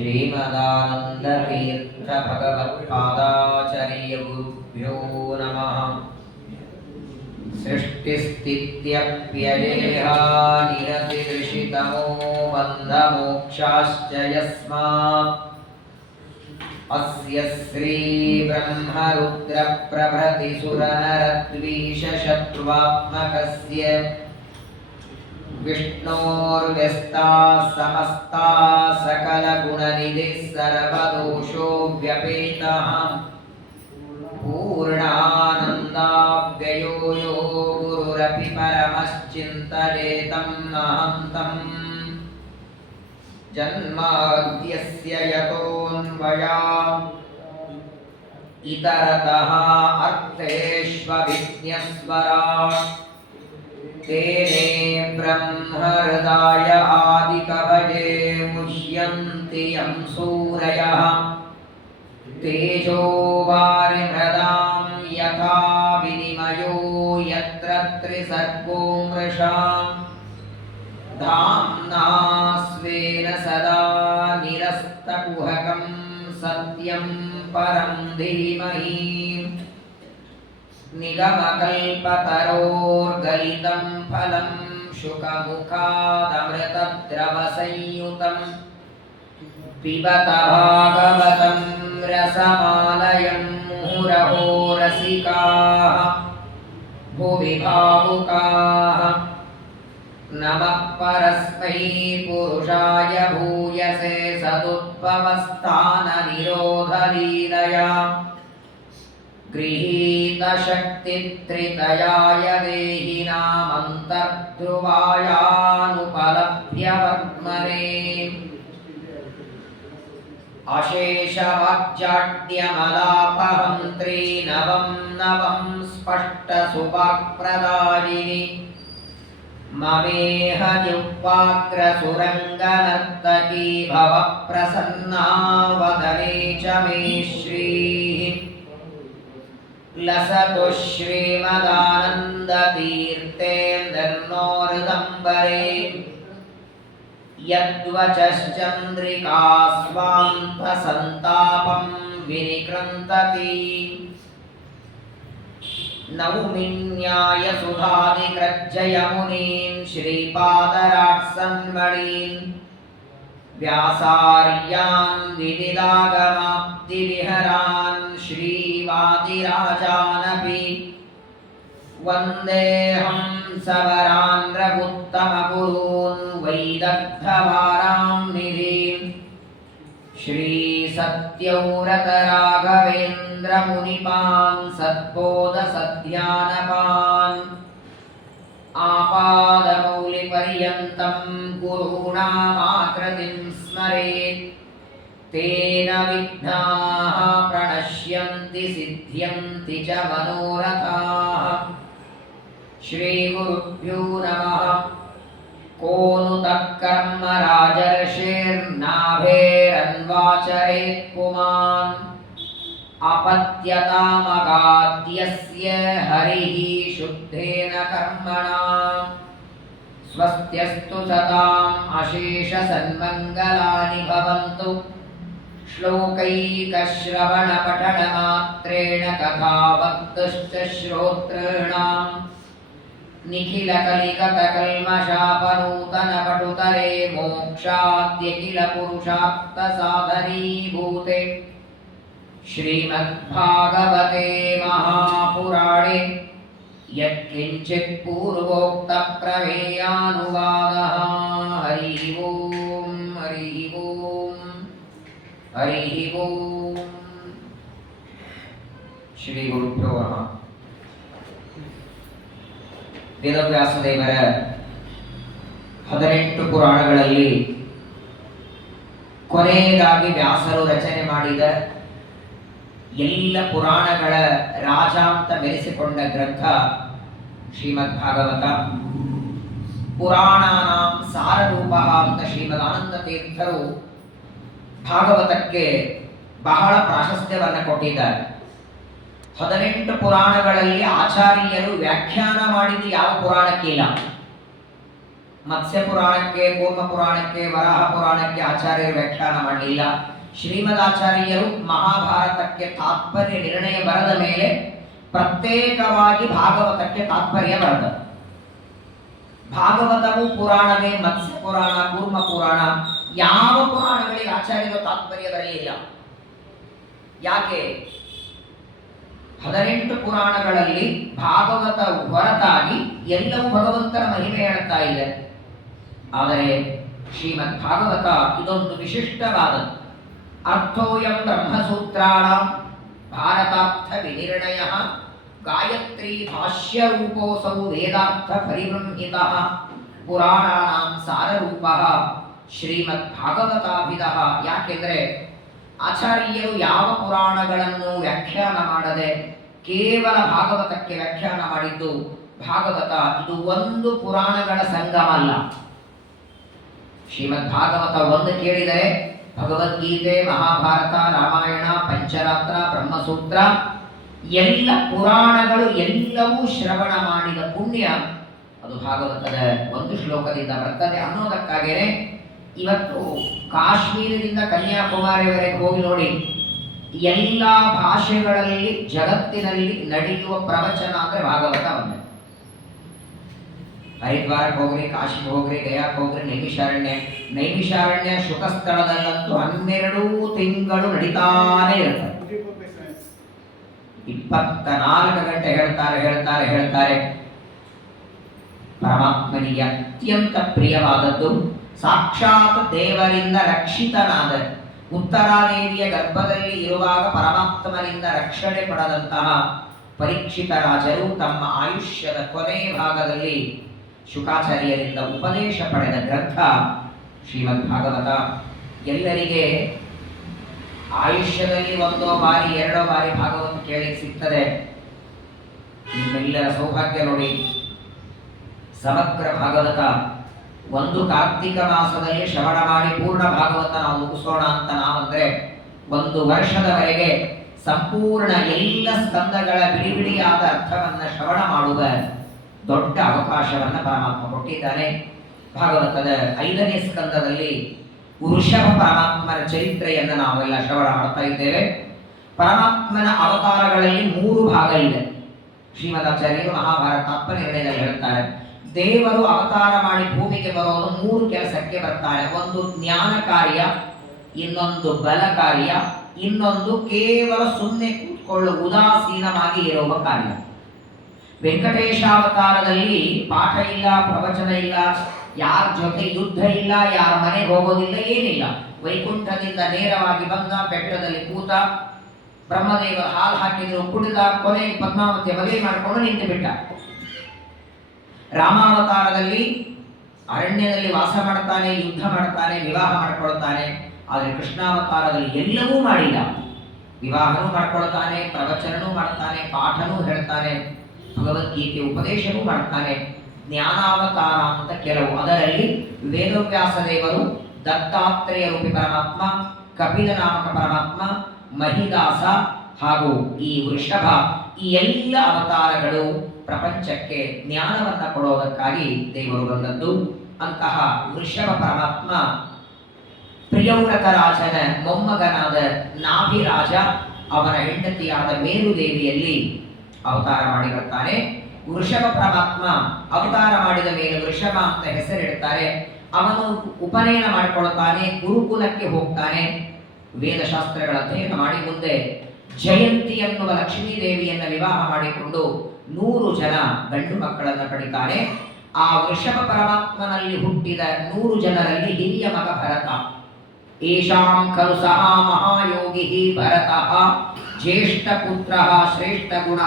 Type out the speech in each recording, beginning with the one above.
श्रीमदानन्दतीर्थ भगवत्पादाचार्य गुरुभ्यो नमः। सृष्टिस्थित्यप्ययेहानिरतिदृशितमो बन्धमोक्षाश्च यस्मात् अस्य श्रीब्रह्मरुद्रप्रभृतिसुरनरद्वीषशत्रुवात्मकस्य विष्णोर्व्यस्ताः समस्ताः सकलगुणनिधिः सर्वदोषो व्यपेतः पूर्णानन्दाव्ययो यो गुरुरपि परमश्चिन्तयेतं महन्तम् जन्माद्यस्य यतोऽन्वयात् इतरतः अर्थेष्वभिज्ञस्वराट् तेने ब्रह्महृदाय आदिकवये मुह्यन्ति यं सूरयः तेजो वारिमृदां यथा विनिमयो यत्र त्रिसर्गो मृषा धाम्ना स्वेन सदा निरस्तकुहकं सत्यं परं धीमहि निगमकल्पतरोर्गलितं फलं शुकमुखादमृतद्रवसंयुतं पिबत भागवतं रसमालयं मुहुरहो रसिकाः भुवि भावुकाः नमः परस्मै पुरुषाय भूयसे सदुद्भवस्थाननिरोधलीलया गृहीतशक्तित्रितयाय देहिनामन्तर्ध्रुवायानुपलभ्यवर्त्मने अशेषवाक्जाड्यमलापहन्त्री नवं नवं स्पष्टसुवाक्प्रदायिनि ममेह जिह्वाग्रसुरङ्गनर्तकी भव प्रसन्ना वदने च मे श्रीः लसतु श्रीमदानन्दतीर्थेन्दर्नोर्दम्बरे यद्वचश्चन्द्रिका स्वान्तसन्तापं विनिकृन्तति नौमिन्यायसुधादिकृज्जयमुनीं श्रीपादराट्सन्मणीन् व्यासार्यान् विविधागमाप्तिविहरान् श्रीवादिराजानपि वन्देऽहं सवरान् रघुत्तमगुरून् वैदग्धवारां श्रीसत्यव्रतराघवेन्द्रमुनिपान् सद्बोधसध्यानपान् आपादमौलिपर्यन्तं गुरूणामाकृतिं स्मरेत् तेन विघ्नाः प्रणश्यन्ति सिद्ध्यन्ति च मनोरथाः। श्रीगुरुभ्यो नमः। को नु तत्कर्म राजर्षिर्नाभेरन्वाचरेत् पुमान् अपत्यतामगाद्यस्य हरिः शुद्धेन कर्मणा स्वस्त्यस्तु सताम् अशेषसन्मङ्गलानि भवन्तु। श्लोकैकश्रवणपठनमात्रेण कथावक्तुश्च श्रोतॄणाम् निखिलकलिकतकल्मषापनूतनपटुतरे मोक्षाद्यखिलपुरुषार्थसाधनीभूते श्रीमद्भागवते महापुराणे यत्किञ्चित् पूर्वोक्तप्रमेयानुवादः। हरिः ओम् हरिः ओम् हरिः ओम्। श्रीगुरुभ्यो नमः। ವೇದವ್ಯಾಸದೇವರ 18 ಪುರಾಣಗಳಲ್ಲಿ ಕೊನೆಯದಾಗಿ ವ್ಯಾಸರು ರಚನೆ ಮಾಡಿದ ಎಲ್ಲ ಪುರಾಣಗಳ ರಾಜ ಅಂತ ಮೆರೆಸಿಕೊಂಡ ಗ್ರಂಥ ಶ್ರೀಮದ್ ಭಾಗವತ. ಪುರಾಣಾನಾಂ ಸಾರರೂಪ ಅಂತ ಶ್ರೀಮದಾನಂದ ತೀರ್ಥರು ಭಾಗವತಕ್ಕೆ ಬಹಳ ಪ್ರಾಶಸ್ತ್ಯವನ್ನು ಕೊಟ್ಟಿದ್ದಾರೆ. 18 ಪುರಾಣಗಳಲ್ಲಿ ಆಚಾರ್ಯರು ವ್ಯಾಖ್ಯಾನ ಮಾಡಿದ ಯಾವ ಪುರಾಣಕ್ಕಿಲ್ಲ. ಮತ್ಸ್ಯ ಪುರಾಣಕ್ಕೆ, ಕೂರ್ಮ ಪುರಾಣಕ್ಕೆ, ವರಾಹ ಪುರಾಣಕ್ಕೆ ಆಚಾರ್ಯರು ವ್ಯಾಖ್ಯಾನ ಮಾಡಲಿಲ್ಲ. ಶ್ರೀಮದಾಚಾರ್ಯರು ಮಹಾಭಾರತಕ್ಕೆ ತಾತ್ಪರ್ಯ ನಿರ್ಣಯ ಬರದ ಮೇಲೆ ಪ್ರತ್ಯೇಕವಾಗಿ ಭಾಗವತಕ್ಕೆ ತಾತ್ಪರ್ಯ ಬರೆದ. ಭಾಗವತವು ಪುರಾಣವೇ, ಮತ್ಸ್ಯ ಪುರಾಣ, ಕೂರ್ಮ ಪುರಾಣ ಯಾವ ಪುರಾಣಗಳಿಗೆ ಆಚಾರ್ಯರು ತಾತ್ಪರ್ಯ ಬರಲಿಲ್ಲ. ಯಾಕೆ? 18 ಪುರಾಣಗಳಲ್ಲಿ ಭಾಗವತ ಹೊರತಾಗಿ ಎಲ್ಲವೂ ಭಗವಂತನ ಮಹಿಮೆ ಹೇಳ್ತಾ ಇದೆ. ಆದರೆ ಶ್ರೀಮದ್ ಭಾಗವತ ಇದೊಂದು ವಿಶಿಷ್ಟವಾದದ್ದು. ಅರ್ಥೋಯಂ ಬ್ರಹ್ಮಸೂತ್ರಾಣ ಭಾರತಾರ್ಥ ವಿನಿರ್ಣಯ ಗಾಯತ್ರಿ ಭಾಷ್ಯ ರೂಪೋಸೌ ವೇದಾರ್ಥ ಪರಿಬೃಂಹಿತ ಪುರಾಣಾನಾಂ ಸಾರರೂಪ ಶ್ರೀಮದ್ ಭಾಗವತಾಭಿಧ. ಯಾಕೆಂದ್ರೆ ಆಚಾರ್ಯರು ಯಾವ ಪುರಾಣಗಳನ್ನು ವ್ಯಾಖ್ಯಾನ ಮಾಡದೆ ಕೇವಲ ಭಾಗವತಕ್ಕೆ ವ್ಯಾಖ್ಯಾನ ಮಾಡಿದ್ದು. ಭಾಗವತ ಇದು ಒಂದು ಪುರಾಣಗಳ ಸಂಗಮ ಅಲ್ಲ. ಶ್ರೀಮದ್ ಭಾಗವತ ಒಂದು ಕೇಳಿದರೆ ಭಗವದ್ಗೀತೆ, ಮಹಾಭಾರತ, ರಾಮಾಯಣ, ಪಂಚರಾತ್ರ, ಬ್ರಹ್ಮಸೂತ್ರ ಎಲ್ಲ ಪುರಾಣಗಳು ಎಲ್ಲವೂ ಶ್ರವಣ ಮಾಡಿದ ಪುಣ್ಯ ಅದು ಭಾಗವತದ ಒಂದು ಶ್ಲೋಕದಿಂದ ಬರ್ತದೆ ಅನ್ನೋದಕ್ಕಾಗಿಯೇ ಇವತ್ತು ಕಾಶ್ಮೀರದಿಂದ ಕನ್ಯಾಕುಮಾರಿವರೆಗೆ ಹೋಗಿ ನೋಡಿ, ಎಲ್ಲ ಭಾಷೆಗಳಲ್ಲಿ ಜಗತ್ತಿನಲ್ಲಿ ನಡೆಯುವ ಪ್ರವಚನ ಅಂದ್ರೆ ಭಾಗವತ ಒಂದೇ. ಹರಿದ್ವಾರಕ್ಕೆ ಹೋಗ್ರಿ, ಕಾಶಿಗೆ ಹೋಗ್ರಿ, ಗಯಾಕ್ಕೆ ಹೋಗ್ರಿ, ನೈಮಿಷಾರಣ್ಯ ಶುಕಸ್ಥಳದಲ್ಲಂತೂ 12 ತಿಂಗಳು ನಡೀತಾನೆ ಇರ್ತಾರೆ. 24 ಗಂಟೆ ಹೇಳ್ತಾರೆ. ಪರಮಾತ್ಮನಿಗೆ ಅತ್ಯಂತ ಪ್ರಿಯವಾದದ್ದು ಸಾಕ್ಷಾತ್ ದೇವರಿಂದ ರಕ್ಷಿತನಾದ, ಉತ್ತರಾದೇವಿಯ ಗರ್ಭದಲ್ಲಿ ಇರುವಾಗ ಪರಮಾತ್ಮನಿಂದ ರಕ್ಷಣೆ ಪಡೆದಂತಹ ಪರೀಕ್ಷಿತ ರಾಜರು ತಮ್ಮ ಆಯುಷ್ಯದ ಕೊನೆ ಭಾಗದಲ್ಲಿ ಶುಕಾಚಾರ್ಯರಿಂದ ಉಪದೇಶ ಪಡೆದ ಗ್ರಂಥ ಶ್ರೀಮದ್ ಭಾಗವತ. ಎಲ್ಲರಿಗೆ ಆಯುಷ್ಯದಲ್ಲಿ 1 ಬಾರಿ 2 ಬಾರಿ ಭಾಗವತ ಕೇಳಿ ಸಿಗ್ತದೆ. ನಿಮ್ಮೆಲ್ಲರ ಸೌಭಾಗ್ಯ ನೋಡಿ, ಸಮಗ್ರ ಭಾಗವತ ಒಂದು ಕಾರ್ತಿಕ ಮಾಸದಲ್ಲಿ ಶ್ರವಣ ಮಾಡಿ ಪೂರ್ಣ ಭಾಗವತ ನಾವು ಮುಗಿಸೋಣ ಅಂತ ನಾವಂದ್ರೆ 1 ವರ್ಷದವರೆಗೆ ಸಂಪೂರ್ಣ ಎಲ್ಲ ಸ್ಕಂದಗಳ ಬಿಡಿಬಿಡಿಯಾದ ಅರ್ಥವನ್ನ ಶ್ರವಣ ಮಾಡುವ ದೊಡ್ಡ ಅವಕಾಶವನ್ನ ಪರಮಾತ್ಮ ಕೊಟ್ಟಿದ್ದಾನೆ. ಭಾಗವತದ 5ನೇ ಸ್ಕಂದದಲ್ಲಿ ವೃಷಭ ಪರಮಾತ್ಮನ ಚರಿತ್ರೆಯನ್ನು ನಾವೆಲ್ಲ ಶ್ರವಣ ಮಾಡ್ತಾ ಇದ್ದೇವೆ. ಪರಮಾತ್ಮನ ಅವತಾರಗಳಲ್ಲಿ 3 ಭಾಗ ಇದೆ. ಶ್ರೀಮದಾಚಾರ್ಯರು ಮಹಾಭಾರತ ತಾತ್ಪರ್ಯದಲ್ಲಿ ಹೇಳ್ತಾರೆ, ದೇವರು ಅವತಾರ ಮಾಡಿ ಭೂಮಿಗೆ ಬರೋದು 3 ಕೆಲಸಕ್ಕೆ ಬರ್ತಾರೆ. ಒಂದು ಜ್ಞಾನ ಕಾರ್ಯ, ಇನ್ನೊಂದು ಬಲ ಕಾರ್ಯ, ಇನ್ನೊಂದು ಕೇವಲ ಸುಮ್ಮನೆ ಕೂತ್ಕೊಳ್ಳು ಉದಾಸೀನವಾಗಿ ಇರುವ ಕಾರ್ಯ. ವೆಂಕಟೇಶಾವತಾರದಲ್ಲಿ ಪಾಠ ಇಲ್ಲ, ಪ್ರವಚನ ಇಲ್ಲ, ಯಾರ ಜೊತೆ ಯುದ್ಧ ಇಲ್ಲ, ಯಾರ ಮನೆಗೆ ಹೋಗೋದಿಲ್ಲ, ಏನಿಲ್ಲ. ವೈಕುಂಠದಿಂದ ನೇರವಾಗಿ ಬಂದ, ಬೆಟ್ಟದಲ್ಲಿ ಕೂತ, ಬ್ರಹ್ಮದೇವ ಹಾಲು ಹಾಕಿದ್ರು, ಕುಡಿದ, ಕೊನೆಗೆ ಪದ್ಮಾವತಿ ಮದುವೆ ಮಾಡಿಕೊಂಡು ನಿಂತು ಬಿಟ್ಟ. ರಾಮಾವತಾರದಲ್ಲಿ ಅರಣ್ಯದಲ್ಲಿ ವಾಸ ಮಾಡ್ತಾನೆ, ಯುದ್ಧ ಮಾಡ್ತಾನೆ, ವಿವಾಹ ಮಾಡ್ಕೊಳ್ತಾನೆ. ಆದರೆ ಕೃಷ್ಣಾವತಾರದಲ್ಲಿ ಎಲ್ಲವೂ ಮಾಡಿಲ್ಲ. ವಿವಾಹನೂ ಮಾಡ್ಕೊಳ್ತಾನೆ, ಪ್ರವಚನನೂ ಮಾಡ್ತಾನೆ, ಪಾಠನೂ ಹೇಳ್ತಾನೆ, ಭಗವದ್ಗೀತೆ ಉಪದೇಶನೂ ಮಾಡ್ತಾನೆ. ಜ್ಞಾನಾವತಾರ ಅಂತ ಕೆಲವು, ಅದರಲ್ಲಿ ವೇದವ್ಯಾಸ ದೇವರು, ದತ್ತಾತ್ರೇಯ ರೂಪಿ ಪರಮಾತ್ಮ, ಕಪಿಲ ನಾಮಕ ಪರಮಾತ್ಮ, ಮಹಿದಾಸ ಹಾಗೂ ಈ ವೃಷಭ, ಈ ಎಲ್ಲ ಅವತಾರಗಳು ಪ್ರಪಂಚಕ್ಕೆ ಜ್ಞಾನವನ್ನ ಕೊಡೋದಕ್ಕಾಗಿ ದೇವರು ಬಂದದ್ದು. ಅಂತಹ ವೃಷಭ ಪರಮಾತ್ಮ ಪ್ರಿಯವ್ರತ ರಾಜನ ಮೊಮ್ಮಗನಾದ ನಾಭಿರಾಜ ಅವನ ಹೆಂಡತಿಯಾದ ಮೇರುದೇವಿಯಲ್ಲಿ ಅವತಾರ ಮಾಡಿ ಬರ್ತಾನೆ. ವೃಷಭ ಪರಮಾತ್ಮ ಅವತಾರ ಮಾಡಿದ ಮೇಲೆ ವೃಷಭ ಅಂತ ಹೆಸರಿಡುತ್ತಾರೆ. ಅವನು ಉಪನಯನ ಮಾಡಿಕೊಳ್ಳುತ್ತಾನೆ, ಗುರುಕುಲಕ್ಕೆ ಹೋಗ್ತಾನೆ, ವೇದಶಾಸ್ತ್ರಗಳ ಅಧ್ಯಯನ ಮಾಡಿ ಮುಂದೆ ಜಯಂತಿ ಎನ್ನುವ ಲಕ್ಷ್ಮೀ ದೇವಿಯನ್ನು ವಿವಾಹ ಮಾಡಿಕೊಂಡು 100 ಜನ ಗಂಡು ಮಕ್ಕಳನ್ನು ಪಡಿತಾನೆ. ಆ ವೃಷಭ ಪರಮಾತ್ಮನಲ್ಲಿ ಹುಟ್ಟಿದ 100 ಜನರಲ್ಲಿ ಹಿರಿಯ ಮಗ ಭರತ. ಏಷಾಂ ಖಲು ಸಹ ಮಹಾಯೋಗಿ ಭರತಃ ಜ್ಯೇಷ್ಠ ಪುತ್ರ ಶ್ರೇಷ್ಠ ಗುಣ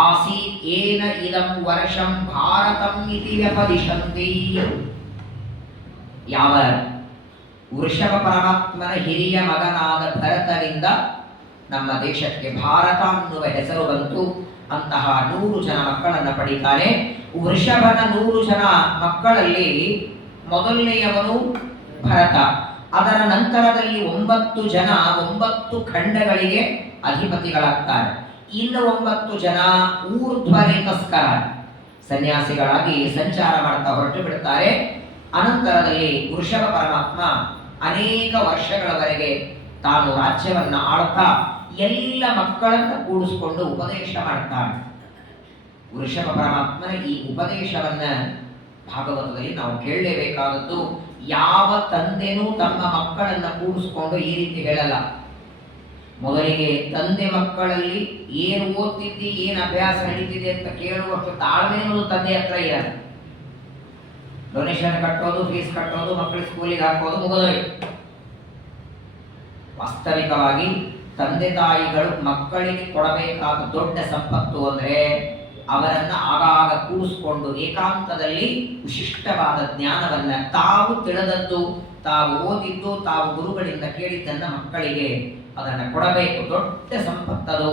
ಆಸೀತ್ ಏನ ಇದಂ ವರ್ಷಂ ಭಾರತಂ ಇತಿ ವ್ಯಪದಿಶಂತಿ. ಯಾವ ವೃಷಭ ಪರಮಾತ್ಮನ ಹಿರಿಯ ಮಗನಾದ ಭರತನಿಂದ ನಮ್ಮ ದೇಶಕ್ಕೆ ಭಾರತ ಅನ್ನುವ ಹೆಸರು ಬಂತು. ಅಂತಹ 100 ಜನ ಮಕ್ಕಳನ್ನು ಪಡಿತಾನೆ. ವೃಷಭನ 100 ಜನ ಮಕ್ಕಳಲ್ಲಿ ಮೊದಲನೆಯವನು ಭರತ. ಅದರ ನಂತರದಲ್ಲಿ 9 ಜನ 9 ಖಂಡಗಳಿಗೆ ಅಧಿಪತಿಗಳಾಗ್ತಾರೆ. ಇನ್ನು 9 ಜನ ಊರ್ಧ್ವರೇತಸ್ಕರ, ಸನ್ಯಾಸಿಗಳಾಗಿ ಸಂಚಾರ ಮಾಡ್ತಾ ಹೊರಟು ಬಿಡುತ್ತಾರೆ. ಅನಂತರದಲ್ಲಿ ವೃಷಭ ಪರಮಾತ್ಮ ಅನೇಕ ವರ್ಷಗಳವರೆಗೆ ತಾನು ರಾಜ್ಯವನ್ನ ಆಳ್ತಾ ಎಲ್ಲ ಮಕ್ಕಳನ್ನು ಕೂಡಿಸಿಕೊಂಡು ಉಪದೇಶ ಮಾಡ್ತಾನೆ. ವೃಷಭ ಪರಮಾತ್ಮನ ಈ ಉಪದೇಶವನ್ನ ಭಾಗವತದಲ್ಲಿ ನಾವು ಕೇಳಲೇಬೇಕಾದದ್ದು. ಯಾವ ತಂದೆನೂ ತಮ್ಮ ಮಕ್ಕಳನ್ನ ಕೂಡಿಸ್ಕೊಂಡು ಈ ರೀತಿ ಹೇಳಲ್ಲ. ಮೊದಲಿಗೆ ತಂದೆ ಮಕ್ಕಳಲ್ಲಿ ಏನು ಓದ್ತಿದ್ದಿ, ಏನು ಅಭ್ಯಾಸ ನಡೀತಿದೆ ಅಂತ ಕೇಳುವಷ್ಟು ತಾಳ್ಮೆ ತಂದೆ ಹತ್ರ ಇರಲ್ಲ. ಡೊನೇಷನ್ ಕಟ್ಟೋದು, ಫೀಸ್ ಕಟ್ಟೋದು, ಮಕ್ಕಳ ಸ್ಕೂಲಿಗೆ ಹಾಕೋದು ಮುಗಿದೋಯ್ತು. ವಾಸ್ತವಿಕವಾಗಿ ತಂದೆ ತಾಯಿಗಳು ಮಕ್ಕಳಿಗೆ ಕೊಡಬೇಕಾದ ದೊಡ್ಡ ಸಂಪತ್ತು ಅಂದ್ರೆ ಅವರನ್ನ ಆಗಾಗ ಕೂಡಿಸ್ಕೊಂಡು ಏಕಾಂತದಲ್ಲಿ ವಿಶಿಷ್ಟವಾದ ಜ್ಞಾನವನ್ನ ತಾವು ತಿಳಿದದ್ದು, ತಾವು ಓದಿದ್ದು, ತಾವು ಗುರುಗಳಿಂದ ಕೇಳಿದ್ದನ್ನ ಮಕ್ಕಳಿಗೆ ಅದನ್ನು ಕೊಡಬೇಕು. ದೊಡ್ಡ ಸಂಪತ್ತದು.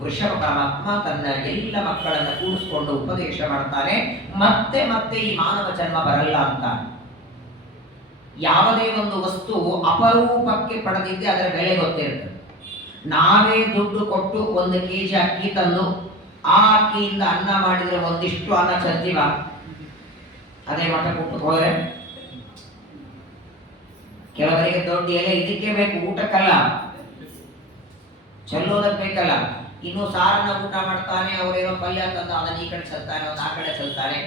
ವೃಷಭ ಪರಮಾತ್ಮ ತನ್ನ ಎಲ್ಲ ಮಕ್ಕಳನ್ನ ಕೂಡಿಸ್ಕೊಂಡು ಉಪದೇಶ ಮಾಡ್ತಾನೆ. ಮತ್ತೆ ಮತ್ತೆ ಈ ಮಾನವ ಜನ್ಮ ಬರಲ್ಲ ಅಂತ. ಯಾವುದೇ ಒಂದು ವಸ್ತು ಅಪರೂಪಕ್ಕೆ ಪಡೆದಿದ್ದೆ ಅದರ ಬೆಲೆ ಗೊತ್ತಿರ್ತದೆ. ನಾವೇ ದುಡ್ಡು ಕೊಟ್ಟು 1 kg ಅಕ್ಕಿ ತಂದು ಆ ಅಕ್ಕಿಯಿಂದ ಅನ್ನ ಮಾಡಿದ್ರೆ ಒಂದಿಷ್ಟು ಅನ್ನ ಚಲ್ತೀವ. ಅದೇ ಮಠ ಕೊಟ್ಟು ಹೋದ್ರೆ ಕೆಲವರಿಗೆ ದೊಡ್ಡ ಎಲೆ ಇದಕ್ಕೆ ಬೇಕು, ಊಟಕ್ಕಲ್ಲ, ಚೆಲ್ಲೋದಕ್ಕೆ ಬೇಕಲ್ಲ. ಇನ್ನು ಸಾರನ್ನ ಊಟ ಮಾಡ್ತಾನೆ, ಅವರೇನೋ ಪಲ್ಯ ತಂದು ಅದನ್ನ ಈ ಕಡೆ ಚೆಲ್ತಾನೆ, ಒಂದು ಆ ಕಡೆ ಚೆಲ್ತಾನೆ.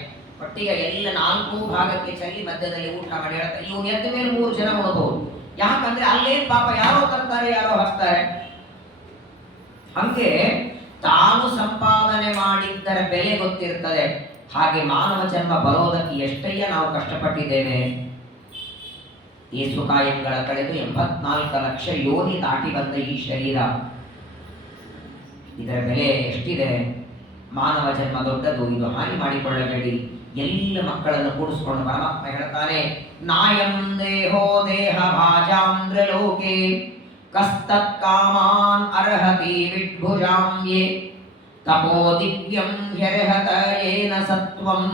ಒಟ್ಟಿಗೆ ಎಲ್ಲ 4 ಭಾಗಕ್ಕೆ ಚೆಲ್ಲಿ ಮಧ್ಯದಲ್ಲಿ ಊಟ ಮಾಡಿ ಹೇಳ್ತಾರೆ, ಇವನು ಎದ್ದ ಮೇಲೆ 3 ಜನ ಉಣಬಹುದು. ಯಾಕಂದ್ರೆ ಅಲ್ಲೇನ್ ಪಾಪ ಯಾರೋ ತರ್ತಾರೆ, ಯಾರೋ ಹಾಕ್ತಾರೆ. ಹಂಗೆ ತಾನು ಸಂಪಾದನೆ ಮಾಡಿದ್ದರ ಬೆಲೆ ಗೊತ್ತಿರ್ತದೆ. ಹಾಗೆ ಮಾನವ ಜನ್ಮ ಬರೋದಕ್ಕೆ ಎಷ್ಟಯ್ಯ ನಾವು ಕಷ್ಟಪಟ್ಟಿದ್ದೇವೆ. ಏಸುಕಾಯಂಗಳ ಕಳೆದು 84 ಲಕ್ಷ ಯೋನಿ ದಾಟಿ ಬಂದ ಈ ಶರೀರ, ಇದರ ಬೆಲೆ ಎಷ್ಟಿದೆ. ಮಾನವ ಜನ್ಮ ದೊಡ್ಡದು, ಇದು ಹಾನಿ ಮಾಡಿಕೊಳ್ಳಬೇಡಿ. ಎಲ್ಲ ಮಕ್ಕಳನ್ನು ಕೂಡಿಸ್ಕೊಂಡು ಪರಮಾತ್ಮ ಹೇಳ್ತಾನೆ, ನಾಯಂ ದೇಹೋ ದೇಹ ಭಾಜಾಂದ್ರ ಲೋಕೆ ಕಸ್ತತ್ ಕಾಮಾನ್ ಅರ್ಹತಿ ವಿಡ್ಭುಜಾಂಯೇ ತಪೋ ದಿವ್ಯಂ ಹ್ಯರ್ಹತ ಯೇನ ಸತ್ವಂ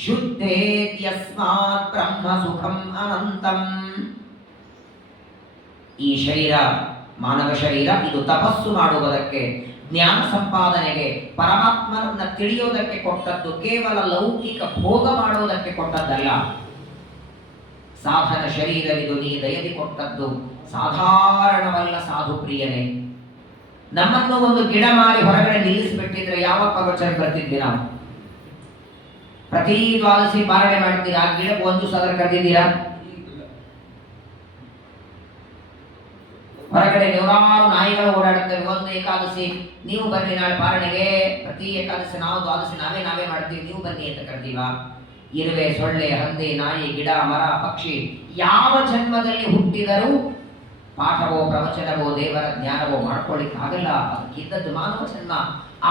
ಶುದ್ಧೇತ್ಯಸ್ಮಾತ್ ಬ್ರಹ್ಮ ಸುಖಂ ಅನಂತಂ. ಈ ಶರೀರ, ಮಾನವ ಶರೀರ, ಇದು ತಪಸ್ಸು ಮಾಡುವುದಕ್ಕೆ, ಜ್ಞಾನ ಸಂಪಾದನೆಗೆ, ಪರಮಾತ್ಮನನ್ನ ತಿಳಿಯೋದಕ್ಕೆ ಕೊಟ್ಟದ್ದು. ಕೇವಲ ಲೌಕಿಕ ಭೋಗ ಮಾಡುವುದಕ್ಕೆ ಕೊಟ್ಟದ್ದಲ್ಲ. ಸಾಧನ ಶರೀರವಿದು ನೀ ದಯದಿ ಕೊಟ್ಟದ್ದು, ಸಾಧಾರಣವಲ್ಲ ಸಾಧು ಪ್ರಿಯನೇ. ನಮ್ಮನ್ನು ಒಂದು ಗಿಡ ಮಾರಿ ಹೊರಗಡೆ ನಿಲ್ಲಿಸಿಬಿಟ್ಟಿದ್ರೆ ಯಾವ ಪ್ರವಚನ ಬರ್ತಿದ್ವಿ ನಾವು? ಪ್ರತಿ ದ್ವಾದಶಿ ಪಾರಣೆ ಮಾಡ್ತೀರಾ, ಆ ಗಿಡಕ್ಕೆ ಒಂದು ಸಲ ಕರೆದಿದ್ದೀರಾ? ಹೊರಗಡೆ ನೂರಾರು ನಾಯಿಗಳು ಓಡಾಡುತ್ತವೆ. ಒಂದು ಏಕಾದಶಿ ನೀವು ಬನ್ನಿ ನಾಳೆ ಪಾರಣೆಗೆ, ಪ್ರತಿ ಏಕಾದಶಿ ನಾವು ದ್ವಾದಶಿ ನಾವೇ ಮಾಡ್ತೀವಿ, ನೀವು ಬನ್ನಿ ಅಂತ ಕರ್ತೀವ? ಇರುವೆ, ಸೊಳ್ಳೆ, ಹಂದಿ, ನಾಯಿ, ಗಿಡ, ಮರ, ಪಕ್ಷಿ ಯಾವ ಜನ್ಮದಲ್ಲಿ ಹುಟ್ಟಿದರೂ ಪಾಠವೋ ಪ್ರವಚನವೋ ದೇವರ ಜ್ಞಾನವೋ ಮಾಡ್ಕೊಳ್ಳಿಕ್ಕೆ ಆಗಲ್ಲ. ಅದಕ್ಕಿದ್ದದ್ದು ಮಾನವ ಜನ್ಮ.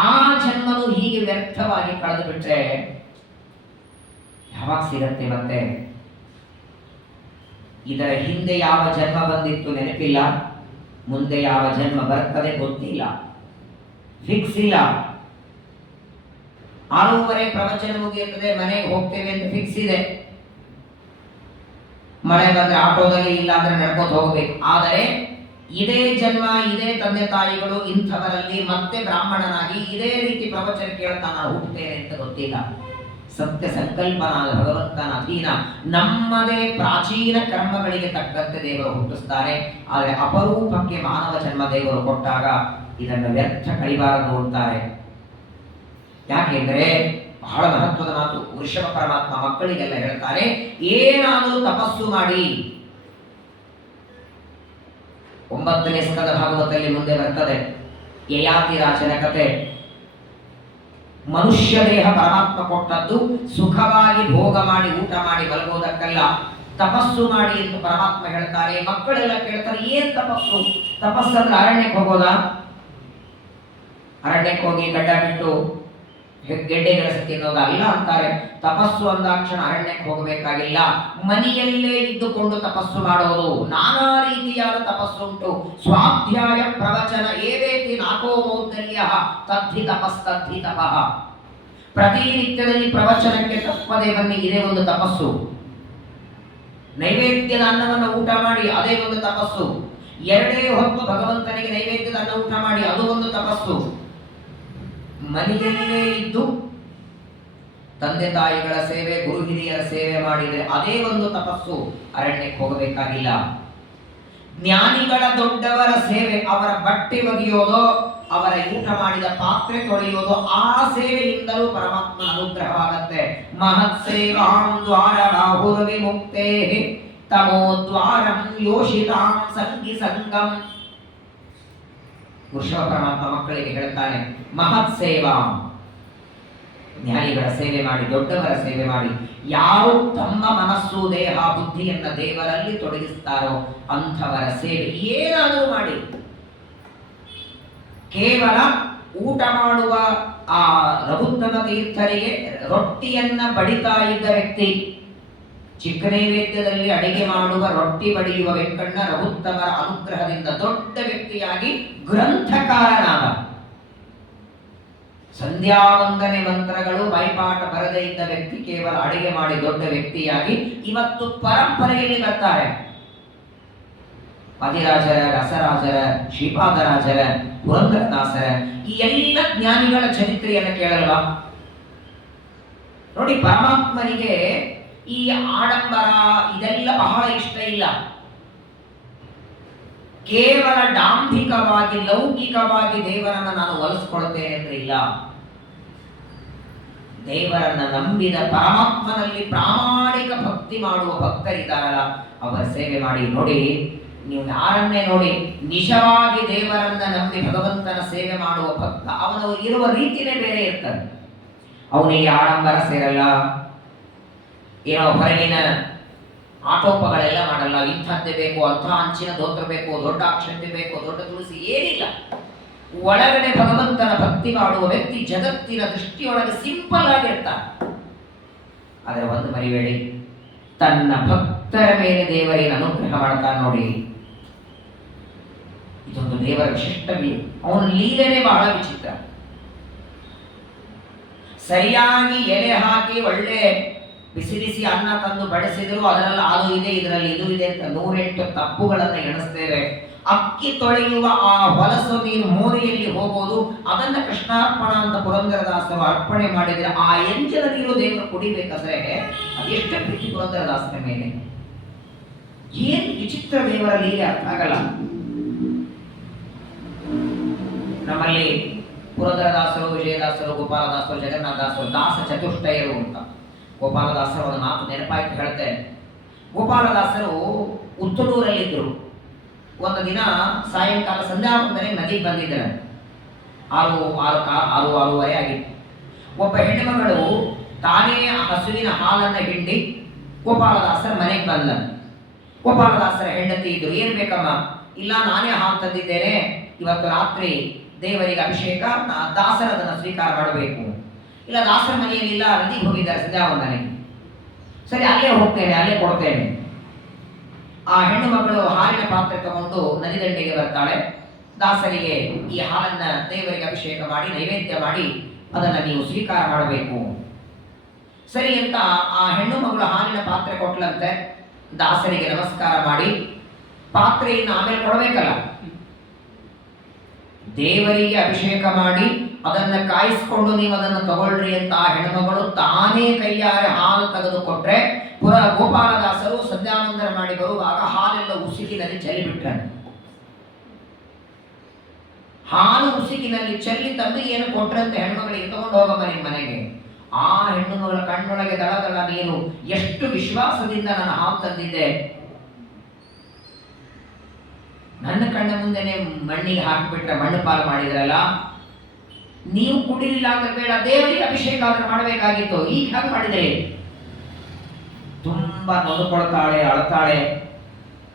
ಆ ಜನ್ಮನು ಹೀಗೆ ವ್ಯರ್ಥವಾಗಿ ಕಳೆದು ಬಿಟ್ರೆ ಯಾವಾಗ ಸಿಗತ್ತೆ ಮತ್ತೆ? ಇದರ ಹಿಂದೆ ಯಾವ ಜನ್ಮ ಬಂದಿತ್ತು ನೆನಪಿಲ್ಲ, ಮುಂದೆ ಯಾವ ಜನ್ಮ ಬರ್ತದೆ ಗೊತ್ತಿಲ್ಲ, ಫಿಕ್ಸ್ ಇಲ್ಲ. 6:30 ಪ್ರವಚನ ಮುಗಿಯುತ್ತದೆ, ಮನೆಗೆ ಹೋಗ್ತೇವೆ ಅಂತ ಫಿಕ್ಸ್ ಇದೆ. ಮಳೆ ಬಂದ್ರೆ ಆಟೋದಲ್ಲಿ, ಇಲ್ಲ ಅಂದ್ರೆ ನಡ್ಕೊಂಡು ಹೋಗ್ಬೇಕು. ಆದರೆ ಇದೇ ಜನ್ಮ, ಇದೇ ತಂದೆ ತಾಯಿಗಳು ಇಂಥವರಲ್ಲಿ ಮತ್ತೆ ಬ್ರಾಹ್ಮಣನಾಗಿ ಇದೇ ರೀತಿ ಪ್ರವಚನ ಕೇಳ್ತಾ ನಾನು ಹುಟ್ಟುತ್ತೇನೆ ಅಂತ ಗೊತ್ತಿಲ್ಲ. ಸತ್ಯ ಸಂಕಲ್ಪನಾದ ಭಗವಂತನ ಅಧೀನ ನಮ್ಮದೇ ಪ್ರಾಚೀನ ಕರ್ಮಗಳಿಗೆ ತಕ್ಕಂತೆ ದೇವರು ಹುಟ್ಟಿಸ್ತಾರೆ. ಆದರೆ ಅಪರೂಪಕ್ಕೆ ಮಾನವ ಜನ್ಮ ದೇವರು ಕೊಟ್ಟಾಗ ಇದನ್ನು ವ್ಯರ್ಥ ಕಳಿಬಾರದು ಅಂತಾರೆ. ಯಾಕೆಂದ್ರೆ ಬಹಳ ಮಹತ್ವದ ಮಾತು. ವೃಷಭ ಪರಮಾತ್ಮ ಮಕ್ಕಳಿಗೆಲ್ಲ ಹೇಳ್ತಾರೆ, ಏನಾದರೂ ತಪಸ್ಸು ಮಾಡಿ. 9ನೇ ಸ್ಕಂದ ಭಾಗವತದಲ್ಲಿ ಮುಂದೆ ಬರ್ತದೆ ಯಯಾತಿ ರಾಜನ ಕತೆ. ಮನುಷ್ಯ ದೇಹ ಪರಮಾತ್ಮ ಕೊಟ್ಟದ್ದು ಸುಖವಾಗಿ ಭೋಗ ಮಾಡಿ ಊಟ ಮಾಡಿ ಮಲಗೋದಕ್ಕಲ್ಲ, ತಪಸ್ಸು ಮಾಡಿ ಎಂದು ಪರಮಾತ್ಮ ಹೇಳ್ತಾರೆ. ಮಕ್ಕಳೆಲ್ಲ ಕೇಳ್ತಾರೆ, ಏನ್ ತಪಸ್ಸು? ತಪಸ್ಸಂದ್ರೆ ಅರಣ್ಯಕ್ಕೆ ಹೋಗೋದಾ? ಅರಣ್ಯಕ್ಕೆ ಹೋಗಿ ಗಡ್ಡ ಬಿಟ್ಟು ಗೆಡ್ಡೆ ಗೆಣಸು ತಿನ್ನೋದಲ್ಲ ಅಂತಾರೆ. ತಪಸ್ಸು ಅಂದಾಕ್ಷಣ ಅರಣ್ಯಕ್ಕೆ ಹೋಗಬೇಕಾಗಿಲ್ಲ, ಮನೆಯಲ್ಲೇ ಇದ್ದುಕೊಂಡು ತಪಸ್ಸು ಮಾಡೋದು. ನಾನಾ ರೀತಿಯಾದ ತಪಸ್ಸುಂಟು. ಸ್ವಾಧ್ಯಾಯ ಪ್ರವಚನ ಏವೇತಿ ನಾಕೋ ಮೌದ್ಗಲ್ಯ ತದ್ಧಿ ತಪಸ್ತದ್ಧಿ ತಪಃ. ಪ್ರತಿನಿತ್ಯದಲ್ಲಿ ಪ್ರವಚನಕ್ಕೆ ತಪ್ಪದೆ ಬನ್ನಿ, ಇದೇ ಒಂದು ತಪಸ್ಸು. ನೈವೇದ್ಯದ ಅನ್ನವನ್ನು ಊಟ ಮಾಡಿ, ಅದೇ ಒಂದು ತಪಸ್ಸು. 2 ಹೊತ್ತು ಭಗವಂತನಿಗೆ ನೈವೇದ್ಯದ ಅನ್ನ ಊಟ ಮಾಡಿ, ಅದು ಒಂದು ತಪಸ್ಸು. ಮನೆಯಲ್ಲೇ ಇದ್ದು ತಂದೆ ತಾಯಿಗಳ ಸೇವೆ, ಗುರು ಹಿರಿಯರ ಸೇವೆ ಮಾಡಿದರೆ ಅದೇ ಒಂದು ತಪಸ್ಸು. ಅರಣ್ಯಕ್ಕೆ ಹೋಗಬೇಕಾಗಿಲ್ಲ. ಜ್ಞಾನಿಗಳ ದೊಡ್ಡವರ ಸೇವೆ, ಅವರ ಬಟ್ಟೆ ಒಗೆಯೋದು, ಅವರ ಊಟ ಮಾಡಿದ ಪಾತ್ರೆ ತೊಳೆಯೋದು, ಆ ಸೇವೆಯಿಂದಲೂ ಪರಮಾತ್ಮ ಅನುಗ್ರಹವಾಗತ್ತೆ. ಮಹತ್ ಸೇವಾಂ ದ್ವಾರ ರಾಹುರ ವಿಮುಕ್ತೇ ತಮೋ ದ್ವಾರಂ ಯೋಷಿತಾಂ ಸಂಗಿ ಸಂಗಂ. ವೃಷಭ ಪರಮಾತ್ಮ ಮಕ್ಕಳಿಗೆ ಹೇಳ್ತಾನೆ, ಮಹತ್ ಸೇವಾಂ, ಜ್ಞಾನಿಗಳ ಸೇವೆ ಮಾಡಿ, ದೊಡ್ಡವರ ಸೇವೆ ಮಾಡಿ. ಯಾರು ತಮ್ಮ ಮನಸ್ಸು, ದೇಹ, ಬುದ್ಧಿಯನ್ನ ದೇವರಲ್ಲಿ ತೊಡಗಿಸ್ತಾರೋ ಅಂಥವರ ಸೇವೆ ಏನಾದರೂ ಮಾಡಿ. ಕೇವಲ ಊಟ ಮಾಡುವ ಆ ರಘುತ್ತಮ ತೀರ್ಥರಿಗೆ ರೊಟ್ಟಿಯನ್ನ ಬಡಿತಾ ಇದ್ದ ವ್ಯಕ್ತಿ, ಚಿಕ್ಕ ನೈವೇದ್ಯದಲ್ಲಿ ಅಡಿಗೆ ಮಾಡುವ ರೊಟ್ಟಿ ಬಡಿಯುವ ವೆಂಕಣ್ಣ ರಘುತ್ತಮರ ಅನುಗ್ರಹದಿಂದ ದೊಡ್ಡ ವ್ಯಕ್ತಿಯಾಗಿ ಗ್ರಂಥಕಾರನಾದ. ಸಂಧ್ಯಾವಂದನೆ ಮಂತ್ರಗಳು ಬೈಪಾಠ ಬರದೇ ಇದ್ದ ವ್ಯಕ್ತಿ ಕೇವಲ ಅಡಿಗೆ ಮಾಡಿ ದೊಡ್ಡ ವ್ಯಕ್ತಿಯಾಗಿ ಇವತ್ತು ಪರಂಪರೆಯಲ್ಲಿ ಬರ್ತಾರೆ. ಪದಿರಾಜರ, ರಸರಾಜರ, ಶ್ರೀಪಾದರಾಜರ, ಪುರಂದರದಾಸರ, ಈ ಎಲ್ಲ ಜ್ಞಾನಿಗಳ ಚರಿತ್ರೆಯನ್ನು ಕೇಳಲ್ವಾ? ನೋಡಿ, ಪರಮಾತ್ಮನಿಗೆ ಈ ಆಡಂಬರ ಇದೆಲ್ಲ ಬಹಳ ಇಷ್ಟ ಇಲ್ಲ. ಕೇವಲ ಡಾಂಭಿಕವಾಗಿ, ಲೌಕಿಕವಾಗಿ ದೇವರನ್ನ ನಾನು ಒಲಿಸ್ಕೊಳ್ತೇನೆ ಅಂದ್ರೆ ಇಲ್ಲ. ದೇವರನ್ನ ನಂಬಿದ, ಪರಮಾತ್ಮನಲ್ಲಿ ಪ್ರಾಮಾಣಿಕ ಭಕ್ತಿ ಮಾಡುವ ಭಕ್ತರಿದ್ದಾರಲ್ಲ, ಅವರ ಸೇವೆ ಮಾಡಿ. ನೋಡಿ, ನೀವು ಯಾರನ್ನೇ ನೋಡಿ, ನಿಜವಾಗಿ ದೇವರನ್ನ ನಂಬಿ ಭಗವಂತನ ಸೇವೆ ಮಾಡುವ ಭಕ್ತ, ಅವನು ಇರುವ ರೀತಿನೇ ಬೇರೆ ಇರ್ತದೆ. ಅವನಿಗೆ ಆಡಂಬರ ಸೇರಲ್ಲ, ಏನೋ ಹೊರಗಿನ ಆಟೋಪಗಳೆಲ್ಲ ಮಾಡಲ್ಲ. ಇಂಥದ್ದೇ ಬೇಕು, ಅಂಥ ಅಂಚಿನ ದೋತ್ರ ಬೇಕು, ದೊಡ್ಡ ಅಕ್ಷತೆ ಬೇಕು, ದೊಡ್ಡ ತುಳಸಿ, ಏನಿಲ್ಲ. ಒಳಗಡೆ ಭಗವಂತನ ಭಕ್ತಿ ಮಾಡುವ ವ್ಯಕ್ತಿ ಜಗತ್ತಿನ ದೃಷ್ಟಿಯೊಳಗೆ ಸಿಂಪಲ್ ಆಗಿರ್ತಾನೆ. ಆದರೆ ಒಂದು ಮರಿಬೇಡಿ, ತನ್ನ ಭಕ್ತರ ಮೇಲೆ ದೇವರಿಗೆ ಅನುಗ್ರಹ ಮಾಡ್ತಾನೆ. ನೋಡಿ, ಇದೊಂದು ದೇವರ ವಿಶಿಷ್ಟ ಅವನ ಲೀಲೆನೇ ಬಹಳ ವಿಚಿತ್ರ. ಸರಿಯಾಗಿ ಎಲೆ ಹಾಕಿ ಒಳ್ಳೆ ಬಿಸಿ ಬಿಸಿ ಅನ್ನ ತಂದು ಬಡಿಸಿದ್ರು ಅದರಲ್ಲಿ ಅದು ಇದೆ, ಇದರಲ್ಲಿ ಇದು ಇದೆ ಅಂತ 108 ತಪ್ಪುಗಳನ್ನು ಎಣಿಸ್ತೇವೆ. ಅಕ್ಕಿ ತೊಳೆಯುವ ಆ ಹೊಲಸು ನೀರು ಮೋರಿಯಲ್ಲಿ ಹೋಗೋದು, ಅದನ್ನ ಕೃಷ್ಣಾರ್ಪಣ ಅಂತ ಪುರಂದರದಾಸರು ಅರ್ಪಣೆ ಮಾಡಿದರೆ ಆ ಎಂಜಲ ನೀರು ದೇವರು ಕುಡಿಬೇಕಾದ್ರೆ ಅದೆಷ್ಟು ಪ್ರೀತಿ ಪುರಂದರದಾಸರ ಮೇಲೆ. ಏನು ವಿಚಿತ್ರ ದೇವರ ಲೀಲೆ, ಅರ್ಥ ಆಗಲ್ಲ. ನಮ್ಮಲ್ಲಿ ಪುರಂದರದಾಸರು, ವಿಜಯದಾಸರು, ಗೋಪಾಲದಾಸರು, ಜಗನ್ನಾಥದಾಸರು, ದಾಸ ಚತುಷ್ಟಯರು ಅಂತ. ಗೋಪಾಲದಾಸರು ಒಂದು ಮಾತು ನೆನಪಾಯ್ತು ಹೇಳ್ತೇನೆ. ಗೋಪಾಲದಾಸರು ಉತ್ತಲೂರಲ್ಲಿದ್ದರು. ಒಂದು ದಿನ ಸಾಯಂಕಾಲ ಸಂಧ್ಯಾವಂದನೆ ನದಿಗೆ ಬಂದಿದ್ದಾರೆ. 6:30 ಆಗಿತ್ತು. ಒಬ್ಬ ಹೆಣ್ಣುಮಗಳು ತಾನೇ ಹಸುವಿನ ಹಾಲನ್ನು ಹಿಂಡಿ ಗೋಪಾಲದಾಸರ ಮನೆಗೆ ಬಂದ. ಗೋಪಾಲದಾಸರ ಹೆಂಡತಿ ಇದ್ರು. ಏನು ಬೇಕಮ್ಮ? ಇಲ್ಲ, ನಾನೇ ಹಾಲು ತಂದಿದ್ದೇನೆ, ಇವತ್ತು ರಾತ್ರಿ ದೇವರಿಗೆ ಅಭಿಷೇಕ, ದಾಸರ ಅದನ್ನು ಸ್ವೀಕಾರ ಮಾಡಬೇಕು. ಇಲ್ಲ, ದಾಸರ ಮನೆಯಲ್ಲಿ ಇಲ್ಲ, ನದಿಗೆ ಹೋಗಿದ್ದಾರೆ ಸಂಧ್ಯಾವಂದನೆ. ಸರಿ, ಅಲ್ಲೇ ಹೋಗ್ತೇನೆ, ಅಲ್ಲೇ ಕೊಡ್ತೇನೆ. ಆ ಹೆಣ್ಣು ಮಗಳು ಹಾಲಿನ ಪಾತ್ರೆ ತಗೊಂಡು ನದಿ ದಂಡೆಗೆ ಬರ್ತಾಳೆ. ದಾಸರಿಗೆ ಈ ಹಾಲನ್ನ ದೇವರಿಗೆ ಅಭಿಷೇಕ ಮಾಡಿ ನೈವೇದ್ಯ ಮಾಡಿ ಅದನ್ನ ನೀವು ಸ್ವೀಕಾರ ಮಾಡಬೇಕು. ಸರಿ ಅಂತ ಆ ಹೆಣ್ಣು ಮಗಳು ಹಾಲಿನ ಪಾತ್ರೆ ಕೊಟ್ಲಂತೆ. ದಾಸರಿಗೆ ನಮಸ್ಕಾರ ಮಾಡಿ ಪಾತ್ರೆಯನ್ನು ಆಮೇಲೆ ಕೊಡಬೇಕಲ್ಲ, ದೇವರಿಗೆ ಅಭಿಷೇಕ ಮಾಡಿ ಅದನ್ನ ಕಾಯಿಸ್ಕೊಂಡು ನೀವು ಅದನ್ನು ತಗೊಳ್ರಿ ಅಂತ ಆ ಹೆಣ್ಮಗಳು ತಾನೇ ಕೈಯಾರೆ ಹಾಲು ತೆಗೆದು ಕೊಟ್ರೆ, ಗೋಪಾಲದಾಸರು ಸಂಧ್ಯಾವಂದನೆ ಮಾಡಿ ಬರುವಾಗ ಹಾಲೆಲ್ಲ ಉಸುಕಿನಲ್ಲಿ ಚೆಲ್ಲಿಬಿಟ್ರೆ. ಹಾಲು ಉಸುಕಿನಲ್ಲಿ ಚೆಲ್ಲಿ ತಂದು ಏನು ಕೊಟ್ರಂತೆ ಹೆಣ್ಮಗಳಿಗೆ, ತಗೊಂಡು ಹೋಗಮ್ಮ ನಿಮ್ಮ ಮನೆಗೆ. ಆ ಹೆಣ್ಣುಮಗಳ ಕಣ್ಣೊಳಗೆ ದಳ ದಳ ನೀರು. ಎಷ್ಟು ವಿಶ್ವಾಸದಿಂದ ನಾನು ಹಾಲು ತಂದಿದ್ದೆ, ನನ್ನ ಕಣ್ಣ ಮುಂದೆನೆ ಮಣ್ಣಿಗೆ ಹಾಕಿಬಿಟ್ರೆ ಮಣ್ಣು ಪಾಲು ಮಾಡಿದ್ರಲ್ಲ, ನೀವು ಕುಡಿಲಿಲ್ಲ ಅಂದ್ರೆ ಬೇಡ, ದೇವರಿಗೆ ಅಭಿಷೇಕ ಆದ್ರೆ ಮಾಡಬೇಕಾಗಿತ್ತು, ಈಗ ಹಾಗೆ ಮಾಡಿದ್ರೆ. ತುಂಬಾ ನೊಂದುಕೊಳ್ತಾಳೆ, ಅಳ್ತಾಳೆ.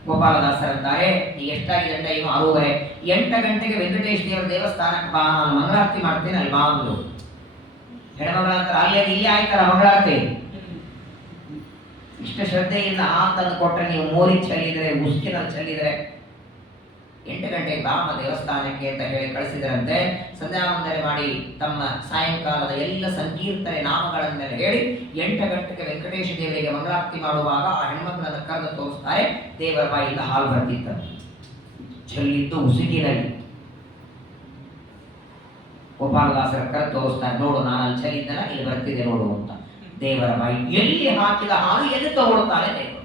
ಗೋಪಾಲದಾಸರಂತಾರೆ, ಈಗ ಎಷ್ಟಾಗಿದೆ ಅಂತ, ಇನ್ನು 6:30. 8 ಗಂಟೆಗೆ ವೆಂಕಟೇಶ ದೇವರ ದೇವಸ್ಥಾನಕ್ಕೆ ಬಾ, ನಾನು ಮಂಗಳಾರತಿ ಮಾಡ್ತೇನೆ, ಅಲ್ಲಿ ಬಾ ಅಂದ್ರು. ಹೆಣ್ಮಗಳ ಅಂತಾರೆ, ಅಲ್ಲಿ ಇಲ್ಲೇ ಆಯ್ತಲ್ಲ ಮಂಗಳಾರತಿ. ಇಷ್ಟ ಶ್ರದ್ಧೆಯಿಂದ ಆ ತಂದು ಕೊಟ್ಟರೆ, ನೀವು ಮೋರಿ ಚೆಲ್ಲಿದ್ರೆ, ಮುಸ್ಕಿನಲ್ಲಿ ಚೆಲ್ಲಿದ್ರೆ 8 ಗಂಟೆಗೆ ಬಾಮ ದೇವಸ್ಥಾನಕ್ಕೆ ಅಂತ ಹೇಳಿ ಕಳಿಸಿದರಂತೆ. ಸಂಧ್ಯಾವಂದನೆ ಮಾಡಿ ತಮ್ಮ ಸಾಯಂಕಾಲದ ಎಲ್ಲ ಸಂಕೀರ್ತನೆ ನಾಮಗಳನ್ನೆಲ್ಲ ಹೇಳಿ 8 ಗಂಟೆಗೆ ವೆಂಕಟೇಶ ದೇವರಿಗೆ ಮಂಗಳಾರತಿ ಮಾಡುವಾಗ ಆ ಹೆಣ್ಮಕ್ಳನ್ನ ಕರೆದು ತೋರಿಸ್ತಾರೆ. ದೇವರ ಬಾಯಿಯಿಂದ ಹಾಲು ಬರ್ತಿತ್ತ, ಚೆಲ್ಲಿದ್ದು ಉಸುಕಿನಲ್ಲಿ. ಗೋಪಾಲದಾಸರ ಕರೆದು ತೋರಿಸ್ತಾರೆ, ನೋಡು ನಾನು ಅಲ್ಲಿ ಚೆಲ್ಲಿದ್ದನ, ಇಲ್ಲಿ ಬರ್ತಿದೆ ನೋಡು ಅಂತ. ದೇವರ ಬಾಯಿ. ಎಲ್ಲಿ ಹಾಕಿದ ಹಾಲು ಎಲ್ಲಿ ತಗೊಳ್ತಾನೆ ದೇವರು.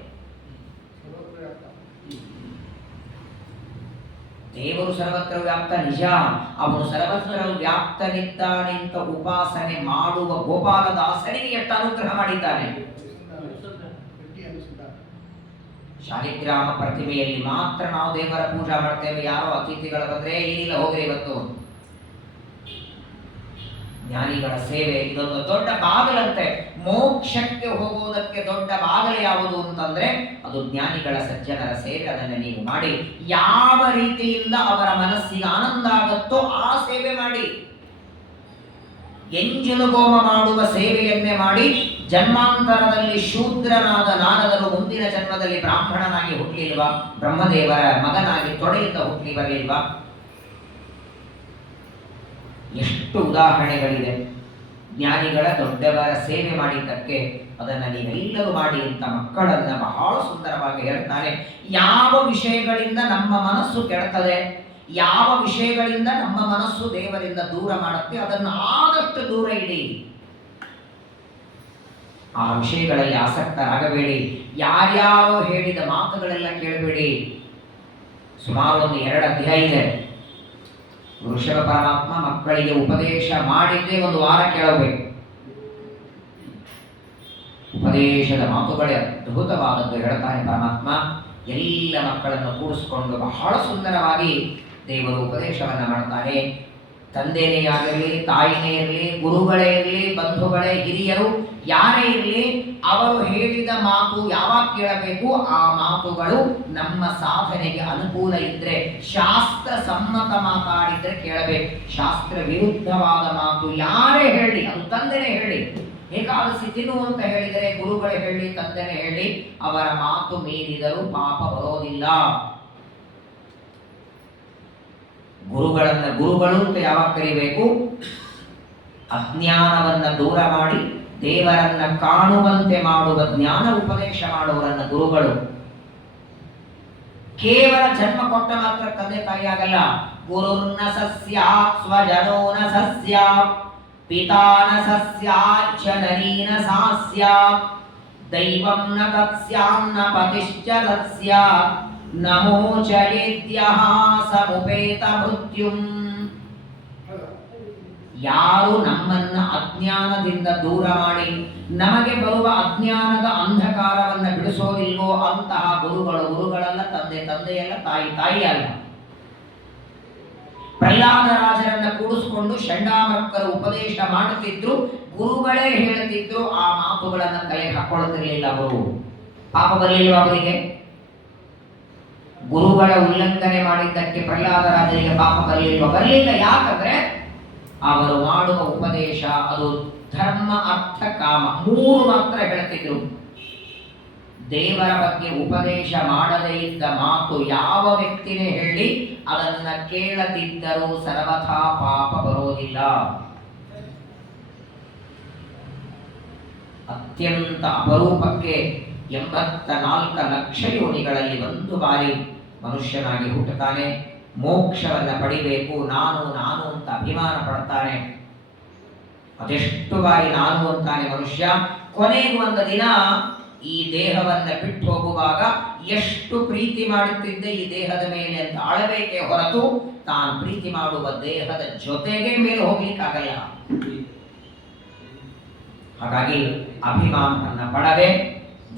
ದೇವರು ಸರ್ವತ್ರ ವ್ಯಾಪ್ತ ನಿಜ. ಅವನು ಸರ್ವತ್ರ ವ್ಯಾಪ್ತನಿದ್ದಾನೆ ಅಂತ ಉಪಾಸನೆ ಮಾಡುವ ಗೋಪಾಲದಾಸನಿಗೆ ಎಷ್ಟು ಅನುಗ್ರಹ ಮಾಡಿದ್ದಾನೆ. ಶಾಲಿಗ್ರಾಮ ಪ್ರತಿಮೆಯಲ್ಲಿ ಮಾತ್ರ ನಾವು ದೇವರ ಪೂಜಾ ಮಾಡ್ತೇವೆ. ಯಾರೋ ಅತಿಥಿಗಳು ಬಂದ್ರೆ ಏನಿಲ್ಲ ಹೋಗ್ರಿ ಇವತ್ತು. ಜ್ಞಾನಿಗಳ ಸೇವೆ ಇದೊಂದು ದೊಡ್ಡ ಬಾಗಿಲಂತೆ. ಮೋಕ್ಷಕ್ಕೆ ಹೋಗುವುದಕ್ಕೆ ದೊಡ್ಡ ಬಾಗಿಲು ಯಾವುದು ಅಂತಂದ್ರೆ ಅದು ಜ್ಞಾನಿಗಳ ಸಜ್ಜನರ ಸೇವೆ. ಅದನ್ನು ನೀವು ಮಾಡಿ. ಯಾವ ರೀತಿಯಿಂದ ಅವರ ಮನಸ್ಸಿಗೆ ಆನಂದ ಆಗುತ್ತೋ ಆ ಸೇವೆ ಮಾಡಿ. ಎಂಜಲುಗೋಮ ಮಾಡುವ ಸೇವೆಯನ್ನೇ ಮಾಡಿ. ಜನ್ಮಾಂತರದಲ್ಲಿ ಶೂದ್ರನಾದ ನಾರದರು ಮುಂದಿನ ಜನ್ಮದಲ್ಲಿ ಬ್ರಾಹ್ಮಣನಾಗಿ ಹುಟ್ಟಲಿಲ್ವಾ? ಬ್ರಹ್ಮದೇವರ ಮಗನಾಗಿ ತೊಡೆಯಿಂದ ಹುಟ್ಟಿ ಬರಲಿಲ್ವಾ? ಎಷ್ಟು ಉದಾಹರಣೆಗಳಿದೆ. ಜ್ಞಾನಿಗಳ ದೊಡ್ಡವರ ಸೇವೆ ಮಾಡಿದ್ದಕ್ಕೆ ಅದನ್ನು ನೀವೆಲ್ಲರೂ ಮಾಡಿ ಅಂತ ಮಕ್ಕಳನ್ನ ಬಹಳ ಸುಂದರವಾಗಿ ಹೇಳ್ತಾರೆ. ಯಾವ ವಿಷಯಗಳಿಂದ ನಮ್ಮ ಮನಸ್ಸು ಕೆಡ್ತದೆ, ಯಾವ ವಿಷಯಗಳಿಂದ ನಮ್ಮ ಮನಸ್ಸು ದೇವರಿಂದ ದೂರ ಮಾಡುತ್ತೆ, ಅದನ್ನು ಆದಷ್ಟು ದೂರ ಇಡಿ. ಆ ವಿಷಯಗಳಲ್ಲಿ ಆಸಕ್ತರಾಗಬೇಡಿ. ಯಾರ್ಯಾರೋ ಹೇಳಿದ ಮಾತುಗಳೆಲ್ಲ ಕೇಳಬೇಡಿ. ಸುಮಾರು ಒಂದು 2 ಅಧ್ಯಾಯ ಇದೆ. ವೃಷಭ ಪರಮಾತ್ಮ ಮಕ್ಕಳಿಗೆ ಉಪದೇಶ ಮಾಡಿದ್ದೇ ಒಂದು ವಾರ ಕೇಳಬೇಕು. ಉಪದೇಶದ ಮಾತುಗಳೇ ಅದ್ಭುತವಾದದ್ದು ಹೇಳ್ತಾನೆ ಪರಮಾತ್ಮ. ಎಲ್ಲ ಮಕ್ಕಳನ್ನು ಕೂಡಿಸಿಕೊಂಡು ಬಹಳ ಸುಂದರವಾಗಿ ದೇವರು ಉಪದೇಶವನ್ನ ಮಾಡ್ತಾನೆ. ತಂದೆನೇ ಆಗಿರಲಿ, ತಾಯಿನೇ ಇರಲಿ, ಗುರುಗಳೇ ಇರಲಿ, ಬಂಧುಗಳೇ, ಹಿರಿಯರು ಯಾರೇ ಇರಲಿ, ಅವರು ಹೇಳಿದ ಮಾತು ಯಾವಾಗ ಕೇಳಬೇಕು? ಆ ಮಾತುಗಳು ನಮ್ಮ ಸಾಧನೆಗೆ ಅನುಕೂಲ ಇದ್ರೆ, ಶಾಸ್ತ್ರ ಸಮ್ಮತ ಮಾತಾಡಿದ್ರೆ ಕೇಳಬೇಕು. ಶಾಸ್ತ್ರ ವಿರುದ್ಧವಾದ ಮಾತು ಯಾರೇ ಹೇಳಿ, ಅದು ತಂದೆನೇ ಹೇಳಿ, ಏಕಾದಶಿ ತಿನ್ನು ಅಂತ ಹೇಳಿದರೆ ಗುರುಗಳೇ ಹೇಳಿ, ತಂದೆನೇ ಹೇಳಿ, ಅವರ ಮಾತು ಮೀರಿದರೂ ಪಾಪ ಬರೋದಿಲ್ಲ. ಗುರುಗಳನ್ನ ಗುರುಗಳು ಅಂತ ಯಾವಾಗ ಕರಿಬೇಕು? ಅಜ್ಞಾನವನ್ನ ದೂರ ಮಾಡಿ ದೇವರನ್ನ ಕಾಣುವಂತೆ ಮಾಡುವ ಜ್ಞಾನ ಉಪದೇಶ ಮಾಡುವರನ್ನ ಗುರುಗಳು. ಕೇವಲ ಜನ್ಮ ಕೊಟ್ಟ ಮಾತ್ರ ತಂದೆ ತಾಯಿ ಆಗಲ್ಲ. ಗುರುರ್ನ ಸಸ್ಯಾತ್ ಸ್ವಜನೋ ನ ಸಸ್ಯಾತ್ ಪಿತಾನ ಸಸ್ಯಾತ್ ಜನನೀನ ಸಾಸ್ಯಾತ್ ದೈವಂ ನ ತತ್ಸ್ಯಾನ್ನ ಪತಿಶ್ಚ ತತ್ಸ್ಯಾತ್ ನಮೋ ಚಯೇದ್ಯಃ ಸಮುಪೇತ ಮೃತ್ಯುಂ. ಯಾರು ನಮ್ಮನ್ನ ಅಜ್ಞಾನದಿಂದ ದೂರ ಮಾಡಿ ನಮಗೆ ಬರುವ ಅಜ್ಞಾನದ ಅಂಧಕಾರವನ್ನು ಬಿಡಿಸೋದಿಲ್ವೋ ಅಂತಹ ಗುರುಗಳು ಗುರುಗಳಲ್ಲ, ತಂದೆಯಲ್ಲ, ತಾಯಿ ಅಲ್ಲ. ಪ್ರಹ್ಲಾದರಾಜರನ್ನ ಕೂಡಿಸಿಕೊಂಡು ಷಂಡಾಮರ್ಕರು ಉಪದೇಶ ಮಾಡುತ್ತಿದ್ರು, ಗುರುಗಳೇ ಹೇಳುತ್ತಿದ್ರು. ಆ ಮಾತುಗಳನ್ನು ಕೈಗೆ ಹಾಕೊಳ್ತಿರ್ಲಿಲ್ಲ. ಅವರು ಪಾಪ ಬರಲಿಲ್ಲ ಅವರಿಗೆ. ಗುರುಗಳ ಉಲ್ಲಂಘನೆ ಮಾಡಿದ್ದಕ್ಕೆ ಪ್ರಹ್ಲಾದರಾಜರಿಗೆ ಪಾಪ ಬರಲಿಲ್ಲ. ಯಾಕಂದ್ರೆ ಅವರು ಮಾಡುವ ಉಪದೇಶ ಅದು ಧರ್ಮ, ಅರ್ಥ, ಕಾಮ 3 ಮಾತ್ರ ಹೇಳ್ತಿದ್ರು. ದೇವರ ಬಗ್ಗೆ ಉಪದೇಶ ಮಾಡದೇ ಇದ್ದ ಮಾತು ಯಾವ ವ್ಯಕ್ತಿನೇ ಹೇಳಿ ಅದನ್ನ ಕೇಳದಿದ್ದರೂ ಸರ್ವಥಾ ಪಾಪ ಬರೋದಿಲ್ಲ. ಅತ್ಯಂತ ಅಪರೂಪಕ್ಕೆ 84 ಲಕ್ಷ ಯೋನಿಗಳಲ್ಲಿ 1 ಬಾರಿ ಮನುಷ್ಯನಾಗಿ ಹುಟ್ಟುತ್ತಾನೆ. ಮೋಕ್ಷವನ್ನ ಪಡಿಬೇಕು, ನಾನು ಅಂತ ಅಭಿಮಾನ ಪಡ್ತಾನೆ. ಅದೆಷ್ಟು ಬಾರಿ ನಾನು ಅಂತಾನೆ ಮನುಷ್ಯ. ಕೊನೆಗೂ ಒಂದು ದಿನ ಈ ದೇಹವನ್ನ ಬಿಟ್ಟು ಹೋಗುವಾಗ ಎಷ್ಟು ಪ್ರೀತಿ ಮಾಡುತ್ತಿದ್ದೆ ಈ ದೇಹದ ಮೇಲೆ ಅಂತ ಆಳಬೇಕೆ ಹೊರತು ತಾನು ಪ್ರೀತಿ ಮಾಡುವ ದೇಹದ ಜೊತೆಗೆ ಮೇಲೆ ಹೋಗ್ಲಿಕ್ಕಾಗಲ್ಲ. ಹಾಗಾಗಿ ಅಭಿಮಾನವನ್ನ ಪಡದೆ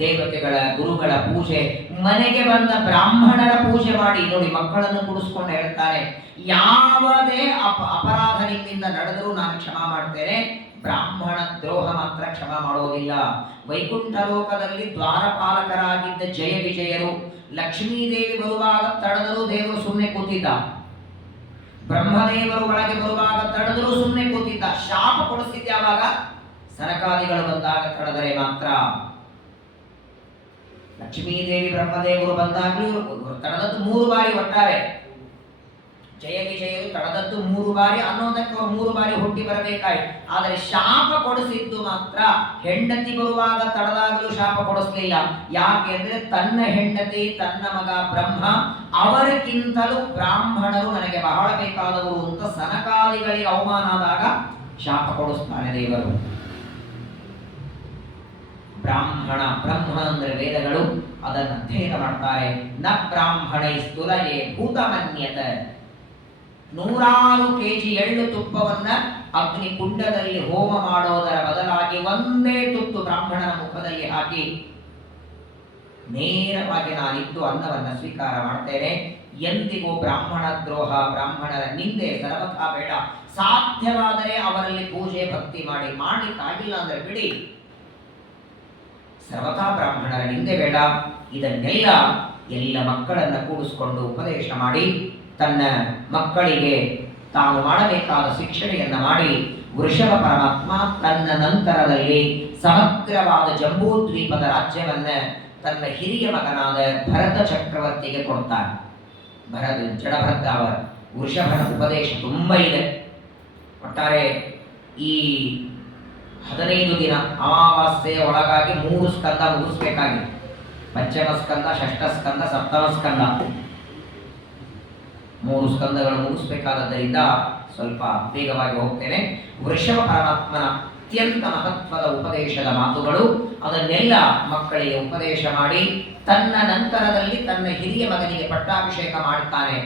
ದೇವತೆಗಳ ಗುರುಗಳ ಪೂಜೆ, ಮನೆಗೆ ಬಂದ ಬ್ರಾಹ್ಮಣರ ಪೂಜೆ ಮಾಡಿ. ನೋಡಿ, ಮಕ್ಕಳನ್ನು ಕೂಡಿಸ್ಕೊಂಡು ಹೇಳ್ತಾರೆ, ಯಾವುದೇ ಅಪರಾಧ ನಿಮ್ಮಿಂದ ನಡೆದರೂ ನಾನು ಕ್ಷಮಾ ಮಾಡ್ತೇನೆ, ಬ್ರಾಹ್ಮಣ ದ್ರೋಹ ಮಾತ್ರ ಕ್ಷಮಾ ಮಾಡೋದಿಲ್ಲ. ವೈಕುಂಠ ಲೋಕದಲ್ಲಿ ದ್ವಾರಪಾಲಕರಾಗಿದ್ದ ಜಯ ವಿಜಯರು ಲಕ್ಷ್ಮೀದೇವಿ ಬರುವಾಗ ತಡೆದರೂ ದೇವರು ಸುಮ್ಮನೆ ಕೂತಿದ್ದ. ಬ್ರಹ್ಮದೇವರು ಒಳಗೆ ಬರುವಾಗ ತಡೆದರೂ ಸುಮ್ಮನೆ ಕೂತಿದ್ದ. ಶಾಪ ಕೊಡಿಸಿದ್ದ ಯಾವಾಗ? ಸನಕಾದಿಗಳು ಬಂದಾಗ ತಡೆದರೆ ಮಾತ್ರ. ಲಕ್ಷ್ಮೀದೇವಿ ಬ್ರಹ್ಮದೇವರು ಬಂದಾಗಲೂ ತಡೆದದ್ದು 3 ಬಾರಿ. ಒಟ್ಟಾರೆ ಜಯ ವಿಜಯರು ತಡೆದದ್ದು 3 ಬಾರಿ ಅನ್ನೋದಕ್ಕೆ 3 ಬಾರಿ ಹುಟ್ಟಿ ಬರಬೇಕಾಯ್ತು. ಆದರೆ ಶಾಪ ಕೊಡಿಸಿದ್ದು ಮಾತ್ರ ಹೆಂಡತಿ ಬರುವಾಗ ತಡೆದಾಗಲೂ ಶಾಪ ಕೊಡಿಸ್ಲಿಲ್ಲ. ಯಾಕೆಂದ್ರೆ ತನ್ನ ಹೆಂಡತಿ, ತನ್ನ ಮಗ ಬ್ರಹ್ಮ, ಅವರಿಗಿಂತಲೂ ಬ್ರಾಹ್ಮಣರು ನನಗೆ ಬಹಳ ಬೇಕಾದವರು ಅಂತ ಸನಕಾದಿಗಳಿಗೆ ಅವಮಾನ ಆದಾಗ ಶಾಪ ಕೊಡಿಸ್ತಾನೆ ದೇವರು. ಬ್ರಾಹ್ಮಣ, ಬ್ರಹ್ಮ ಅಂದರೆ ವೇದಗಳು, ಅದನ್ನು ಅಧ್ಯಯನ ಮಾಡ್ತಾರೆ. ನ ಬ್ರಾಹ್ಮಣೈ ಸ್ತುಲಯೇ ಭೂತಮನ್ಯತ, 100 ಕೆಜಿ ಎಳ್ಳು ತುಪ್ಪವನ್ನ ಅಗ್ನಿ ಕುಂಡದಲ್ಲಿ ಹೋಮ ಮಾಡೋದರ ಬದಲಾಗಿ ಒಂದೇ ತುತ್ತು ಬ್ರಾಹ್ಮಣನ ಮುಖದಲ್ಲಿ ಹಾಕಿ ನೇರವಾಗಿ ನಾನಿದ್ದು ಅನ್ನವನ್ನು ಸ್ವೀಕಾರ ಮಾಡ್ತೇನೆ. ಎಂದಿಗೂ ಬ್ರಾಹ್ಮಣ ದ್ರೋಹ, ಬ್ರಾಹ್ಮಣರ ನಿಂದೆ ಸರ್ವಥಾ ಬೇಡ. ಸಾಧ್ಯವಾದರೆ ಅವರಲ್ಲಿ ಪೂಜೆ ಭಕ್ತಿ ಮಾಡಲಿಕ್ಕಾಗಿಲ್ಲ ಅಂದ್ರೆ ಬಿಡಿ, ಸರ್ವಥಾ ಬ್ರಾಹ್ಮಣರ ನಿಂದೆ ಬೇಡ. ಇದನ್ನೆಲ್ಲ ಎಲ್ಲ ಮಕ್ಕಳನ್ನ ಕೂಡಿಸ್ಕೊಂಡು ಉಪದೇಶ ಮಾಡಿ ತನ್ನ ಮಕ್ಕಳಿಗೆ ತಾನು ಮಾಡಬೇಕಾದ ಶಿಕ್ಷಣೆಯನ್ನ ಮಾಡಿ ವೃಷಭ ಪರಮಾತ್ಮ ತನ್ನ ನಂತರದಲ್ಲಿ ಸಮಗ್ರವಾದ ಜಂಬೂದ್ವೀಪದ ರಾಜ್ಯವನ್ನ ತನ್ನ ಹಿರಿಯ ಮಗನಾದ ಭರತ ಚಕ್ರವರ್ತಿಗೆ ಕೊಡ್ತಾನೆ. ಜಡಭರತ ಅವರ ವೃಷಭನ ಉಪದೇಶ ತುಂಬ ಇದೆ. ಒಟ್ಟಾರೆ ಈ 15 ದಿನ ಅಮಾವಾಸ್ಯೆಯ ಒಳಗಾಗಿ 3 ಸ್ಕಂದ ಮುಗಿಸ್ಬೇಕಾಗಿದೆ. ಪಂಚಮ ಸ್ಕಂದ, ಷಷ್ಠ ಸ್ಕಂದ, ಸಪ್ತಮ ಸ್ಕಂದ, 3 ಸ್ಕಂದಗಳು ಮುಗಿಸ್ಬೇಕಾದ್ದರಿಂದ ಸ್ವಲ್ಪ ವೇಗವಾಗಿ ಹೋಗ್ತೇನೆ. ವೃಷಭ ಪರಮಾತ್ಮನ ಅತ್ಯಂತ ಮಹತ್ವದ ಉಪದೇಶದ ಮಾತುಗಳು, ಅದನ್ನೆಲ್ಲ ಮಕ್ಕಳಿಗೆ ಉಪದೇಶ ಮಾಡಿ ತನ್ನ ನಂತರದಲ್ಲಿ ತನ್ನ ಹಿರಿಯ ಮಗನಿಗೆ ಪಟ್ಟಾಭಿಷೇಕ ಮಾಡುತ್ತಾನೆ.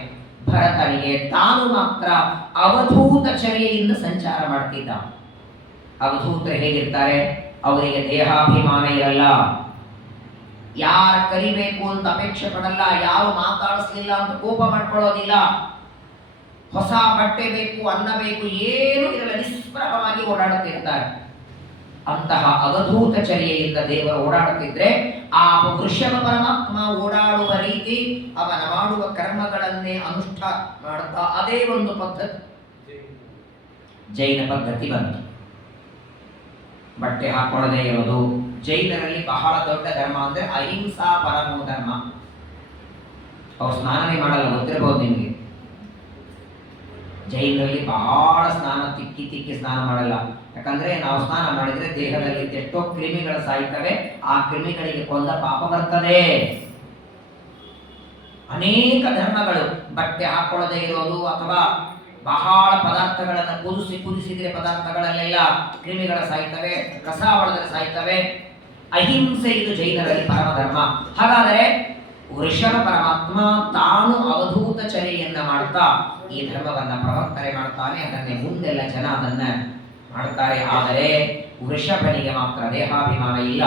ಭರತನಿಗೆ ತಾನು ಮಾತ್ರ ಅವಧೂತ ಚರ್ಯೆಯಿಂದ ಸಂಚಾರ ಮಾಡ್ತಿದ್ದ. ಅವಧೂತರು ಹೇಗಿರ್ತಾರೆ? ಅವರಿಗೆ ದೇಹಾಭಿಮಾನ ಇರಲ್ಲ, ಯಾರು ಕರಿಬೇಕು ಅಂತ ಅಪೇಕ್ಷೆ ಪಡಲ್ಲ, ಯಾರು ಮಾತಾಡಿಸ್ಲಿಲ್ಲ ಅಂತ ಕೋಪ ಮಾಡ್ಕೊಳ್ಳೋದಿಲ್ಲ, ಹೊಸ ಬಟ್ಟೆ ಬೇಕು, ಅನ್ನ ಬೇಕು, ಏನು ಇರಲ್ಲ, ನಿಷ್ಪ್ರಭವಾಗಿ ಓಡಾಡುತ್ತಿರ್ತಾರೆ. ಅಂತಹ ಅವಧೂತ ಚರ್ಯೆಯಿಂದ ದೇವರು ಓಡಾಡುತ್ತಿದ್ರೆ ಆ ವೃಷಭ ಪರಮಾತ್ಮ ಓಡಾಡುವ ರೀತಿ, ಅವನ ಮಾಡುವ ಕರ್ಮಗಳನ್ನೇ ಅನುಷ್ಠಾನ ಮಾಡುತ್ತಾ ಅದೇ ಒಂದು ಪದ್ಧತಿ, ಜೈನ ಪದ್ಧತಿ ಬಂತು. ಬಟ್ಟೆ ಹಾಕೊಳ್ಳದೆ ಇರೋದು. ಜೈನರಲ್ಲಿ ಬಹಳ ದೊಡ್ಡ ಧರ್ಮ ಅಂದ್ರೆ ಅಹಿಂಸಾ ಪರಮೋ ಧರ್ಮ. ಅವ್ರು ಸ್ನಾನನೇ ಮಾಡಲ್ಲ, ಗೊತ್ತಿರಬಹುದು ನಿಮಗೆ. ಜೈನರಲ್ಲಿ ಬಹಳ ಸ್ನಾನ, ತಿಕ್ಕಿ ಸ್ನಾನ ಮಾಡಲ್ಲ. ಯಾಕಂದ್ರೆ ನಾವು ಸ್ನಾನ ಮಾಡಿದ್ರೆ ದೇಹದಲ್ಲಿ ಎಷ್ಟೋ ಕ್ರಿಮಿಗಳು ಸಾಯ್ತವೆ, ಆ ಕ್ರಿಮಿಗಳಿಗೆ ಕೊಂದ ಪಾಪ ಬರ್ತದೆ. ಅನೇಕ ಧರ್ಮಗಳು ಬಟ್ಟೆ ಹಾಕೊಳ್ಳದೆ ಇರೋದು, ಅಥವಾ ಬಹಳ ಪದಾರ್ಥಗಳನ್ನು ಕುದಿಸಿದ್ರೆ ಪದಾರ್ಥಗಳಲ್ಲೆಲ್ಲ ಕ್ರಿಮಿಗಳು ಸಾಯ್ತವೆ, ರಸ ಹೊಡೆದರೆ ಸಾಯ್ತವೆ. ಅಹಿಂಸೆ ಇದು ಜೈನರಲ್ಲಿ ಪರಮ ಧರ್ಮ. ಹಾಗಾದರೆ ವೃಷಭ ಪರಮಾತ್ಮ ತಾನು ಅವಧೂತ ಚರ್ಯೆಯನ್ನ ಮಾಡ್ತಾ ಈ ಧರ್ಮವನ್ನ ಪ್ರವರ್ತನೆ ಮಾಡ್ತಾನೆ. ಅದನ್ನೇ ಮುಂದೆಲ್ಲ ಜನ ಅದನ್ನ ಮಾಡ್ತಾರೆ. ಆದರೆ ವೃಷಭನಿಗೆ ಮಾತ್ರ ದೇಹಾಭಿಮಾನ ಇಲ್ಲ.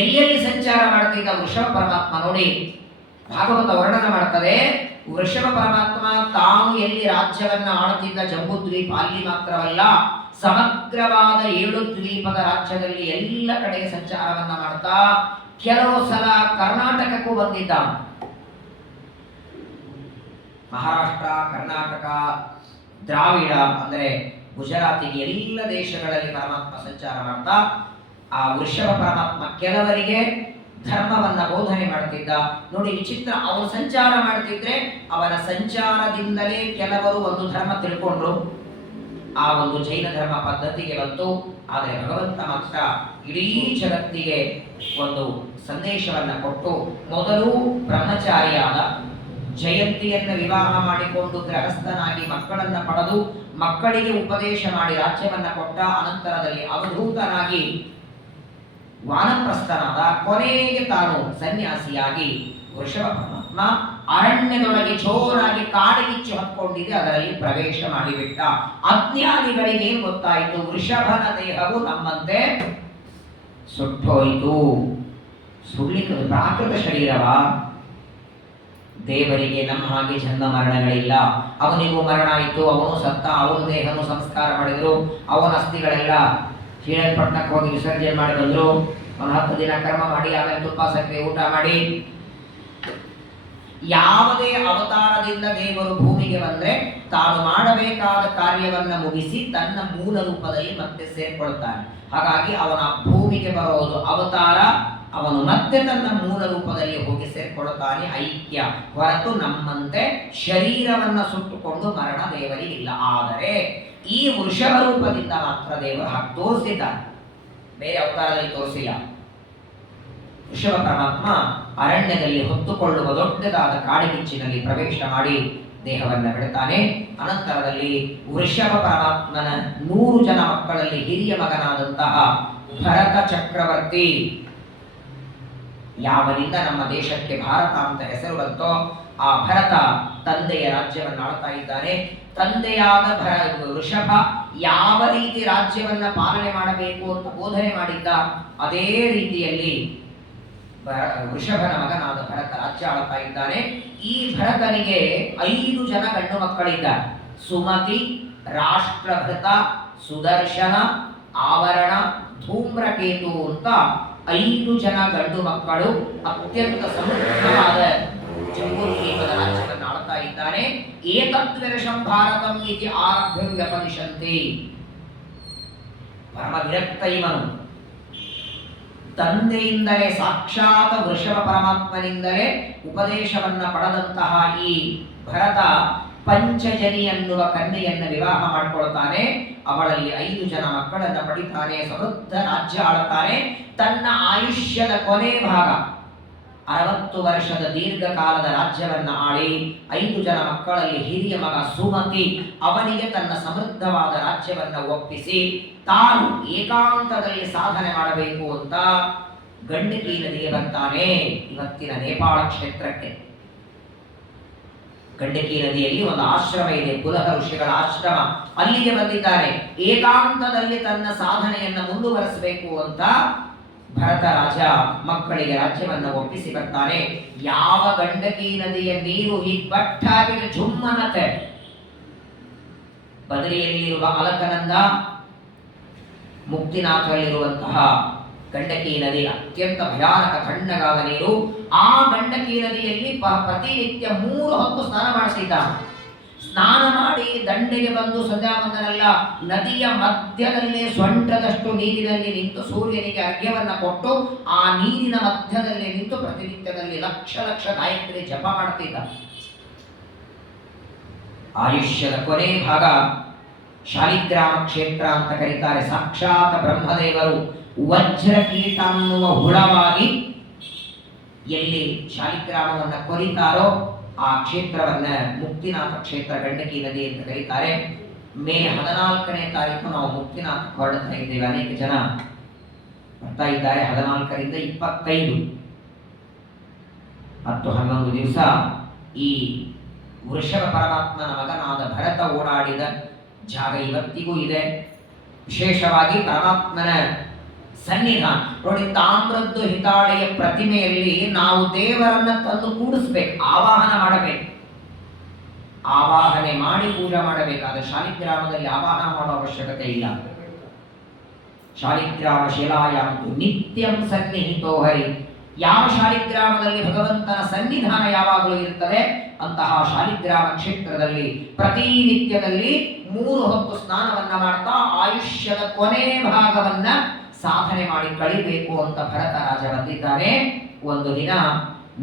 ಎಲ್ಲೆಲ್ಲಿ ಸಂಚಾರ ಮಾಡ್ತಿದ್ದ ವೃಷಭ ಪರಮಾತ್ಮ ನೋಡಿ ಭಾಗವತ ವರ್ಣನ ಮಾಡ್ತದೆ. ವೃಷಭ ಪರಮಾತ್ಮ ತಾನು ಎಲ್ಲಿ ರಾಜ್ಯವನ್ನ ಆಳುತ್ತಿದ್ದ ಜಂಬೂದ್ವೀಪ, ಅಲ್ಲಿ ಮಾತ್ರವಲ್ಲ ಸಮಗ್ರವಾದ 7 ದ್ವೀಪದ ರಾಜ್ಯದಲ್ಲಿ ಎಲ್ಲ ಕಡೆಗೆ ಸಂಚಾರವನ್ನ ಮಾಡ್ತಾ ಕೆಲವು ಸಲ ಕರ್ನಾಟಕಕ್ಕೂ ಬಂದಿದ್ದ. ಮಹಾರಾಷ್ಟ್ರ, ಕರ್ನಾಟಕ, ದ್ರಾವಿಡ ಅಂದ್ರೆ ಗುಜರಾತಿಗೆ ಎಲ್ಲ ದೇಶಗಳಲ್ಲಿ ಪರಮಾತ್ಮ ಸಂಚಾರ ಮಾಡ್ತಾ ಆ ವೃಷಭ ಪರಮಾತ್ಮ ಕೆಲವರಿಗೆ ಧರ್ಮವನ್ನ ಬೋಧನೆ ಮಾಡ್ತಿದ್ದ. ನೋಡಿ ವಿಚಿತ್ರ, ಅವನು ಸಂಚಾರ ಮಾಡ್ತಿದ್ರೆ ಅವನ ಸಂಚಾರದಿಂದಲೇ ಕೆಲವರು ಒಂದು ಧರ್ಮ ತಿಳ್ಕೊಂಡ್ರು, ಆ ಒಂದು ಜೈನ ಧರ್ಮ ಪದ್ಧತಿಗೆ ಬಂತು. ಆದರೆ ಭಗವಂತ ಮಾತ್ರ ಇಡೀ ಜಗತ್ತಿಗೆ ಒಂದು ಸಂದೇಶವನ್ನ ಕೊಟ್ಟು, ಮೊದಲು ಬ್ರಹ್ಮಚಾರಿಯಾದ, ಜಯಂತಿಯನ್ನು ವಿವಾಹ ಮಾಡಿಕೊಂಡು ಗೃಹಸ್ಥನಾಗಿ ಮಕ್ಕಳನ್ನ ಪಡೆದು ಮಕ್ಕಳಿಗೆ ಉಪದೇಶ ಮಾಡಿ ರಾಜ್ಯವನ್ನ ಕೊಟ್ಟ. ಅನಂತರದಲ್ಲಿ ಅವಧೂತನಾಗಿ ವಾನಪ್ರಸ್ಥನಾದ, ಕೊನೆಗೆ ತಾನು ಸನ್ಯಾಸಿಯಾಗಿ ವೃಷಭ ಪರಮಾತ್ಮ ಅರಣ್ಯದೊಳಗೆ ಜೋರಾಗಿ ಕಾಡಿಗಿಚ್ಚು ಹತ್ಕೊಂಡಿದೆ, ಅದರಲ್ಲಿ ಪ್ರವೇಶ ಮಾಡಿಬಿಟ್ಟ. ಅಜ್ಞಾನಿಗಳಿಗೆ ಏನ್ ಗೊತ್ತಾಯಿತು? ವೃಷಭನ ದೇಹವು ನಮ್ಮಂತೆ ಸುಟ್ಟೋಯಿತು. ಸುಳ್ಳಿಕ್ಕೆ ಪ್ರಾಕೃತ ಶರೀರವ, ದೇವರಿಗೆ ನಮ್ಮ ಹಾಗೆ ಜನ್ಮ ಮರಣಗಳಿಲ್ಲ. ಅವನಿಗೂ ಮರಣ ಆಯಿತು, ಅವನು ಸತ್ತ, ಅವನ ದೇಹನು ಸಂಸ್ಕಾರ ಮಾಡಿದ್ರು, ಅವನ ಅಸ್ಥಿಗಳೆಲ್ಲ ಶ್ರೀರಂಗಪಟ್ಟಣಕ್ಕೆ ಹೋಗಿ ವಿಸರ್ಜನೆ ಮಾಡಿ ಬಂದ್ರು. ಒಂದು 10 ದಿನ ಕರ್ಮ ಮಾಡಿ ಆಮೇಲೆ ತುಪ್ಪ ಸಕ್ಕರೆ ಊಟ ಮಾಡಿ, ಯಾವುದೇ ಅವತಾರದಿಂದ ದೇವರು ಭೂಮಿಗೆ ಬಂದ್ರೆ ತಾನು ಮಾಡಬೇಕಾದ ಕಾರ್ಯವನ್ನ ಮುಗಿಸಿ ತನ್ನ ಮೂಲ ರೂಪದಲ್ಲಿ ಮತ್ತೆ ಸೇರ್ಕೊಳ್ತಾನೆ. ಹಾಗಾಗಿ ಅವನ ಭೂಮಿಗೆ ಬರೋದು ಅವತಾರ, ಅವನು ಮತ್ತೆ ತನ್ನ ಮೂಲ ರೂಪದಲ್ಲಿ ಹೋಗಿ ಸೇರ್ಕೊಳ್ತಾನೆ. ಐಕ್ಯ ಹೊರತು ನಮ್ಮಂತೆ ಶರೀರವನ್ನ ಸುಟ್ಟುಕೊಂಡು ಮರಣ ದೇವರಿಗಿಲ್ಲ. ಆದರೆ ಈ ವೃಷಭ ರೂಪದಿಂದ ಮಾತ್ರ ದೇವರು ಹಾಗೆ ತೋರಿಸಿದ್ದಾನೆ, ಬೇರೆ ಅವತಾರದಲ್ಲಿ ತೋರಿಸಿಲ್ಲ. ವೃಷಭ ಪರಮಾತ್ಮ ಅರಣ್ಯದಲ್ಲಿ ಹೊತ್ತುಕೊಳ್ಳುವ ದೊಡ್ಡದಾದ ಕಾಡಿಗಿಚ್ಚಿನಲ್ಲಿ ಪ್ರವೇಶ ಮಾಡಿ ದೇಹವನ್ನ ಬಿಡುತ್ತಾನೆ. ಅನಂತರದಲ್ಲಿ ವೃಷಭ ಪರಮಾತ್ಮನ 100 ಜನ ಮಕ್ಕಳಲ್ಲಿ ಹಿರಿಯ ಮಗನಾದಂತಹ ಭರತ ಚಕ್ರವರ್ತಿ ಯಾವನಿಂದ ನಮ್ಮ ದೇಶಕ್ಕೆ ಭಾರತ ಅಂತ ಹೆಸರು ಬಂತೋ ಆ ಭರತ ತಂದೆಯ ರಾಜ್ಯವನ್ನು ಆಳ್ತಾ ಇದ್ದಾನೆ. ತಂದೆಯಾದ ವೃಷಭ ಯಾವ ರೀತಿ ರಾಜ್ಯವನ್ನ ಪಾಲನೆ ಮಾಡಬೇಕು ಅಂತ ಬೋಧನೆ ಮಾಡಿದ್ದ, ಅದೇ ರೀತಿಯಲ್ಲಿ ವೃಷಭನ ಮಗನಾದ ಭರತ ರಾಜ್ಯ ಆಳ್ತಾ ಇದ್ದಾನೆ. ಈ ಭರತನಿಗೆ 5 ಜನ ಗಂಡು ಮಕ್ಕಳಿದ್ದಾರೆ. ಸುಮತಿ, ರಾಷ್ಟ್ರಭೃತ, ಸುದರ್ಶನ, ಆವರಣ, ಧೂಮ್ರಕೇತು ಅಂತ 5 ಜನ ಗಂಡು ಮಕ್ಕಳು. ಅತ್ಯಂತ ಸಮೃದ್ಧವಾದ ಜಂಬೂದ್ವೀಪದ ರಾಜ್ಯವನ್ನು ಆಳ್ತಾ ಇದ್ದಾನೆ. ಏತದ್ವಿರಶಂ ಭಾರತಂ ಇತಿ ಆರಭ್ಯ ವ್ಯಪದಿಶಂತೆ. ಪರಮ ವಿರಕ್ತ ಇವನು. ತಂದೆಯಿಂದಲೇ ಸಾಕ್ಷಾತ್ ವೃಷಭ ಪರಮಾತ್ಮನಿಂದಲೇ ಉಪದೇಶವನ್ನ ಪಡೆದಂತಹ ಈ ಭರತ ಪಂಚಜನಿ ಎನ್ನುವ ಕನ್ಯೆಯನ್ನು ವಿವಾಹ ಮಾಡಿಕೊಳ್ತಾನೆ. ಅವಳಲ್ಲಿ 5 ಜನ ಮಕ್ಕಳನ್ನು ಪಡಿತಾನೆ. ಸಮೃದ್ಧ ರಾಜ್ಯ ಆಳುತ್ತಾನೆ. ತನ್ನ ಆಯುಷ್ಯದ ಕೊನೆ ಭಾಗ 60 ವರ್ಷದ ದೀರ್ಘಕಾಲದ ರಾಜ್ಯವನ್ನ ಆಳಿ 5 ಜನ ಮಕ್ಕಳಲ್ಲಿ ಹಿರಿಯ ಮಗ ಸುಮತಿ ಅವನಿಗೆ ತನ್ನ ಸಮೃದ್ಧವಾದ ರಾಜ್ಯವನ್ನ ಒಪ್ಪಿಸಿ ತಾನು ಏಕಾಂತದಲ್ಲಿ ಸಾಧನೆ ಮಾಡಬೇಕು ಅಂತ ಗಂಡಕಿ ನದಿಗೆ ಬರ್ತಾನೆ. ಇವತ್ತಿನ ನೇಪಾಳ ಕ್ಷೇತ್ರಕ್ಕೆ ಗಂಡಕಿ ನದಿಯಲ್ಲಿ ಒಂದು ಆಶ್ರಮ ಇದೆ, ಕುಲಹ ಋಷಿಗಳ ಆಶ್ರಮ. ಅಲ್ಲಿಗೆ ಬಂದಿದ್ದಾನೆ. ಏಕಾಂತದಲ್ಲಿ ತನ್ನ ಸಾಧನೆಯನ್ನ ಮುಂದುವರಿಸಬೇಕು ಅಂತ ಭರತ ರಾಜ ಮಕ್ಕಳಿಗೆ ರಾಜ್ಯವನ್ನು ಒಪ್ಪಿಸಿ ಬರ್ತಾನೆ. ಯಾವ ಗಂಡಕಿ ನದಿಯ ನೀರು ಹಿಗ್ಬಟ್ಟಾಗಿದೆ ಜುಮ್ಮನತೆ. ಬದರಿಯಲ್ಲಿರುವ ಅಲಕನಂದ, ಮುಕ್ತಿನಾಥರಲ್ಲಿರುವಂತಹ ಗಂಡಕಿ ನದಿ ಅತ್ಯಂತ ಭಯಾನಕ ತಣ್ಣಗಾದ ನೀರು. ಆ ಗಂಡಕಿ ನದಿಯಲ್ಲಿ ಪ್ರತಿನಿತ್ಯ 3 ಹೊತ್ತು ಸ್ನಾನ ಮಾಡಿಸಿದ್ದಾನೆ. ಸ್ನಾನ ಮಾಡಿ ದಂಡೆಗೆ ಬಂದು ಸಂಧ್ಯಾವಂದನೆಲ್ಲ ನದಿಯ ಮಧ್ಯದಲ್ಲೇ ಸೊಂಟದಷ್ಟು ನೀರಿನಲ್ಲಿ ನಿಂತು ಸೂರ್ಯನಿಗೆ ಅರ್ಘ್ಯವನ್ನ ಕೊಟ್ಟು ಆ ನೀರಿನ ಮಧ್ಯದಲ್ಲಿ ನಿಂತು ಪ್ರತಿನಿತ್ಯದಲ್ಲಿ ಲಕ್ಷ ಲಕ್ಷ ಗಾಯತ್ರಿ ಜಪ ಮಾಡ್ತಿದ್ದ. ಆಯುಷ್ಯದ ಕೊನೆ ಭಾಗ ಶಾಲಿಗ್ರಾಮ ಕ್ಷೇತ್ರ ಅಂತ ಕರೀತಾರೆ. ಸಾಕ್ಷಾತ್ ಬ್ರಹ್ಮದೇವರು ವಜ್ರಕೀಟ ಅನ್ನುವ ಹುಳವಾಗಿ ಎಲ್ಲಿ ಶಾಲಿಗ್ರಾಮವನ್ನು ಕೊರಿತಾರೋ ಆ ಕ್ಷೇತ್ರವನ್ನ ಮುಕ್ತಿನಾಥ ಕ್ಷೇತ್ರ ಗಂಡಕಿ ನದಿ ಅಂತ ಕರೀತಾರೆ. ಮೇ 14ನೇ ತಾರೀಕು ನಾವು ಮುಕ್ತಿನಾಥ ಹೊರಡ್ತಾ ಇದ್ದೇವೆ. ಅನೇಕ ಜನ ಬರ್ತಾ ಇದ್ದಾರೆ. 14ರಿಂದ 25 10-11 ದಿವಸ ಈ ವೃಷಭ ಪರಮಾತ್ಮನ ಮಗನಾದ ಭರತ ಓಡಾಡಿದ ಜಾಗ ಇವತ್ತಿಗೂ ಇದೆ. ವಿಶೇಷವಾಗಿ ಪರಮಾತ್ಮನ ಸನ್ನಿಧಾನ ನೋಡಿ. ತಾಮ್ರದ್ದು ಹಿತಾಳೆಯ ಪ್ರತಿಮೆಯಲ್ಲಿ ನಾವು ದೇವರನ್ನ ತಂದು ಕೂಡಿಸ್ಬೇಕು, ಆವಾಹನ ಮಾಡಬೇಕು. ಆವಾಹನೆ ಮಾಡಿ ಪೂಜೆ ಮಾಡಬೇಕಾದ್ರೆ ಶಾಲಿಗ್ರಾಮದಲ್ಲಿ ಆವಾಹನ ಮಾಡುವ ಅವಶ್ಯಕತೆ ಇಲ್ಲ. ಶಾಲಿಗ್ರಾಮ ಶಿಲಾಯಾಂತು ನಿತ್ಯಂ ಸನ್ನಿಹಿತೋ ಹರಿ. ಯಾವ ಶಾಲಿಗ್ರಾಮದಲ್ಲಿ ಭಗವಂತನ ಸನ್ನಿಧಾನ ಯಾವಾಗಲೂ ಇರುತ್ತದೆ ಅಂತಹ ಶಾಲಿಗ್ರಾಮ ಕ್ಷೇತ್ರದಲ್ಲಿ ಪ್ರತಿನಿತ್ಯದಲ್ಲಿ 3 ಹೊತ್ತು ಸ್ನಾನವನ್ನ ಮಾಡ್ತಾ ಆಯುಷ್ಯದ ಕೊನೆ ಭಾಗವನ್ನ ಸಾಧನೆ ಮಾಡಿ ಕಳಿಬೇಕು ಅಂತ ಭರತ ರಾಜ ಬಂದಿದ್ದಾನೆ. ಒಂದು ದಿನ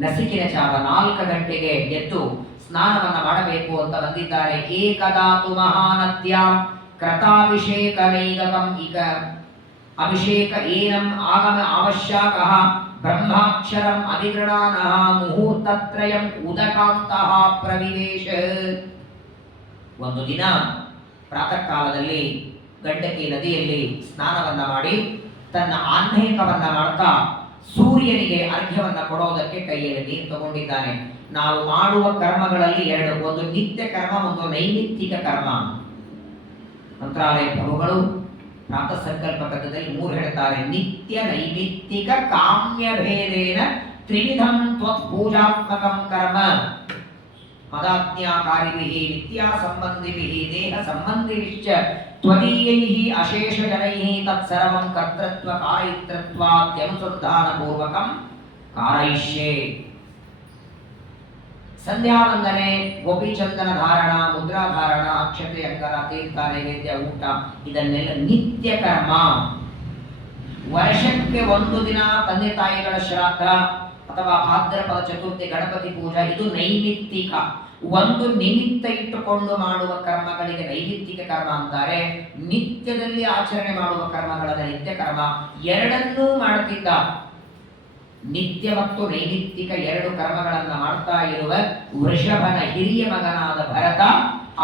ನಸಿಕಿನ ಜಾವ 4 ಗಂಟೆಗೆ ಎದ್ದು ಸ್ನಾನವನ್ನ ಮಾಡಬೇಕು ಅಂತ ಬಂದಿದ್ದಾರೆ. ಏಕದಾತು ಮಹಾನದ್ಯಾಂ ಕೃತಾಭಿಷೇಕ ನೈಗಕಂ ಇಕ ಅಭಿಷೇಕ ಏನಂ ಆಗಮ ಅವಶ್ಯಕಃ ಬ್ರಹ್ಮಾಕ್ಷರಂ ಅಧಿಗೃಣಾನಃ ಮುಹೂರ್ತತ್ರಯಂ ಉದಕಾಂತಃ ಪ್ರವಿವೇಶ. ಒಂದು ದಿನ ಪ್ರಾತಃ ಕಾಲದಲ್ಲಿ ಗಂಡಕಿ ನದಿಯಲ್ಲಿ ಸ್ನಾನವನ್ನ ಮಾಡಿ ತನ್ನ ಆಹ್ನೇಕವನ್ನ ಮಾಡ್ತಾ ಸೂರ್ಯನಿಗೆ ಅರ್ಘ್ಯವನ್ನ ಕೊಡೋದಕ್ಕೆ ಕೈಯಲ್ಲಿ ನೀರು ತಗೊಂಡಿದ್ದಾನೆ. ನಾವು ಮಾಡುವ ಕರ್ಮಗಳಲ್ಲಿ 2, ಒಂದು ನಿತ್ಯ ಕರ್ಮ, ಒಂದು ನೈಮಿತ್ತಿಕ ಕರ್ಮ. ಮಂತ್ರಾಲಯ ಪ್ರಭುಗಳು ಪ್ರಾತಃ ಸಂಕಲ್ಪ ಪದ್ಯದಲ್ಲಿ 3 ಹೇಳ್ತಾರೆ. ನಿತ್ಯ ನೈಮಿತ್ತಿಕ ಕಾಮ್ಯ ಭೇದೇನ ತ್ರಿವಿಧಂ ತ್ವತ್ಪೂಜಾತ್ಮಕಂ ಕರ್ಮ ಮದಾಜ್ಞಾಕಾರಿಭಿಃ ವಿದ್ಯಾ ಸಂಬಂಧಿಭಿಃ ದೇಹ ಸಂಬಂಧಿಭಿಶ್ಚ ತ್ವದೀಯೈಃ ಅಶೇಷ ಜನೈಃ ತತ್ಸರ್ವಂ ಕರ್ತೃತ್ವ ಕಾರಯಿತೃತ್ವಾದ್ಯನುಸಂಧಾನ ಪೂರ್ವಕಂ ಕಾರಯಿಷ್ಯೆ. ಸಂಧ್ಯಾವಂದನೆ, ಗೋಪಿಚಂದನ ಧಾರಣ, ಮುದ್ರಾಧಾರಣ, ಅಕ್ಷತೆ, ಅಂಕರ, ತೀರ್ಥ, ನೈವೇದ್ಯ, ಊಟ ಇದನ್ನೆಲ್ಲ ನಿತ್ಯ ಕರ್ಮ. ವರ್ಷಕ್ಕೆ 1 ದಿನ ತಂದೆ ತಾಯಿಗಳ ಶ್ರಾದ್ದ ಅಥವಾ ಭಾದ್ರಪದ ಚತುರ್ಥಿ ಗಣಪತಿ ಪೂಜಾ ಇದು ನೈಮಿತ್ತಿಕ. ಒಂದು ನಿಮಿತ್ತ ಇಟ್ಟುಕೊಂಡು ಮಾಡುವ ಕರ್ಮಗಳಿಗೆ ನೈಮಿತ್ತಿಕ ಕರ್ಮ ಅಂತಾರೆ. ನಿತ್ಯದಲ್ಲಿ ಆಚರಣೆ ಮಾಡುವ ಕರ್ಮಗಳನ್ನ ನಿತ್ಯ ಕರ್ಮ. ಎರಡನ್ನೂ ಮಾಡುತ್ತಿದ್ದ. ನಿತ್ಯ ಮತ್ತು ನೈಮಿತ್ತಿಕ 2 ಕರ್ಮಗಳನ್ನ ಮಾಡ್ತಾ ಇರುವ ವೃಷಭನ ಹಿರಿಯ ಮಗನಾದ ಭರತ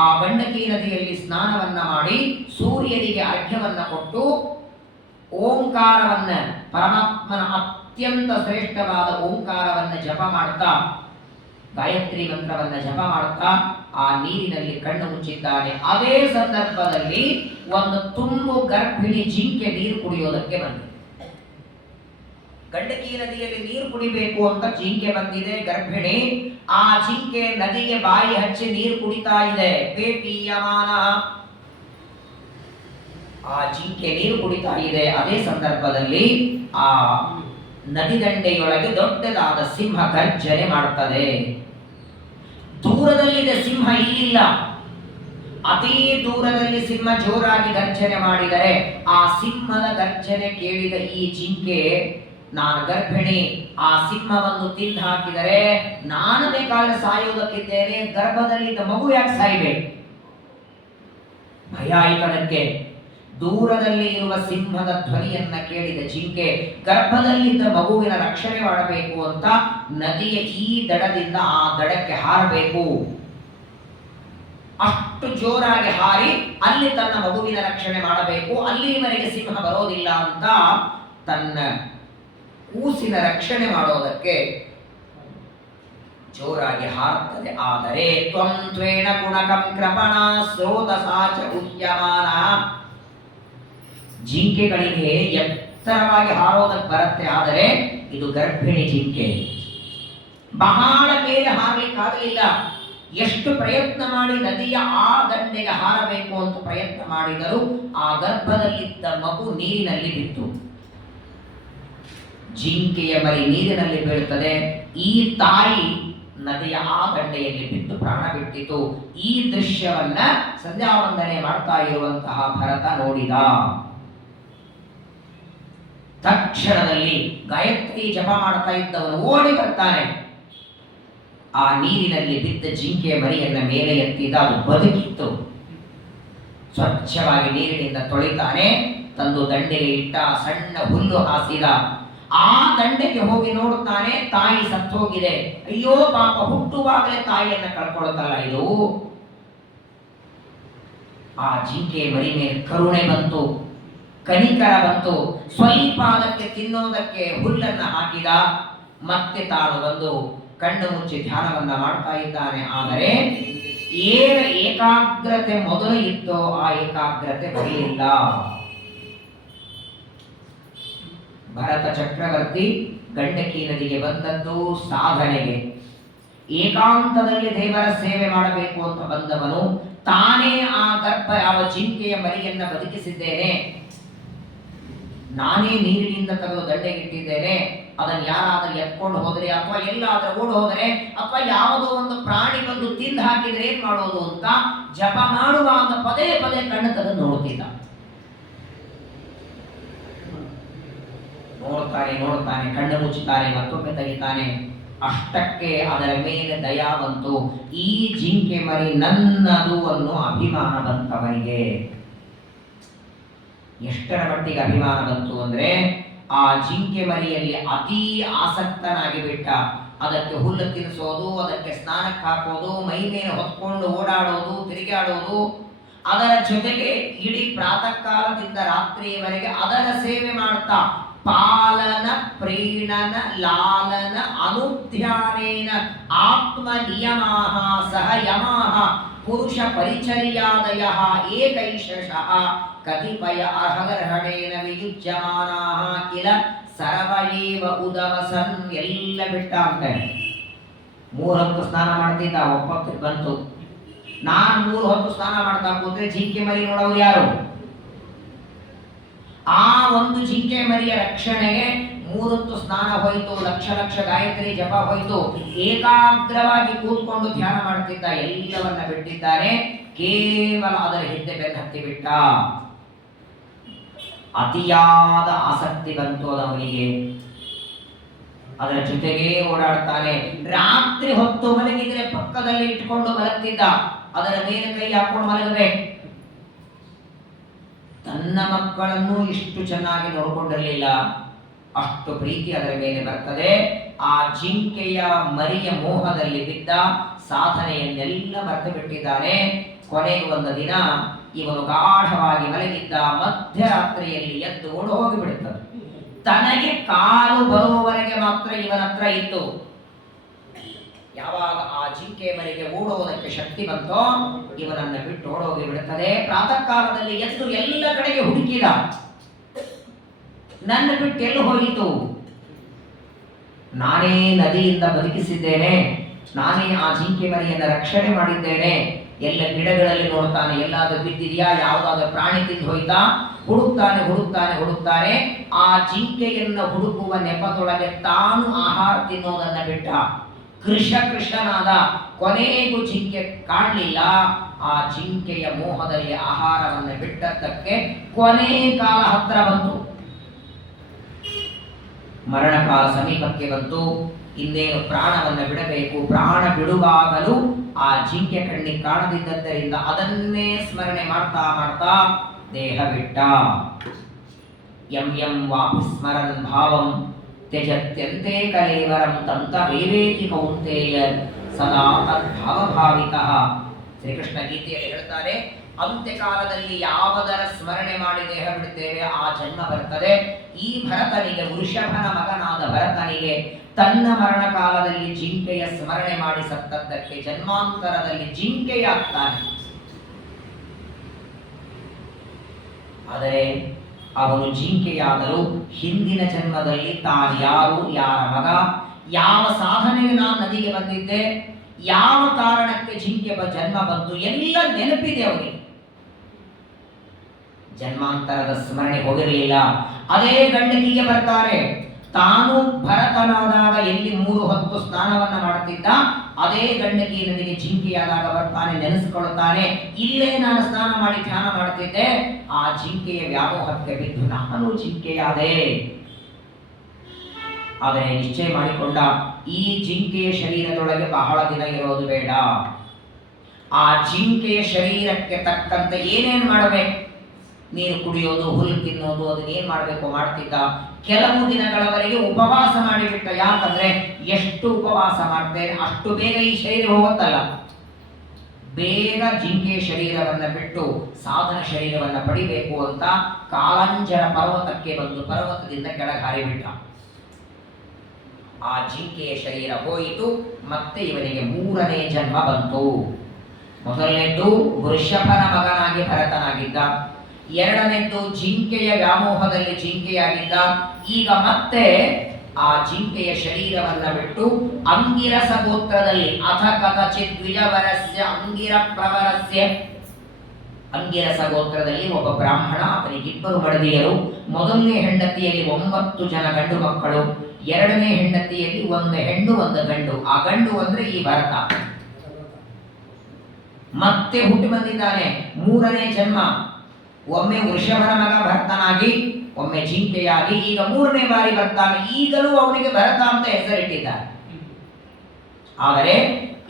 ಆ ಗಂಡಕಿ ನದಿಯಲ್ಲಿ ಸ್ನಾನವನ್ನ ಮಾಡಿ ಸೂರ್ಯನಿಗೆ ಅರ್ಘ್ಯವನ್ನ ಕೊಟ್ಟು ಓಂಕಾರವನ್ನ ಪರಮಾತ್ಮನ ಅತ್ಯಂತ ಶ್ರೇಷ್ಠವಾದ ಓಂಕಾರವನ್ನು ಜಪ ಮಾಡ್ತಾ, ಗಾಯತ್ರಿ ಮಂತ್ರವನ್ನು ಜಪ ಮಾಡ್ತಾ ಆ ನೀರಿನಲ್ಲಿ ಕಣ್ಣು ಮುಚ್ಚಿದ್ದಾನೆ. ಅದೇ ಸಂದರ್ಭದಲ್ಲಿ ಒಂದು ತುಂಬು ಗರ್ಭಿಣಿ ಜಿಂಕೆ ನೀರು ಕುಡಿಯೋದಕ್ಕೆ ಬಂದಿದೆ. ಗಂಡಕಿ ನದಿಯಲ್ಲಿ ನೀರು ಕುಡಿಬೇಕು ಅಂತ ಜಿಂಕೆ ಬಂದಿದೆ, ಗರ್ಭಿಣಿ. ಆ ಜಿಂಕೆ ನದಿಗೆ ಬಾಯಿ ಹಚ್ಚಿ ನೀರು ಕುಡಿತಾ ಇದೆ. ಪೇಪೀಯಮಾನ, ಆ ಜಿಂಕೆ ನೀರು ಕುಡಿತಾ ಇದೆ. ಅದೇ ಸಂದರ್ಭದಲ್ಲಿ ಆ ನದಿ ದಂಡೆಯೊಳಗೆ ದೊಡ್ಡದಾದ ಸಿಂಹ ಗರ್ಜನೆ ಮಾಡುತ್ತದೆ. ದೂರದಲ್ಲಿದೆ ಸಿಂಹ, ಇಲ್ಲಿಲ್ಲ. ಅತಿ ದೂರದಲ್ಲಿ ಸಿಂಹ ಜೋರಾಗಿ ಗರ್ಜನೆ ಮಾಡಿದರೆ ಆ ಸಿಂಹದ ಗರ್ಜನೆ ಕೇಳಿದ ಈ ಜಿಂಕೆ, ನಾನು ಗರ್ಭಿಣಿ, ಆ ಸಿಂಹವನ್ನು ತಿಂದು ಹಾಕಿದರೆ ನಾನು ಬೇಕಾದ್ರೆ ಸಾಯೋದಕ್ಕಿದ್ದೇನೆ, ಗರ್ಭದಲ್ಲಿದ್ದ ಮಗು ಯಾಕೆ ಸಾಯ್ಬೇಕು? ಭಯ ಆಯಿತನಕ್ಕೆ. ದೂರದಲ್ಲಿ ಇರುವ ಸಿಂಹದ ಧ್ವನಿಯನ್ನ ಕೇಳಿದ ಜಿಂಕೆ ಗರ್ಭದಲ್ಲಿದ್ದ ಮಗುವಿನ ರಕ್ಷಣೆ ಮಾಡಬೇಕು ಅಂತ ನದಿಯ ಈ ದಡದಿಂದ ಆ ದಡಕ್ಕೆ ಹಾರಬೇಕು. ಅಷ್ಟು ಜೋರಾಗಿ ಹಾರಿ ಅಲ್ಲಿ ತನ್ನ ಮಗುವಿನ ರಕ್ಷಣೆ ಮಾಡಬೇಕು. ಅಲ್ಲಿವರೆಗೆ ಸಿಂಹ ಬರೋದಿಲ್ಲ ಅಂತ ತನ್ನ ಕೂಸಿನ ರಕ್ಷಣೆ ಮಾಡೋದಕ್ಕೆ ಜೋರಾಗಿ ಹಾರುತ್ತದೆ. ಆದರೆ ತ್ವಂ ತ್ವೇಣ ಗುಣಕಂ ಕೃಪಣ ಸ್ರೋತಸಾಚ ಉದ್ಯಮಾನ. ಜಿಂಕೆಗಳಿಗೆ ಎತ್ತರವಾಗಿ ಹಾರೋದಕ್ಕೆ ಬರುತ್ತೆ, ಆದರೆ ಇದು ಗರ್ಭಿಣಿ ಜಿಂಕೆ. ಬಹಳ ಮೇಲೆ ಹಾರಲಿಕ್ಕಾಗಲಿಲ್ಲ. ಎಷ್ಟು ಪ್ರಯತ್ನ ಮಾಡಿ ನದಿಯ ಆ ದಂಡೆಗೆ ಹಾರಬೇಕು ಅಂತ ಪ್ರಯತ್ನ ಮಾಡಿದರೂ ಆ ಗರ್ಭದಲ್ಲಿದ್ದ ಮಗು ನೀರಿನಲ್ಲಿ ಬಿತ್ತು. ಜಿಂಕೆಯ ಮರಿ ನೀರಿನಲ್ಲಿ ಬೀಳುತ್ತದೆ. ಈ ತಾಯಿ ನದಿಯ ಆ ದಂಡೆಯಲ್ಲಿ ಬಿದ್ದು ಪ್ರಾಣ ಬಿಟ್ಟಿತು. ಈ ದೃಶ್ಯವನ್ನ ಸಂಧ್ಯಾವಂದನೆ ಮಾಡ್ತಾ ಇರುವಂತಹ ಭರತ ನೋಡಿದ. ತಕ್ಷಣದಲ್ಲಿ ಗಾಯತ್ರಿ ಜಪ ಮಾಡ್ತಾ ಇದ್ದವನು ಓಡಿ ಬರ್ತಾನೆ. ಆ ನೀರಿನಲ್ಲಿ ಬಿದ್ದ ಜಿಂಕೆಯ ಮರಿಯನ್ನ ಮೇಲೆ ಎತ್ತಿದ. ಅದು ಬದುಕಿತ್ತು. ಸ್ವಚ್ಛವಾಗಿ ನೀರಿನಿಂದ ತೊಳಿತಾನೆ. ತಂದು ದಂಡೆಗೆ ಇಟ್ಟ. ಸಣ್ಣ ಹುಲ್ಲು ಹಾಸಿದ. ಆ ದಂಡೆಗೆ ಹೋಗಿ ನೋಡುತ್ತಾನೆ, ತಾಯಿ ಸತ್ತೋಗಿದೆ. ಅಯ್ಯೋ ಪಾಪ, ಹುಟ್ಟುವಾಗಲೇ ತಾಯಿಯನ್ನ ಕಳ್ಕೊಳ್ತಲ್ಲ ಇದು. ಆ ಜಿಂಕೆ ಮರಿ ಮೇಲೆ ಕರುಣೆ ಬಂತು, ಕನಿಕರ ಬಂತು. ಸ್ವಲ್ಪ ಅದಕ್ಕೆ ತಿನ್ನೋದಕ್ಕೆ ಹುಲ್ಲನ್ನ ಹಾಕಿದ. ಮತ್ತೆ ತಾನು ಬಂದು ಕಣ್ಣು ಮುಚ್ಚಿ ಧ್ಯಾನವನ್ನ ಮಾಡ್ತಾ ಇದ್ದಾನೆ. ಆದರೆ ಏನ ಏಕಾಗ್ರತೆ ಮೊದಲು ಇತ್ತೋ ಆ ಏಕಾಗ್ರತೆ ಬರಲಿಲ್ಲ. ಭರತ ಚಕ್ರವರ್ತಿ ಗಂಡಕಿ ನದಿಗೆ ಬಂದದ್ದು ಸಾಧನೆಗೆ, ಏಕಾಂತದಲ್ಲಿ ದೇವರ ಸೇವೆ ಮಾಡಬೇಕು ಅಂತ ಬಂದವನು. ತಾನೇ ಆ ಗರ್ಭ ಯಾವ ಜಿಂಕೆಯ ಮರಿಯನ್ನ ಬದುಕಿಸಿದ್ದೇನೆ, ನಾನೇ ನೀರಿನಿಂದ ತೆಗೆದು ದಂಡೆಗಿಟ್ಟಿದ್ದೇನೆ, ಅದನ್ನು ಯಾರಾದರೂ ಎತ್ಕೊಂಡು ಹೋದರೆ ಅಥವಾ ಎಲ್ಲಾದರೂ ಓಡಿ ಹೋದರೆ ಅಥವಾ ಯಾವುದೋ ಒಂದು ಪ್ರಾಣಿ ಬಂದು ತಿಂದು ಹಾಕಿದ್ರೆ ಏನ್ ಮಾಡೋದು ಅಂತ ಜಪ ಮಾಡುವಾಗ ಪದೇ ಪದೇ ಕಣ್ಣು ತೆಗೆದು ನೋಡುತ್ತಿದ್ದ. ನೋಡ್ತಾನೆ, ಕಣ್ಣು ಮುಚ್ಚುತ್ತಾನೆ, ಮತ್ತೊಮ್ಮೆ ತೆಗಿತಾನೆ. ಅಷ್ಟಕ್ಕೆ ಅದರ ಮೇಲೆ ದಯಾ ಬಂತು. ಈ ಜಿಂಕೆ ಮರಿ ನನ್ನದು ಅನ್ನೋ ಅಭಿಮಾನ ಬಂತವನಿಗೆ. ಎಷ್ಟರ ಮಟ್ಟಿಗೆ ಅಭಿಮಾನ ಬಂತು ಅಂದ್ರೆ, ಆ ಜಿಂಕೆ ಮರಿಯಲ್ಲಿ ಅತೀ ಆಸಕ್ತನಾಗಿ ಬಿಟ್ಟ. ಅದಕ್ಕೆ ಹುಲ್ಲು ತಿನ್ನಿಸೋದು, ಅದಕ್ಕೆ ಸ್ನಾನಕ್ಕೆ ಹಾಕೋದು, ಮೈ ಮೇಲೆ ಹೊತ್ಕೊಂಡು ಓಡಾಡೋದು, ತಿರುಗಾಡೋದು, ಅದರ ಜೊತೆಗೆ ಇಡೀ ಪ್ರಾತಃ ಕಾಲದಿಂದ ರಾತ್ರಿಯವರೆಗೆ ಅದರ ಸೇವೆ ಮಾಡ್ತಾ ಪಾಲನ ಪ್ರೀಣನ ಲಾಲನ ಅನುಧ್ಯಾನೇನ ಆತ್ಮ ನಿಯಮಾಹ ಸಹ ಯಮಾಹ ಪುರುಷ ಪರಿಚರ್ಯಾದಯ ಏಕೈಶಃ ಕತಿಪಯ ಅರ್ಹಗರ್ಹಣೇನ ವಿಯುಜ್ಯಮಾನಾಹ ಕಿಲ ಸರ್ವಯೇವ ಉದವಸನ್. ಎಲ್ಲ ಬಿಟ್ಟ ಅಂತ 3 ಹೊತ್ತು ಸ್ನಾನ ಮಾಡ್ತಿದ್ದ. ಒಪ್ಪತ್ತು ಬಂತು, ನಾನು 3 ಹೊತ್ತು ಸ್ನಾನ ಮಾಡ್ತಾ ಕೂತ್ರೆ ಜಿಂಕೆ ಮರಿ ನೋಡೋರು ಯಾರು? ಆ ಒಂದು ಜಿಂಕೆ ಮರಿಯ ರಕ್ಷಣೆಗೆ 3 ಹೊತ್ತು ಸ್ನಾನ ಹೋಯಿತು, ಲಕ್ಷ ಲಕ್ಷ ಗಾಯತ್ರಿ ಜಪ ಹೋಯಿತು. ಏಕಾಗ್ರವಾಗಿ ಕೂತ್ಕೊಂಡು ಧ್ಯಾನ ಮಾಡ್ತಿದ್ದ. ಎಲ್ಲವನ್ನ ಬಿಟ್ಟಿದ್ದಾನೆ, ಕೇವಲ ಅದರ ಹಿಂದೆ ಬೆನ್ನು ಹತ್ತಿ ಬಿಟ್ಟ. ಅತಿಯಾದ ಆಸಕ್ತಿ ಬಂತು ಅವನಿಗೆ. ಅದರ ಜೊತೆಗೆ ಓಡಾಡ್ತಾನೆ. ರಾತ್ರಿ ಹೊತ್ತು ಮಲಗಿದ್ರೆ ಪಕ್ಕದಲ್ಲಿ ಇಟ್ಕೊಂಡು ಮಲಗ್ತಿದ್ದ. ಅದರ ಮೇಲೆ ಕೈ ಹಾಕೊಂಡು ಮಲಗಬೇಕು. ತನ್ನ ಮಕ್ಕಳನ್ನು ಇಷ್ಟು ಚೆನ್ನಾಗಿ ನೋಡಿಕೊಂಡಿರಲಿಲ್ಲ. ಅಷ್ಟು ಪ್ರೀತಿ ಅದರ ಮೇಲೆ ಬರ್ತದೆ. ಆ ಜಿಂಕೆಯ ಮರಿಯ ಮೋಹದಲ್ಲಿ ಬಿದ್ದ ಸಾಧನೆಯನ್ನೆಲ್ಲ ಮರೆತು ಬಿಟ್ಟಿದ್ದಾನೆ. ಕೊನೆಗೆ ಒಂದು ದಿನ ಇವನು ಗಾಢವಾಗಿ ಮಲಗಿದ್ದ. ಮಧ್ಯರಾತ್ರಿಯಲ್ಲಿ ಎದ್ದು ಓಡಿ ಹೋಗಿಬಿಡುತ್ತದೆ. ತನಗೆ ಕಾಲು ಬರುವವರೆಗೆ ಮಾತ್ರ ಇವನ ಹತ್ರ ಇತ್ತು. ಯಾವಾಗ ಆ ಜಿಂಕೆ ಮರಿಗೆ ಓಡುವುದಕ್ಕೆ ಶಕ್ತಿ ಬಂತೋ ಇವನನ್ನು ಬಿಟ್ಟು ಓಡೋಗಿ ಬಿಡುತ್ತದೆ. ಪ್ರಾತಃ ಕಾಲದಲ್ಲಿ ಎದ್ದು ಎಲ್ಲ ಕಡೆಗೆ ಹುಡುಕಿದ, ನನ್ನ ಬಿಟ್ಟು ಎಲ್ಲಿ ಹೋಯಿತು? ನಾನೇ ನದಿಯಿಂದ ಬದುಕಿಸಿದ್ದೇನೆ, ನಾನೇ ಆ ಜಿಂಕೆ ಮರಿಯನ್ನು ರಕ್ಷಣೆ ಮಾಡಿದ್ದೇನೆ. ಎಲ್ಲ ಗಿಡಗಳಲ್ಲಿ ನೋಡ್ತಾನೆ, ಎಲ್ಲಾದ್ರೂ ಬಿದ್ದಿದೆಯಾ, ಯಾವುದಾದ್ರೂ ಪ್ರಾಣಿ ತಿಂದು ಹೋಯ್ತಾ, ಹುಡುಕ್ತಾನೆ. ಆ ಜಿಂಕೆಯನ್ನು ಹುಡುಕುವ ನೆಪದೊಳಗೆ ತಾನು ಆಹಾರ ತಿನ್ನೋದನ್ನ ಬಿಟ್ಟ. ಕೃಷನಾದ, ಕೊನೆಗೂ ಜಿಂಕೆ ಕಾಣಲಿಲ್ಲ. ಆ ಜಿಂಕೆಯ ಮೋಹದಲ್ಲಿ ಆಹಾರವನ್ನು ಬಿಟ್ಟದ್ದಕ್ಕೆ ಕೊನೆ ಕಾಲ ಹತ್ರ ಬಂತು, ಮರಣಕಾಲ ಸಮೀಪಕ್ಕೆ ಬಂತು. ಇನ್ನೇನು ಪ್ರಾಣವನ್ನು ಬಿಡಬೇಕು. ಪ್ರಾಣ ಬಿಡುವಾಗಲೂ ಆ ಜಿಂಕೆ ಕಣ್ಣಿಗೆ ಕಾಣದಿದ್ದರಿಂದ ಅದನ್ನೇ ಸ್ಮರಣೆ ಮಾಡ್ತಾ ದೇಹ ಬಿಟ್ಟ. ಯಂ ವಾಪಸ್ಮರನ್ ಭಾವಂ ತ್ಯಜತ್ಯಂತೆ ಕಲೇವರಂ ತಂತ ವೇವೇತಿ ಕೌಂತೇಯ ಸದಾ ತದ್ಭಾವಭಾವಿತಃ. ಶ್ರೀಕೃಷ್ಣ ಗೀತೆಯಲ್ಲಿ ಹೇಳ್ತಾರೆ, ಅಂತ್ಯಕಾಲದಲ್ಲಿ ಯಾವುದರ ಸ್ಮರಣೆ ಮಾಡಿ ದೇಹ ಬಿಡುತ್ತೇವೆ ಆ ಜನ್ಮ ಬರ್ತದೆ. ಈ ಭರತನಿಗೆ, ವೃಷಭನ ಮಗನಾದ ಭರತನಿಗೆ ತನ್ನ ಮರಣ ಕಾಲದಲ್ಲಿ ಜಿಂಕೆಯ ಸ್ಮರಣೆ ಮಾಡಿ ಸತ್ತದ್ದಕ್ಕೆ ಜನ್ಮಾಂತರದಲ್ಲಿ ಜಿಂಕೆಯಾಗ್ತಾನೆ. ಆದರೆ ಅವನು ಜಿಂಕೆಯಾದರೂ ಹಿಂದಿನ ಜನ್ಮದಲ್ಲಿ ತಾನು ಯಾರು, ಯಾರ ಮಗ, ಯಾವ ಸಾಧನೆಗೆ ನಾನು ನದಿಗೆ ಬಂದಿದ್ದೆ, ಯಾವ ಕಾರಣಕ್ಕೆ ಜಿಂಕೆ ಜನ್ಮ ಬಂತು ಎಲ್ಲ ನೆನಪಿದೆ ಅವನಿಗೆ. ಜನ್ಮಾಂತರದ ಸ್ಮರಣೆ ಹೋಗಿರಲಿಲ್ಲ. ಅದೇ ಗಂಡಕಿಗೆ ಬರ್ತಾರೆ, ತಾನು ಭರತನಾದಾಗ ಎಲ್ಲಿ 3 ಹೊತ್ತು ಸ್ನಾನವನ್ನ ಮಾಡುತ್ತಿದ್ದ ಅದೇ ಗಂಡಕಿ ನದಿಗೆ ಜಿಂಕೆಯಾದಾಗ ಬರ್ತಾನೆ, ನೆನೆಸ್ಕೊಳ್ತಾನೆ, ಇಲ್ಲೇ ನಾನು ಸ್ನಾನ ಮಾಡಿ ಧ್ಯಾನ ಮಾಡುತ್ತಿದ್ದೆ, ಆ ಜಿಂಕೆಯ ವ್ಯಾಮೋಹಕ್ಕೆ ಬಿದ್ದು ನಾನು ಜಿಂಕೆಯಾದೆ. ಆದರೆ ನಿಶ್ಚಯ ಮಾಡಿಕೊಂಡ, ಈ ಜಿಂಕೆಯ ಶರೀರದೊಳಗೆ ಬಹಳ ದಿನ ಇರೋದು ಬೇಡ. ಆ ಜಿಂಕೆಯ ಶರೀರಕ್ಕೆ ತಕ್ಕಂತೆ ಏನೇನು ಮಾಡಬೇಕು, ನೀರು ಕುಡಿಯೋದು, ಹುಲ್ಲು ತಿನ್ನೋದು, ಅದನ್ನೇನು ಮಾಡಬೇಕು ಮಾಡ್ತಿದ್ದ. ಕೆಲವು ದಿನಗಳವರೆಗೆ ಉಪವಾಸ ಮಾಡಿಬಿಟ್ಟ. ಯಾಕಂದ್ರೆ ಎಷ್ಟು ಉಪವಾಸ ಮಾಡ್ತೇನೆ ಅಷ್ಟು ಬೇಗ ಈ ಶರೀರ ಹೋಗುತ್ತಲ್ಲ. ಬೇಗ ಜಿಂಕೆಯ ಶರೀರವನ್ನು ಬಿಟ್ಟು ಸಾಧನ ಶರೀರವನ್ನು ಪಡಿಬೇಕು ಅಂತ ಕಾಲಂಜರ ಪರ್ವತಕ್ಕೆ ಬಂದು ಪರ್ವತದಿಂದ ಕೆಳಗೆ ಹಾರಿಬಿಟ್ಟ. ಆ ಜಿಂಕೆಯ ಶರೀರ ಹೋಯಿತು. ಮತ್ತೆ ಇವನಿಗೆ 3ನೇ ಜನ್ಮ ಬಂತು. ಮೊದಲನೇದ್ದು ವೃಷಭನ ಮಗನಾಗಿ ಭರತನಾಗಿದ್ದ, 2ನೇದ್ದು ಜಿಂಕೆಯ ವ್ಯಾಮೋಹದಲ್ಲಿ ಜಿಂಕೆಯಾಗಿದ್ದ. ಈಗ ಮತ್ತೆ ಆ ಜಿಂಕೆಯ ಶರೀರವನ್ನ ಬಿಟ್ಟು ಅಂಗಿರಸ ಗೋತ್ರದಲ್ಲಿ ಅಥ ಕಥಚಿತ್ ದ್ವಿಜವರಸ್ಯ ಅಂಗಿರ ಪ್ರವರಸ್ಯ, ಅಂಗಿರಸ ಗೋತ್ರದಲ್ಲಿ ಒಬ್ಬ ಬ್ರಾಹ್ಮಣ, ಅವನಿಗಿಬ್ಬರು ಮಡದಿಯರು. ಮೊದಲನೇ ಹೆಂಡತಿಯಲ್ಲಿ 9 ಜನ ಗಂಡು ಮಕ್ಕಳು, 2ನೇ ಹೆಂಡತಿಯಲ್ಲಿ 1 ಹೆಣ್ಣು 1 ಗಂಡು. ಆ ಗಂಡು ಅಂದ್ರೆ ಈ ಭರತ. ಮತ್ತೆ ಹುಟ್ಟಿ ಬಂದಿದ್ದಾನೆ 3ನೇ ಜನ್ಮ. ಒಮ್ಮೆ ವೃಷಭನ ಮಗ ಭರತನಾಗಿ, ಒಮ್ಮೆ ಜಿಂಕೆಯಾಗಿ, ಈಗ 3ನೇ ಬಾರಿ ಬರ್ತಾನೆ. ಈಗಲೂ ಅವನಿಗೆ ಭರತ ಅಂತ ಹೆಸರಿಟ್ಟಿದ್ದಾರೆ. ಆದರೆ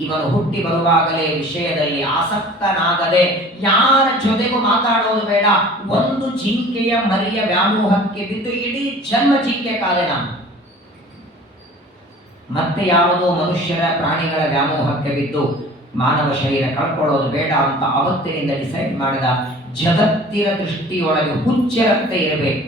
ಇವನು ಹುಟ್ಟಿ ಬರುವಾಗಲೇ ವಿಷಯದಲ್ಲಿ ಆಸಕ್ತನಾಗದೆ ಯಾರ ಜೊತೆಗೂ ಮಾತಾಡೋದು ಬೇಡ, ಒಂದು ಜಿಂಕೆಯ ಮರಿಯ ವ್ಯಾಮೋಹಕ್ಕೆ ಬಿದ್ದು ಇಡೀ ಜನ್ಮ ಜಿಂಕೆ ಕಾದೆ ನಾನು. ಮತ್ತೆ ಯಾವುದೋ ಮನುಷ್ಯರ ಪ್ರಾಣಿಗಳ ವ್ಯಾಮೋಹಕ್ಕೆ ಬಿದ್ದು ಮಾನವ ಶರೀರ ಕಳ್ಕೊಳ್ಳೋದು ಬೇಡ ಅಂತ ಅವತ್ತಿನಿಂದ ಡಿಸೈಡ್ ಮಾಡಿದ. ಜಗತ್ತಿನ ದೃಷ್ಟಿಯೊಳಗೆ ಹುಚ್ಚರಂತೆ ಇರಬೇಕು.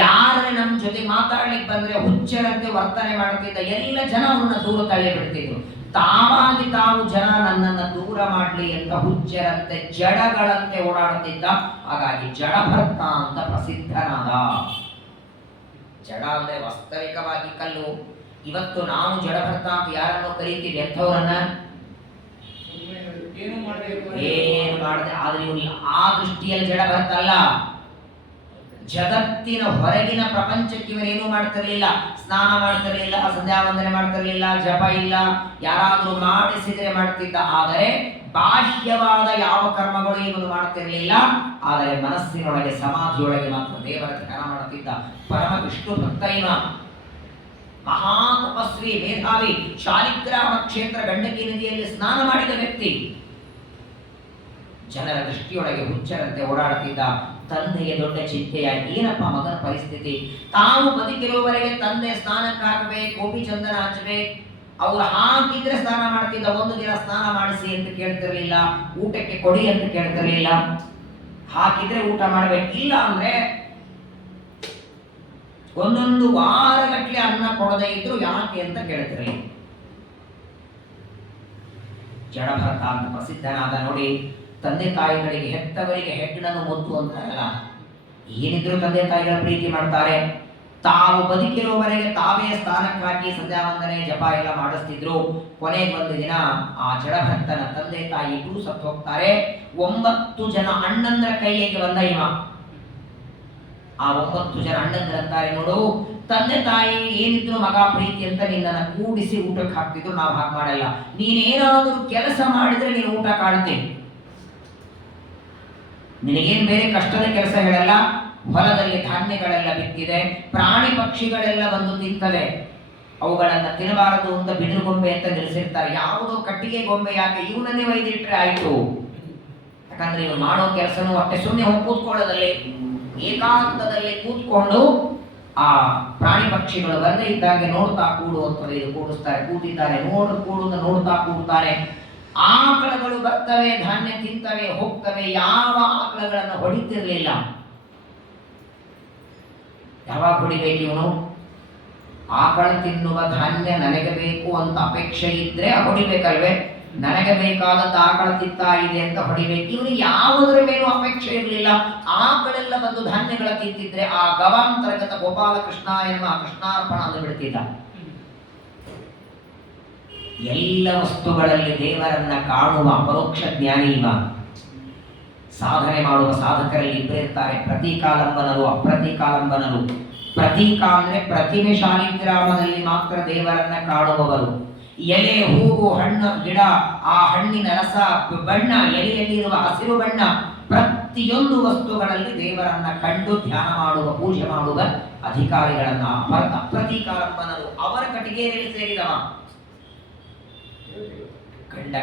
ಯಾರೇ ನಮ್ಮ ಜೊತೆ ಮಾತಾಡ್ಲಿಕ್ಕೆ ಬಂದ್ರೆ ಹುಚ್ಚರಂತೆ ವರ್ತನೆ ಮಾಡುತ್ತಿದ್ದ ಎಲ್ಲ ಜನ ಅವನ್ನ ದೂರ ತಳ್ಳಿ ಬಿಡ್ತಿದ್ರು. ತಾವಾಗಿ ತಾವು ಜನ ನನ್ನನ್ನು ದೂರ ಮಾಡಲಿ ಅಂತ ಹುಚ್ಚರಂತೆ ಜಡಗಳಂತೆ ಓಡಾಡುತ್ತಿದ್ದ. ಹಾಗಾಗಿ ಜಡಭರ್ತ ಅಂತ ಪ್ರಸಿದ್ಧನಾದ. ಜಡ ಅಂದ್ರೆ ವಾಸ್ತವಿಕವಾಗಿ ಕಲ್ಲು. ಇವತ್ತು ನಾವು ಜಡಭರ್ತ ಅಂತ ಯಾರನ್ನು ಕರೀತೀವಿ, ಎಂಥವ್ರನ್ನ ಏನು ಮಾಡದೆ. ಆದ್ರೆ ಇವನಿಗೆ ಆ ದೃಷ್ಟಿಯಲ್ಲಿ ಜಡ ಬರ್ತಲ್ಲ. ಜಗತ್ತಿನ ಹೊರಗಿನ ಪ್ರಪಂಚಕ್ಕೆ ಇವನೇನು ಮಾಡ್ತಿರ್ಲಿಲ್ಲ, ಸ್ನಾನ ಮಾಡ್ತಿರ್ಲಿಲ್ಲ, ಸಂಧ್ಯಾ ವಂದನೆ ಮಾಡ್ತಿರ್ಲಿಲ್ಲ, ಜಪ ಇಲ್ಲ, ಯಾರಾದ್ರೂ ಮಾಡಿಸಿದ್ರೆ ಮಾಡ್ತಿದ್ದ. ಆದರೆ ಬಾಹ್ಯವಾದ ಯಾವ ಕರ್ಮಗಳು ಇವನು ಮಾಡ್ತಿರ್ಲಿಲ್ಲ. ಆದರೆ ಮನಸ್ಸಿನೊಳಗೆ ಸಮಾಧಿಯೊಳಗೆ ಮಾತ್ರ ದೇವರ ಧ್ಯಾನ ಮಾಡುತ್ತಿದ್ದ. ಪರಮ ವಿಷ್ಣು ಭಕ್ತ ಇವ, ಮಹಾ ತಪಸ್ವಿ, ಮೇಧಾವಿ, ಶಾಲಿಗ್ರಾಮ ಕ್ಷೇತ್ರ ಗಂಡಕಿ ನದಿಯಲ್ಲಿ ಸ್ನಾನ ಮಾಡಿದ ವ್ಯಕ್ತಿ. ಜನರ ದೃಷ್ಟಿಯೊಳಗೆ ಹುಚ್ಚರಂತೆ ಓಡಾಡುತ್ತಿದ್ದ. ತಂದೆಗೆ ದೊಡ್ಡ ಚಿಂತೆಯಾಗಿ, ಏನಪ್ಪ ಮಗನ ಪರಿಸ್ಥಿತಿ, ತಾವು ಬದುಕಿರುವವರೆಗೆ ತಂದೆ ಸ್ನಾನಕ್ಕೆ ಹಾಕಬೇಕು, ಗೋಪಿ ಚಂದನ ಹಚ್ಚಬೇಕು, ಅವ್ರು ಹಾಕಿದ್ರೆ ಸ್ನಾನ ಮಾಡ್ತಿದ್ದ. 1 ದಿನ ಸ್ನಾನ ಮಾಡಿಸಿ ಅಂತ ಕೇಳ್ತಿರ್ಲಿಲ್ಲ, ಊಟಕ್ಕೆ ಕೊಡಿ ಅಂತ ಕೇಳ್ತಿರ್ಲಿಲ್ಲ. ಹಾಕಿದ್ರೆ ಊಟ ಮಾಡ್ಬೇಕು, ಇಲ್ಲ ಅಂದ್ರೆ ಒಂದೊಂದು ವಾರಗಟ್ಟಲೆ ಅನ್ನ ಕೊಡದೇ ಇದ್ರು ಯಾಕೆ ಅಂತ ಕೇಳ್ತಿರಲಿ. ಜಡಭರತ ಅಂತ ಪ್ರಸಿದ್ಧನಾದ ನೋಡಿ. ತಂದೆ ತಾಯಿಗಳಿಗೆ ಹೆತ್ತವರಿಗೆ ಹೆಗ್ಗಣನು ಮುದ್ದು ಅಂತಾರಲ್ಲ, ಏನಿದ್ರು ತಂದೆ ತಾಯಿಗಳ ಪ್ರೀತಿ ಮಾಡ್ತಾರೆ. ತಾವು ಬದುಕಿರುವವರೆಗೆ ತಾವೇ ಸ್ಥಾನಕ್ಕೆ ಹಾಕಿ ಸಂಧ್ಯಾ ವಂದನೆ ಜಪ ಎಲ್ಲ ಮಾಡಿಸ್ತಿದ್ರು. ಕೊನೆಗೆ ಒಂದು ದಿನ ಆ ಜಡಭರ್ತನ ತಂದೆ ತಾಯಿ ಇಬ್ಬರು ಸತ್ತು ಹೋಗ್ತಾರೆ. 9 ಜನ ಅಣ್ಣಂದ್ರ ಕೈಗೆ ಬಂದ ಇವ. ಆ 9 ಜನ ಅಣ್ಣಂದ್ರಂತಾರೆ, ನೋಡು ತಂದೆ ತಾಯಿ ಏನಿದ್ರು ಮಗ ಪ್ರೀತಿ ಅಂತ ನಿನ್ನನ್ನು ಕೂಡಿಸಿ ಊಟಕ್ಕೆ ಹಾಕ್ತಿದ್ರು, ನಾವು ಹಾಗೆ ಮಾಡಲ್ಲ. ನೀನೇನಾದ್ರೂ ಕೆಲಸ ಮಾಡಿದ್ರೆ ನೀನು ಊಟ ಕಾಣ್ತೀನಿ. ನಿನಗೇನು ಬೇರೆ ಕಷ್ಟದ ಕೆಲಸ ಹೇಳಲ್ಲ. ಹೊಲದಲ್ಲಿ ಧಾನ್ಯಗಳೆಲ್ಲ ಬಿತ್ತಿದೆ, ಪ್ರಾಣಿ ಪಕ್ಷಿಗಳೆಲ್ಲ ಬಂದು ತಿಂತದೆ, ಅವುಗಳನ್ನ ತಿನ್ನಬಾರದು ಅಂತ ಬಿದಿರು ಗೊಂಬೆ ಅಂತ ನಿಲ್ಲಿಸಿರ್ತಾರೆ. ಯಾವುದೋ ಕಟ್ಟಿಗೆ ಗೊಂಬೆ ಯಾಕೆ, ಇವನನ್ನೇ ಒಯ್ದಿಟ್ರೆ ಆಯ್ತು. ಯಾಕಂದ್ರೆ ಇವ್ರು ಮಾಡೋ ಕೆಲಸನೂ ಅಷ್ಟೇ. ಸುಮ್ಮನೆ ಹೋಗಿ ಕೂತ್ಕೊಳ್ಳೋದಲ್ಲಿ ಏಕಾಂತದಲ್ಲಿ ಕೂತ್ಕೊಂಡು ಆ ಪ್ರಾಣಿ ಪಕ್ಷಿಗಳು ಬರದೇ ಇದ್ದಾಗ ನೋಡ್ತಾ ಕೂಡು ಅಂತ ಇದು ಕೂಡಿಸ್ತಾರೆ. ಕೂತಿದ್ದಾರೆ, ನೋಡ್ತಾ ಕೂಡ್ತಾರೆ. ಆಕಳಗಳು ಬರ್ತವೆ, ಧಾನ್ಯ ತಿಂತವೆ, ಹೋಗ್ತವೆ. ಯಾವ ಆಕಳಗಳನ್ನು ಹೊಡಿತಿರ್ಲಿಲ್ಲ. ಯಾವಾಗ ಹೊಡಿಬೇಕು ಇವನು? ಆಕಳ ತಿನ್ನುವ ಧಾನ್ಯ ನನಗೆ ಬೇಕು ಅಂತ ಅಪೇಕ್ಷೆ ಇದ್ರೆ ಹೊಡಿಬೇಕಲ್ವೇ? ನನಗೆ ಬೇಕಾದದ್ದು ಆಕಳ ತಿಂತಾ ಇದೆ ಅಂತ ಹೊಡಿಬೇಕು. ಇವನಿಗೆ ಯಾವುದರ ಮೇಲೂ ಅಪೇಕ್ಷೆ ಇರಲಿಲ್ಲ. ಆಕಳೆಲ್ಲ ಬಂದು ಧಾನ್ಯಗಳ ತಿಂತಿದ್ರೆ ಆ ಗವಾಂತರ್ಗತ ಗೋಪಾಲಕೃಷ್ಣ ಎನ್ನುವ ಕೃಷ್ಣಾರ್ಪಣ ಅಂದು ಬಿಡ್ತಿದ್ದ. ಎಲ್ಲ ವಸ್ತುಗಳಲ್ಲಿ ದೇವರನ್ನ ಕಾಣುವ ಅಪರೋಕ್ಷ ಜ್ಞಾನಿ ಇವ. ಸಾಧನೆ ಮಾಡುವ ಸಾಧಕರಲ್ಲಿ ಇಬ್ಬರು ಇರ್ತಾರೆ, ಪ್ರತೀಕಾಲಂಬನರು, ಅಪ್ರತೀಕಾಲಂಬನರು. ಪ್ರತೀಕ ಅಂದ್ರೆ ಪ್ರತಿಮೆ ಶಾಲಿಗ್ರಾಮದಲ್ಲಿ ಮಾತ್ರ ದೇವರನ್ನ ಕಾಣುವವರು. ಎಲೆ, ಹೂವು, ಹಣ್ಣು, ಗಿಡ, ಆ ಹಣ್ಣಿನ ರಸ, ಬಣ್ಣ, ಎಲೆಯಲ್ಲಿರುವ ಹಸಿರು ಬಣ್ಣ, ಪ್ರತಿಯೊಂದು ವಸ್ತುಗಳಲ್ಲಿ ದೇವರನ್ನ ಕಂಡು ಧ್ಯಾನ ಮಾಡುವ, ಪೂಜೆ ಮಾಡುವ ಅಧಿಕಾರಿಗಳನ್ನ ಅಪ್ರತೀಕಾಲಂಬನರು. ಅವರ ಕಟಿಗೆಯಲ್ಲಿ ಸೇರಿದವ.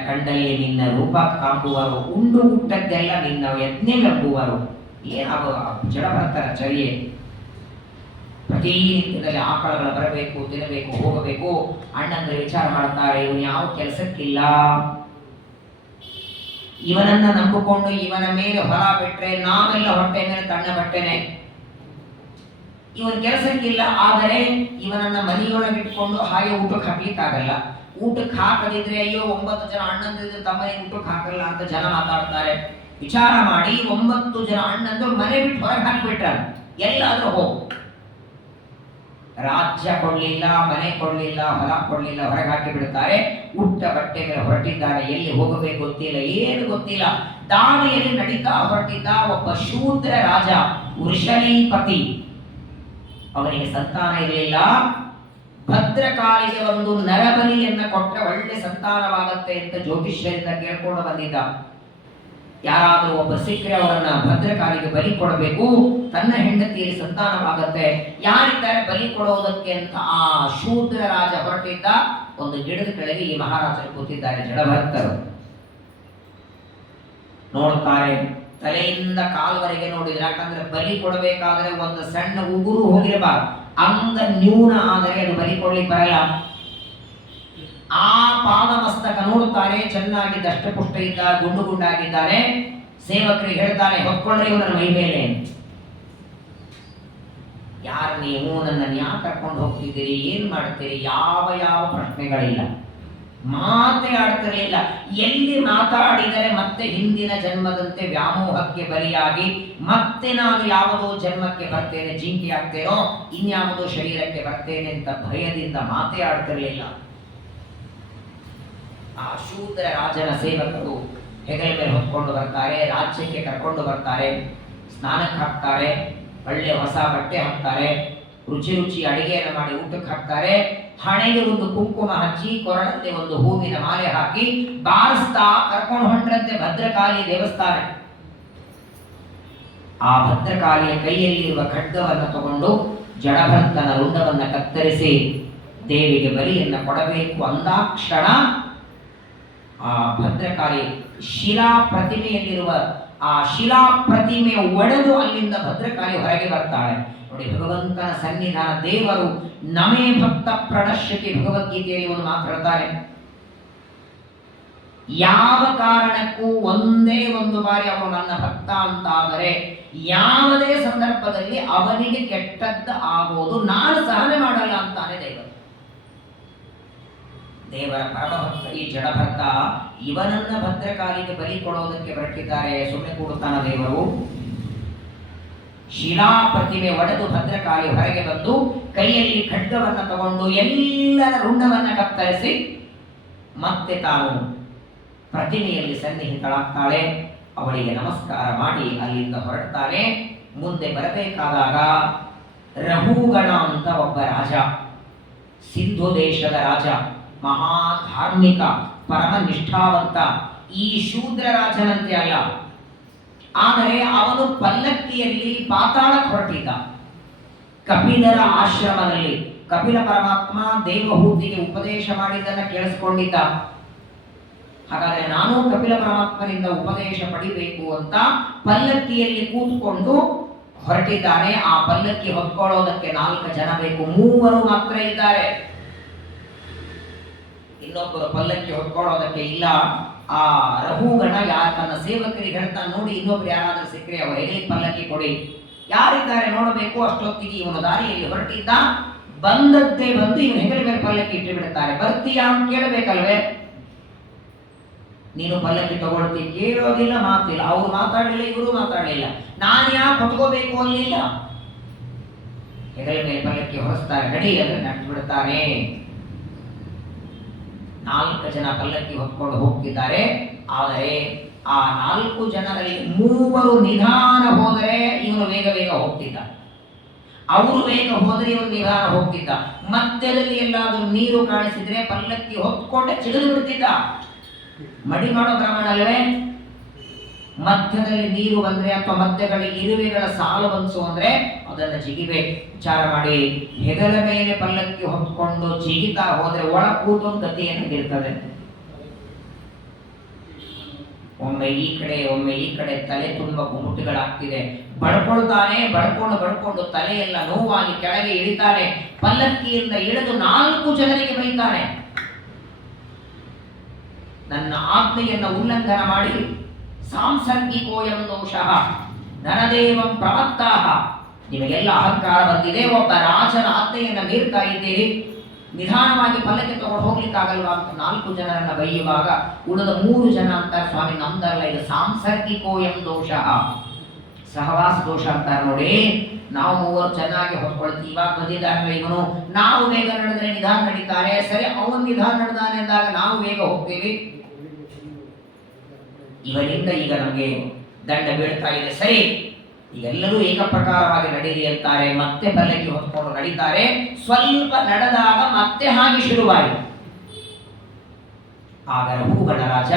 ಕಂಡಲ್ಲಿ ನಿನ್ನ ರೂಪ ಕಾಂಬುವರು, ಉಂಡು ಹುಟ್ಟದ್ದೆಲ್ಲ ನಿನ್ನ ಯಜ್ಞವೆಂಬುವರು. ಏನಾಗುವ ಜಡಭರತರ ಚರ್ಯೆ. ಪ್ರತಿನಿತ್ಯದಲ್ಲಿ ಆಕಳಗಳು ಬರಬೇಕು, ತಿನ್ನಬೇಕು, ಹೋಗಬೇಕು. ಅಣ್ಣಂದ್ರೆ ವಿಚಾರ ಮಾಡ್ತಾರೆ, ಇವನು ಯಾವ ಕೆಲಸಕ್ಕಿಲ್ಲ, ಇವನನ್ನ ನಂಬಿಕೊಂಡು ಇವನ ಮೇಲೆ ಹೊರ ಬಿಟ್ರೆ ನಾವೆಲ್ಲ ಹೊಟ್ಟೆ ಮೇಲೆ ತಣ್ಣ ಬಟ್ಟೆನೆ. ಇವನ್ ಕೆಲಸಕ್ಕಿಲ್ಲ, ಆದರೆ ಇವನನ್ನ ಮನೆಯೊಳಗಿಟ್ಕೊಂಡು ಹಾಗೆ ಊಟಕ್ಕೆ ಹಾಕ್ಲಿಕ್ಕಾಗಲ್ಲ. ಊಟಕ್ಕೆ ಹಾಕದಿದ್ರೆ ಅಯ್ಯೋ 9 ಜನ ಅಣ್ಣಂದಿದ್ರೆ ತಮ್ಮನಿಗೆ ಊಟಕ್ಕೆ ಹಾಕಲ್ಲ ಅಂತ ಜನ ಮಾತಾಡ್ತಾರೆ. ವಿಚಾರ ಮಾಡಿ 9 ಜನ ಅಣ್ಣಂದ್ರು ಮನೆ ಬಿಟ್ಟು ಹೊರಗೆ ಹಾಕ್ಬಿಟ್ರ. ಎಲ್ಲಾದ್ರೂ ಹೋಗು. ರಾಜ್ಯ ಕೊಡ್ಲಿಲ್ಲ, ಮನೆ ಕೊಡ್ಲಿಲ್ಲ, ಹೊಲ ಕೊಡ್ಲಿಲ್ಲ, ಹೊರಗೆ ಹಾಕಿ ಬಿಡ್ತಾರೆ. ಉಟ್ಟ ಬಟ್ಟೆ ಮೇಲೆ ಹೊರಟಿದ್ದಾರೆ. ಎಲ್ಲಿ ಹೋಗಬೇಕು ಗೊತ್ತಿಲ್ಲ, ಏನು ಗೊತ್ತಿಲ್ಲ. ದಾರಿಯಲ್ಲಿ ನಡೀತಾ ಹೊರಟಿದ್ದ ಒಬ್ಬ ಶೂದ್ರ ರಾಜ, ವೃಷಲೀಪತಿ. ಅವನಿಗೆ ಸಂತಾನ ಇರಲಿಲ್ಲ. ಭದ್ರಕಾಳಿಗೆ ಒಂದು ನರಬಲಿಯನ್ನ ಕೊಟ್ಟರೆ ಒಳ್ಳೆ ಸಂತಾನವಾಗತ್ತೆ ಅಂತ ಜ್ಯೋತಿಷ್ಯರಿಂದ ಕೇಳ್ಕೊಂಡು ಬಂದಿದ್ದ. ಯಾರಾದರೂ ಒಬ್ಬ ಸಿಕ್ಕರೆ ಅವರನ್ನ ಭದ್ರಕಾಳಿಗೆ ಬಲಿ ಕೊಡಬೇಕು, ತನ್ನ ಹೆಂಡತಿಯಲ್ಲಿ ಸಂತಾನವಾಗತ್ತೆ. ಯಾರಿದ್ದಾರೆ ಬಲಿ ಕೊಡೋದಕ್ಕೆ ಅಂತ ಆ ಶೂದ್ರ ರಾಜ ಹೊರಟಿದ್ದ. ಒಂದು ಗಿಡದ ಕೆಳಗೆ ಈ ಮಹಾರಾಜರು ಕೂತಿದ್ದಾರೆ, ಜಡಭರ್ತರು. ನೋಡ್ತಾರೆ, ತಲೆಯಿಂದ ಕಾಲುವರೆಗೆ ನೋಡಿದ್ರೆ, ಯಾಕಂದ್ರೆ ಬಲಿ ಕೊಡಬೇಕಾದ್ರೆ ಒಂದು ಸಣ್ಣ ಉಗುರು ಹೋಗಿರಬಾರ್ದು. ಅಂಗ ನ್ಯೂನ ಆದರೆ ಅದು ಬಲಿ ಕೊಡ್ಲಿಕ್ಕೆ ಬರಲ್ಲ. ಆ ಪಾದ ಮಸ್ತಕ ನೋಡುತ್ತಾರೆ, ಚೆನ್ನಾಗಿ ದಷ್ಟಪುಷ್ಟ ಇದ್ದ, ಗುಂಡು ಗುಂಡಾಗಿದ್ದಾನೆ. ಸೇವಕರಿಗೆ ಹೇಳ್ತಾರೆ, ಹೊತ್ಕೊಂಡ್ರೆ ಇವನ ಮೈ ಮೇಲೆ. ಯಾರು ನೀವು? ನನ್ನನ್ನು ಯಾಕೆ ಕರ್ಕೊಂಡು ಹೋಗ್ತಿದ್ದೀರಿ? ಏನ್ ಮಾಡ್ತೀರಿ? ಯಾವ ಪ್ರಶ್ನೆಗಳಿಲ್ಲ, ಮಾತೇ ಆಡ್ತಿರಲಿಲ್ಲ. ಎಲ್ಲಿ ಮಾತಾಡಿದರೆ ಮತ್ತೆ ಹಿಂದಿನ ಜನ್ಮದಂತೆ ವ್ಯಾಮೋಹಕ್ಕೆ ಬಲಿಯಾಗಿ ಮತ್ತೆ ನಾನು ಯಾವುದೋ ಜನ್ಮಕ್ಕೆ ಬರ್ತೇನೆ, ಜಿಂಕಿ ಆಗ್ತೇನೋ, ಇನ್ಯಾವುದೋ ಶರೀರಕ್ಕೆ ಬರ್ತೇನೆ ಅಂತ ಭಯದಿಂದ ಮಾತೇ ಆಡ್ತಿರಲಿಲ್ಲ. ಆ ಶೂದ್ರ ರಾಜನ ಸೇವಕರು ಹೆಗಲ ಮೇಲೆ ಹೊತ್ಕೊಂಡು ಬರ್ತಾರೆ, ರಾಜ್ಯಕ್ಕೆ ಕರ್ಕೊಂಡು ಬರ್ತಾರೆ, ಸ್ನಾನಕ್ಕೆ ಹಾಕ್ತಾರೆ, ಒಳ್ಳೆ ಹೊಸ ಬಟ್ಟೆ ಹಾಕ್ತಾರೆ, ರುಚಿ ಅಡಿಗೆಯನ್ನು ಮಾಡಿ ಊಟಕ್ಕೆ ಹಾಕ್ತಾರೆ. ಹಣೆಗೆ ಒಂದು ಕುಂಕುಮ ಹಚ್ಚಿ, ಕೊರಳಲ್ಲಿ ಒಂದು ಹೂವಿನ ಮಾಲೆ ಹಾಕಿ ಬಾರಿಸ್ತಾ ಕರ್ಕೊಂಡು ಹೊಂಟ್ರಂತೆ ಭದ್ರಕಾಳಿ ದೇವಸ್ಥಾನ. ಆ ಭದ್ರಕಾಳಿಯ ಕೈಯಲ್ಲಿರುವ ಖಡ್ಗವನ್ನು ತಗೊಂಡು ಜಡಭರ್ತನ ರುಂಡವನ್ನು ಕತ್ತರಿಸಿ ದೇವಿಗೆ ಬಲಿಯನ್ನು ಕೊಡಬೇಕು ಅಂದಾಕ್ಷಣ ಆ ಭದ್ರಕಾಳಿ ಶಿಲಾ ಪ್ರತಿಮೆಯಲ್ಲಿರುವ ಆ ಶಿಲಾ ಪ್ರತಿಮೆ ಒಡೆದು ಅಲ್ಲಿಂದ ಭದ್ರಕಾಳಿ ಹೊರಗೆ ಬರ್ತಾಳೆ. ನೋಡಿ, ಭಗವಂತನ ಸನ್ನಿಧಾನ. ದೇವರು ನಮೇ ಭಕ್ತ ಪ್ರಣಶ್ಯತಿ ಭಗವದ್ಗೀತೆಯಲ್ಲಿ ಒಂದು ಮಾತು ಹೇಳ್ತಾರೆ, ಯಾವ ಕಾರಣಕ್ಕೂ ಒಂದೇ ಒಂದು ಬಾರಿ ಅವನು ನನ್ನ ಭಕ್ತ ಅಂತಾದರೆ ಯಾವುದೇ ಸಂದರ್ಭದಲ್ಲಿ ಅವನಿಗೆ ಕೆಟ್ಟದ್ದು ಆಗೋದು ನಾನು ಸಹನೆ ಮಾಡಲ್ಲ ಅಂತಾನೆ ದೇವರು. ದೇವರ ಪರಮಭಕ್ತ ಈ ಜಡಭಕ್ತ ಇವನನ್ನ ಭದ್ರಕಾಲಿಗೆ ಬಲಿ ಕೊಡೋದಕ್ಕೆ ಹೊರಟಿದ್ದಾರೆ. ಸುಮ್ಮನೆ ಕೂಡುತ್ತಾನ ದೇವರು. ಶಿಲಾ ಪ್ರತಿಮೆ ಒಡೆದು ಭದ್ರಕಾಳಿ ಹೊರಗೆ ಬಂದು ಕೈಯಲ್ಲಿ ಖಡ್ಗವನ್ನು ತಗೊಂಡು ಎಲ್ಲರ ರುಂಡವನ್ನ ಕತ್ತರಿಸಿ ಮತ್ತೆ ತಾನು ಪ್ರತಿಮೆಯಲ್ಲಿ ಸನ್ನಿಹಿತಳಾಗ್ತಾಳೆ. ಅವಳಿಗೆ ನಮಸ್ಕಾರ ಮಾಡಿ ಅಲ್ಲಿಂದ ಹೊರಡ್ತಾನೆ. ಮುಂದೆ ಬರಬೇಕಾದಾಗ ರಹುಗಣ ಅಂತ ಒಬ್ಬ ರಾಜ, ಸಿಂಧು ದೇಶದ ರಾಜ, ಮಹಾಧಾರ್ಮಿಕ, ಪರಮ ನಿಷ್ಠಾವಂತ. ಈ ಶೂದ್ರ ರಾಜನಂತೆ ಅಲ್ಲ, ಆದರೆ ಅವನು ಪಲ್ಲಕ್ಕಿಯಲ್ಲಿ ಪಾತಾಳಕ್ಕೆ ಹೊರಟಿದ್ದ. ಕಪಿಲರ ಆಶ್ರಮದಲ್ಲಿ ಕಪಿಲ ಪರಮಾತ್ಮ ದೇವಹೂತಿಗೆ ಉಪದೇಶ ಮಾಡಿದ್ದನ್ನ ಕೇಳಿಸ್ಕೊಂಡಿದ್ದ. ಹಾಗಾದರೆ ನಾನು ಕಪಿಲ ಪರಮಾತ್ಮನಿಂದ ಉಪದೇಶ ಪಡಿಬೇಕು ಅಂತ ಪಲ್ಲಕ್ಕಿಯಲ್ಲಿ ಕೂತ್ಕೊಂಡು ಹೊರಟಿದ್ದಾನೆ. ಆ ಪಲ್ಲಕ್ಕಿ ಹೊತ್ಕೊಳ್ಳೋದಕ್ಕೆ 4 ಜನ ಬೇಕು, 3 ಮಾತ್ರ ಇದ್ದಾರೆ. ಇನ್ನೊಬ್ಬರು ಪಲ್ಲಕ್ಕಿ ಹೊತ್ಕೊಳ್ಳೋದಕ್ಕೆ ಇಲ್ಲ. ಆ ರಹುಗಣ ತನ್ನ ಸೇವಕರಿಗೆ ಹೇಳ್ತಾನೆ, ನೋಡಿ ಇನ್ನೊಬ್ರು ಯಾರಾದ್ರೂ ಸಿಕ್ಕರೆ ಅವರ ಹೆಗಲಿ ಪಲ್ಲಕ್ಕಿ ಕೊಡಿ. ಯಾರಿದ್ದಾರೆ ನೋಡಬೇಕು. ಅಷ್ಟೊತ್ತಿಗೆ ಇವನು ದಾರಿಯಲ್ಲಿ ಹೊರಟಿದ್ದ. ಬಂದದ್ದೇ ಬಂದು ಇವನು ಹೆಗಲ ಮೇಲೆ ಪಲ್ಲಕ್ಕಿ ಇಟ್ಟು ಬಿಡುತ್ತಾರೆ. ಬರ್ತೀಯಾ ಅಂತ ಕೇಳಬೇಕಲ್ವೇ? ನೀನು ಪಲ್ಲಕ್ಕಿ ತಗೊಳ್ತಿ, ಕೇಳೋದಿಲ್ಲ, ಮಾತಿಲ್ಲ. ಅವ್ರು ಮಾತಾಡಲಿಲ್ಲ, ಇವರು ಮಾತಾಡಲಿಲ್ಲ. ನಾನು ಯಾಕೆ ಹೊತ್ಕೋಬೇಕು ಅಲ್ಲಿಲ್ಲ. ಹೆಗಲ ಮೇಲೆ ಪಲ್ಲಕ್ಕಿ ಹೊರಸ್ತಾರೆ, ನಡಿ ಅದನ್ನು ನಟ್ಟು ಬಿಡ್ತಾನೆ. 4 ಜನ ಪಲ್ಲಕ್ಕಿ ಹೊತ್ಕೊಂಡು ಹೋಗ್ತಿದ್ದಾರೆ. ಆದರೆ ಆ 4 ಜನರಲ್ಲಿ 3 ನಿಧಾನ ಹೋದರೆ ಇವನು ವೇಗ ವೇಗ ಹೋಗ್ತಿದ್ದ. ಅವರು ವೇಗ ಹೋದರೆ ಇವನು ನಿಧಾನ ಹೋಗ್ತಿದ್ದ. ಮಧ್ಯದಲ್ಲಿ ಎಲ್ಲಾದರೂ ನೀರು ಕಾಣಿಸಿದ್ರೆ ಪಲ್ಲಕ್ಕಿ ಹೊತ್ಕೊಂಡೆ ಚಿಗಿದು ಬಿಡ್ತಿದ್ದ. ಮಡಿ ಮಾಡೋ ಪ್ರಮಾಣ ಅಲ್ವೇ? ಮಧ್ಯದಲ್ಲಿ ನೀರು ಬಂದ್ರೆ ಅಥವಾ ಮಧ್ಯಗಳಿಗೆ ಇರುವೆಗಳ ಸಾಲು ಬಂತು ಅಂದ್ರೆ ಅದನ್ನು ಜಿಗಿಬೇಕು. ವಿಚಾರ ಮಾಡಿ, ಹೆಗಲ ಮೇಲೆ ಪಲ್ಲಕ್ಕಿ ಹೊತ್ಕೊಂಡು ಜಿಗಿತಾ ಹೋದ್ರೆ ಒಳ ಕೂತೊಂದು ಗತಿ ಏನಾಗಿರ್ತದೆ. ಒಮ್ಮೆ ಈ ಕಡೆ ಒಮ್ಮೆ ಈ ಕಡೆ ತಲೆ ತುಂಬ ಗುಮುಟುಗಳಾಗ್ತಿದೆ. ಬಡ್ಕೊಳ್ತಾನೆ, ಬಡ್ಕೊಂಡು ತಲೆಯೆಲ್ಲ ನೋವಾಗಿ ಕೆಳಗೆ ಇಳಿತಾನೆ. ಪಲ್ಲಕ್ಕಿಯಿಂದ ಇಳಿದು 4 ಜನರಿಗೆ ಬೈತಾನೆ. ನನ್ನ ಆಜ್ಞೆಯನ್ನು ಉಲ್ಲಂಘನ ಮಾಡಿ ಸಾಂಸರ್ಗಿಕೋಯಂ ದೋಷಃ ನರದೇವಂ ಪ್ರಮತ್ತಾಹ. ನಿಮಗೆಲ್ಲ ಅಹಂಕಾರ ಬಂದಿದೆ, ಒಬ್ಬ ರಾಜನ ಆಜ್ಞೆಯನ್ನು ಮೀರ್ತಾ ಇದ್ದೀರಿ, ನಿಧಾನವಾಗಿ ಪಲ್ಲಕ್ಕಿ ತಗೊಂಡು ಹೋಗ್ಲಿಕ್ಕಾಗಲ್ವಾ ಅಂತ 4 ಜನರನ್ನ ಬೈಯುವಾಗ ಉಳಿದ 3 ಜನ ಅಂತಾರೆ, ಸ್ವಾಮಿ ನಮ್ದಲ್ಲ, ಇದು ಸಾಂಸರ್ಗಿಕೋಯಂ ದೋಷಃ, ಸಹವಾಸ ದೋಷ ಅಂತಾರೆ ನೋಡಿ. ನಾವು 3 ಚೆನ್ನಾಗಿ ಹೊತ್ಕೊಳ್ತೀವಿ. ಇವಾಗ ಬಂದಿದ್ದಾಗಲೇ ಇವನು, ನಾವು ಬೇಗ ನಡೆದ್ರೆ ನಿಧಾನ ನಡೀತಾರೆ, ಸರಿ ಅವನು ನಿಧಾನ ನಡೆದಾನೆ ಅಂದಾಗ ನಾವು ಬೇಗ ಹೋಗ್ತೀವಿ. ಇವನಿಂದ ಈಗ ನಮಗೆ ದಂಡ ಬೀಳ್ತಾ ಇದೆ, ಸರಿ ಈಗೆಲ್ಲರೂ ಏಕಪ್ರಕಾರವಾಗಿ ನಡೀರಿ ಅಂತಾರೆ. ಮತ್ತೆ ಪಲ್ಲಕ್ಕಿ ಹೊತ್ಕೊಂಡು ನಡೀತಾರೆ. ಸ್ವಲ್ಪ ನಡೆದಾಗ ಮತ್ತೆ ಹಾಗೆ ಶುರುವಾಯಿತು. ಆಗ ರಹುಗಣ ರಾಜ